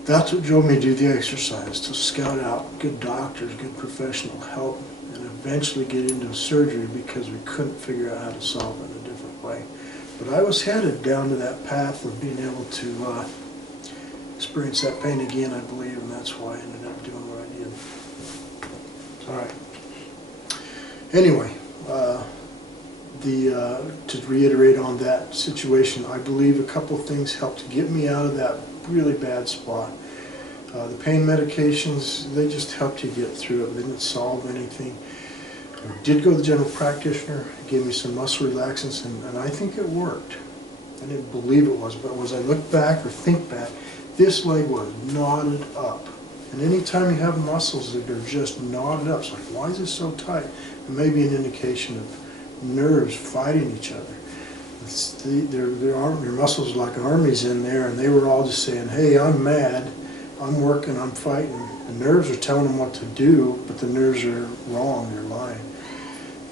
That's what drove me to do the exercise, to scout out good doctors, good professional help, and eventually get into surgery because we couldn't figure out how to solve it in a different way. But I was headed down to that path of being able to experience that pain again, I believe, and that's why I ended up doing what I did. All right. Anyway, To reiterate on that situation, I believe a couple of things helped to get me out of that really bad spot. The pain medications, they just helped you get through it. They didn't solve anything. I did go to the general practitioner. He gave me some muscle relaxants, and I think it worked. I didn't believe it was, but as I look back or think back, this leg was knotted up. And anytime you have muscles that are just knotted up, it's like, why is this so tight? It may be an indication of nerves fighting each other. Your muscles are like armies in there, and they were all just saying, hey, I'm mad, I'm working, I'm fighting. The nerves are telling them what to do, but the nerves are wrong, they're lying.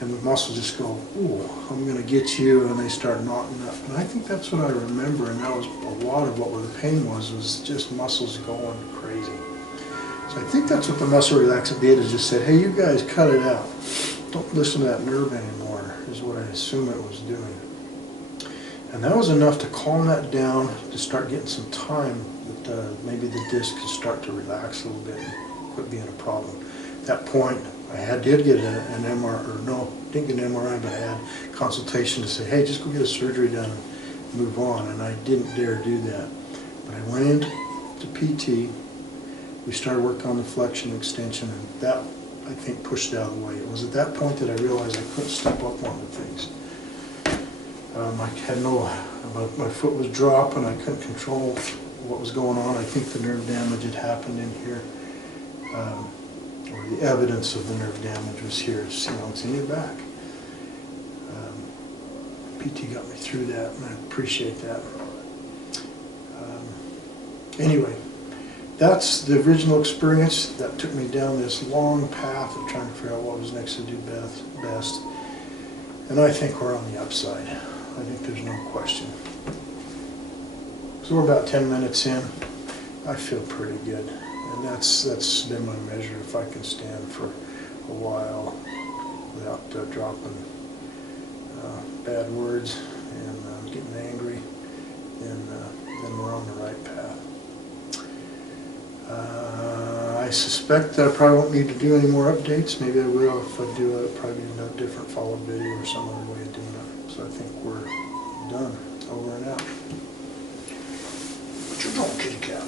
And the muscles just go, ooh, I'm going to get you, and they start knotting up. And I think that's what I remember, and that was a lot of what the pain was just muscles going crazy. So I think that's what the muscle relaxant did, is just said, hey, you guys cut it out. Don't listen to that nerve anymore, is what I assume it was doing. And that was enough to calm that down, to start getting some time that maybe the disc could start to relax a little bit and quit being a problem. At that point, I did get an MRI, or no, didn't get an MRI, but I had consultation to say, hey, just go get a surgery done and move on. And I didn't dare do that. But I went into PT. We started working on the flexion extension, and that, I think, pushed it out of the way. It was at that point that I realized I couldn't step up on the things. I had my foot was dropping, I couldn't control what was going on. I think the nerve damage had happened in here. Or the evidence of the nerve damage was here. It's in your back. PT got me through that, and I appreciate that. Anyway, that's the original experience that took me down this long path of trying to figure out what was next to do best. And I think we're on the upside. I think there's no question. So we're about 10 minutes in. I feel pretty good. And that's been my measure. If I can stand for a while without dropping bad words and getting angry, then we're on the right path. I suspect that I probably won't need to do any more updates. Maybe I will. If I do, I'll probably do a different follow-up video or some other way of doing it. So I think we're done. Over and out. What you doing, kitty cat?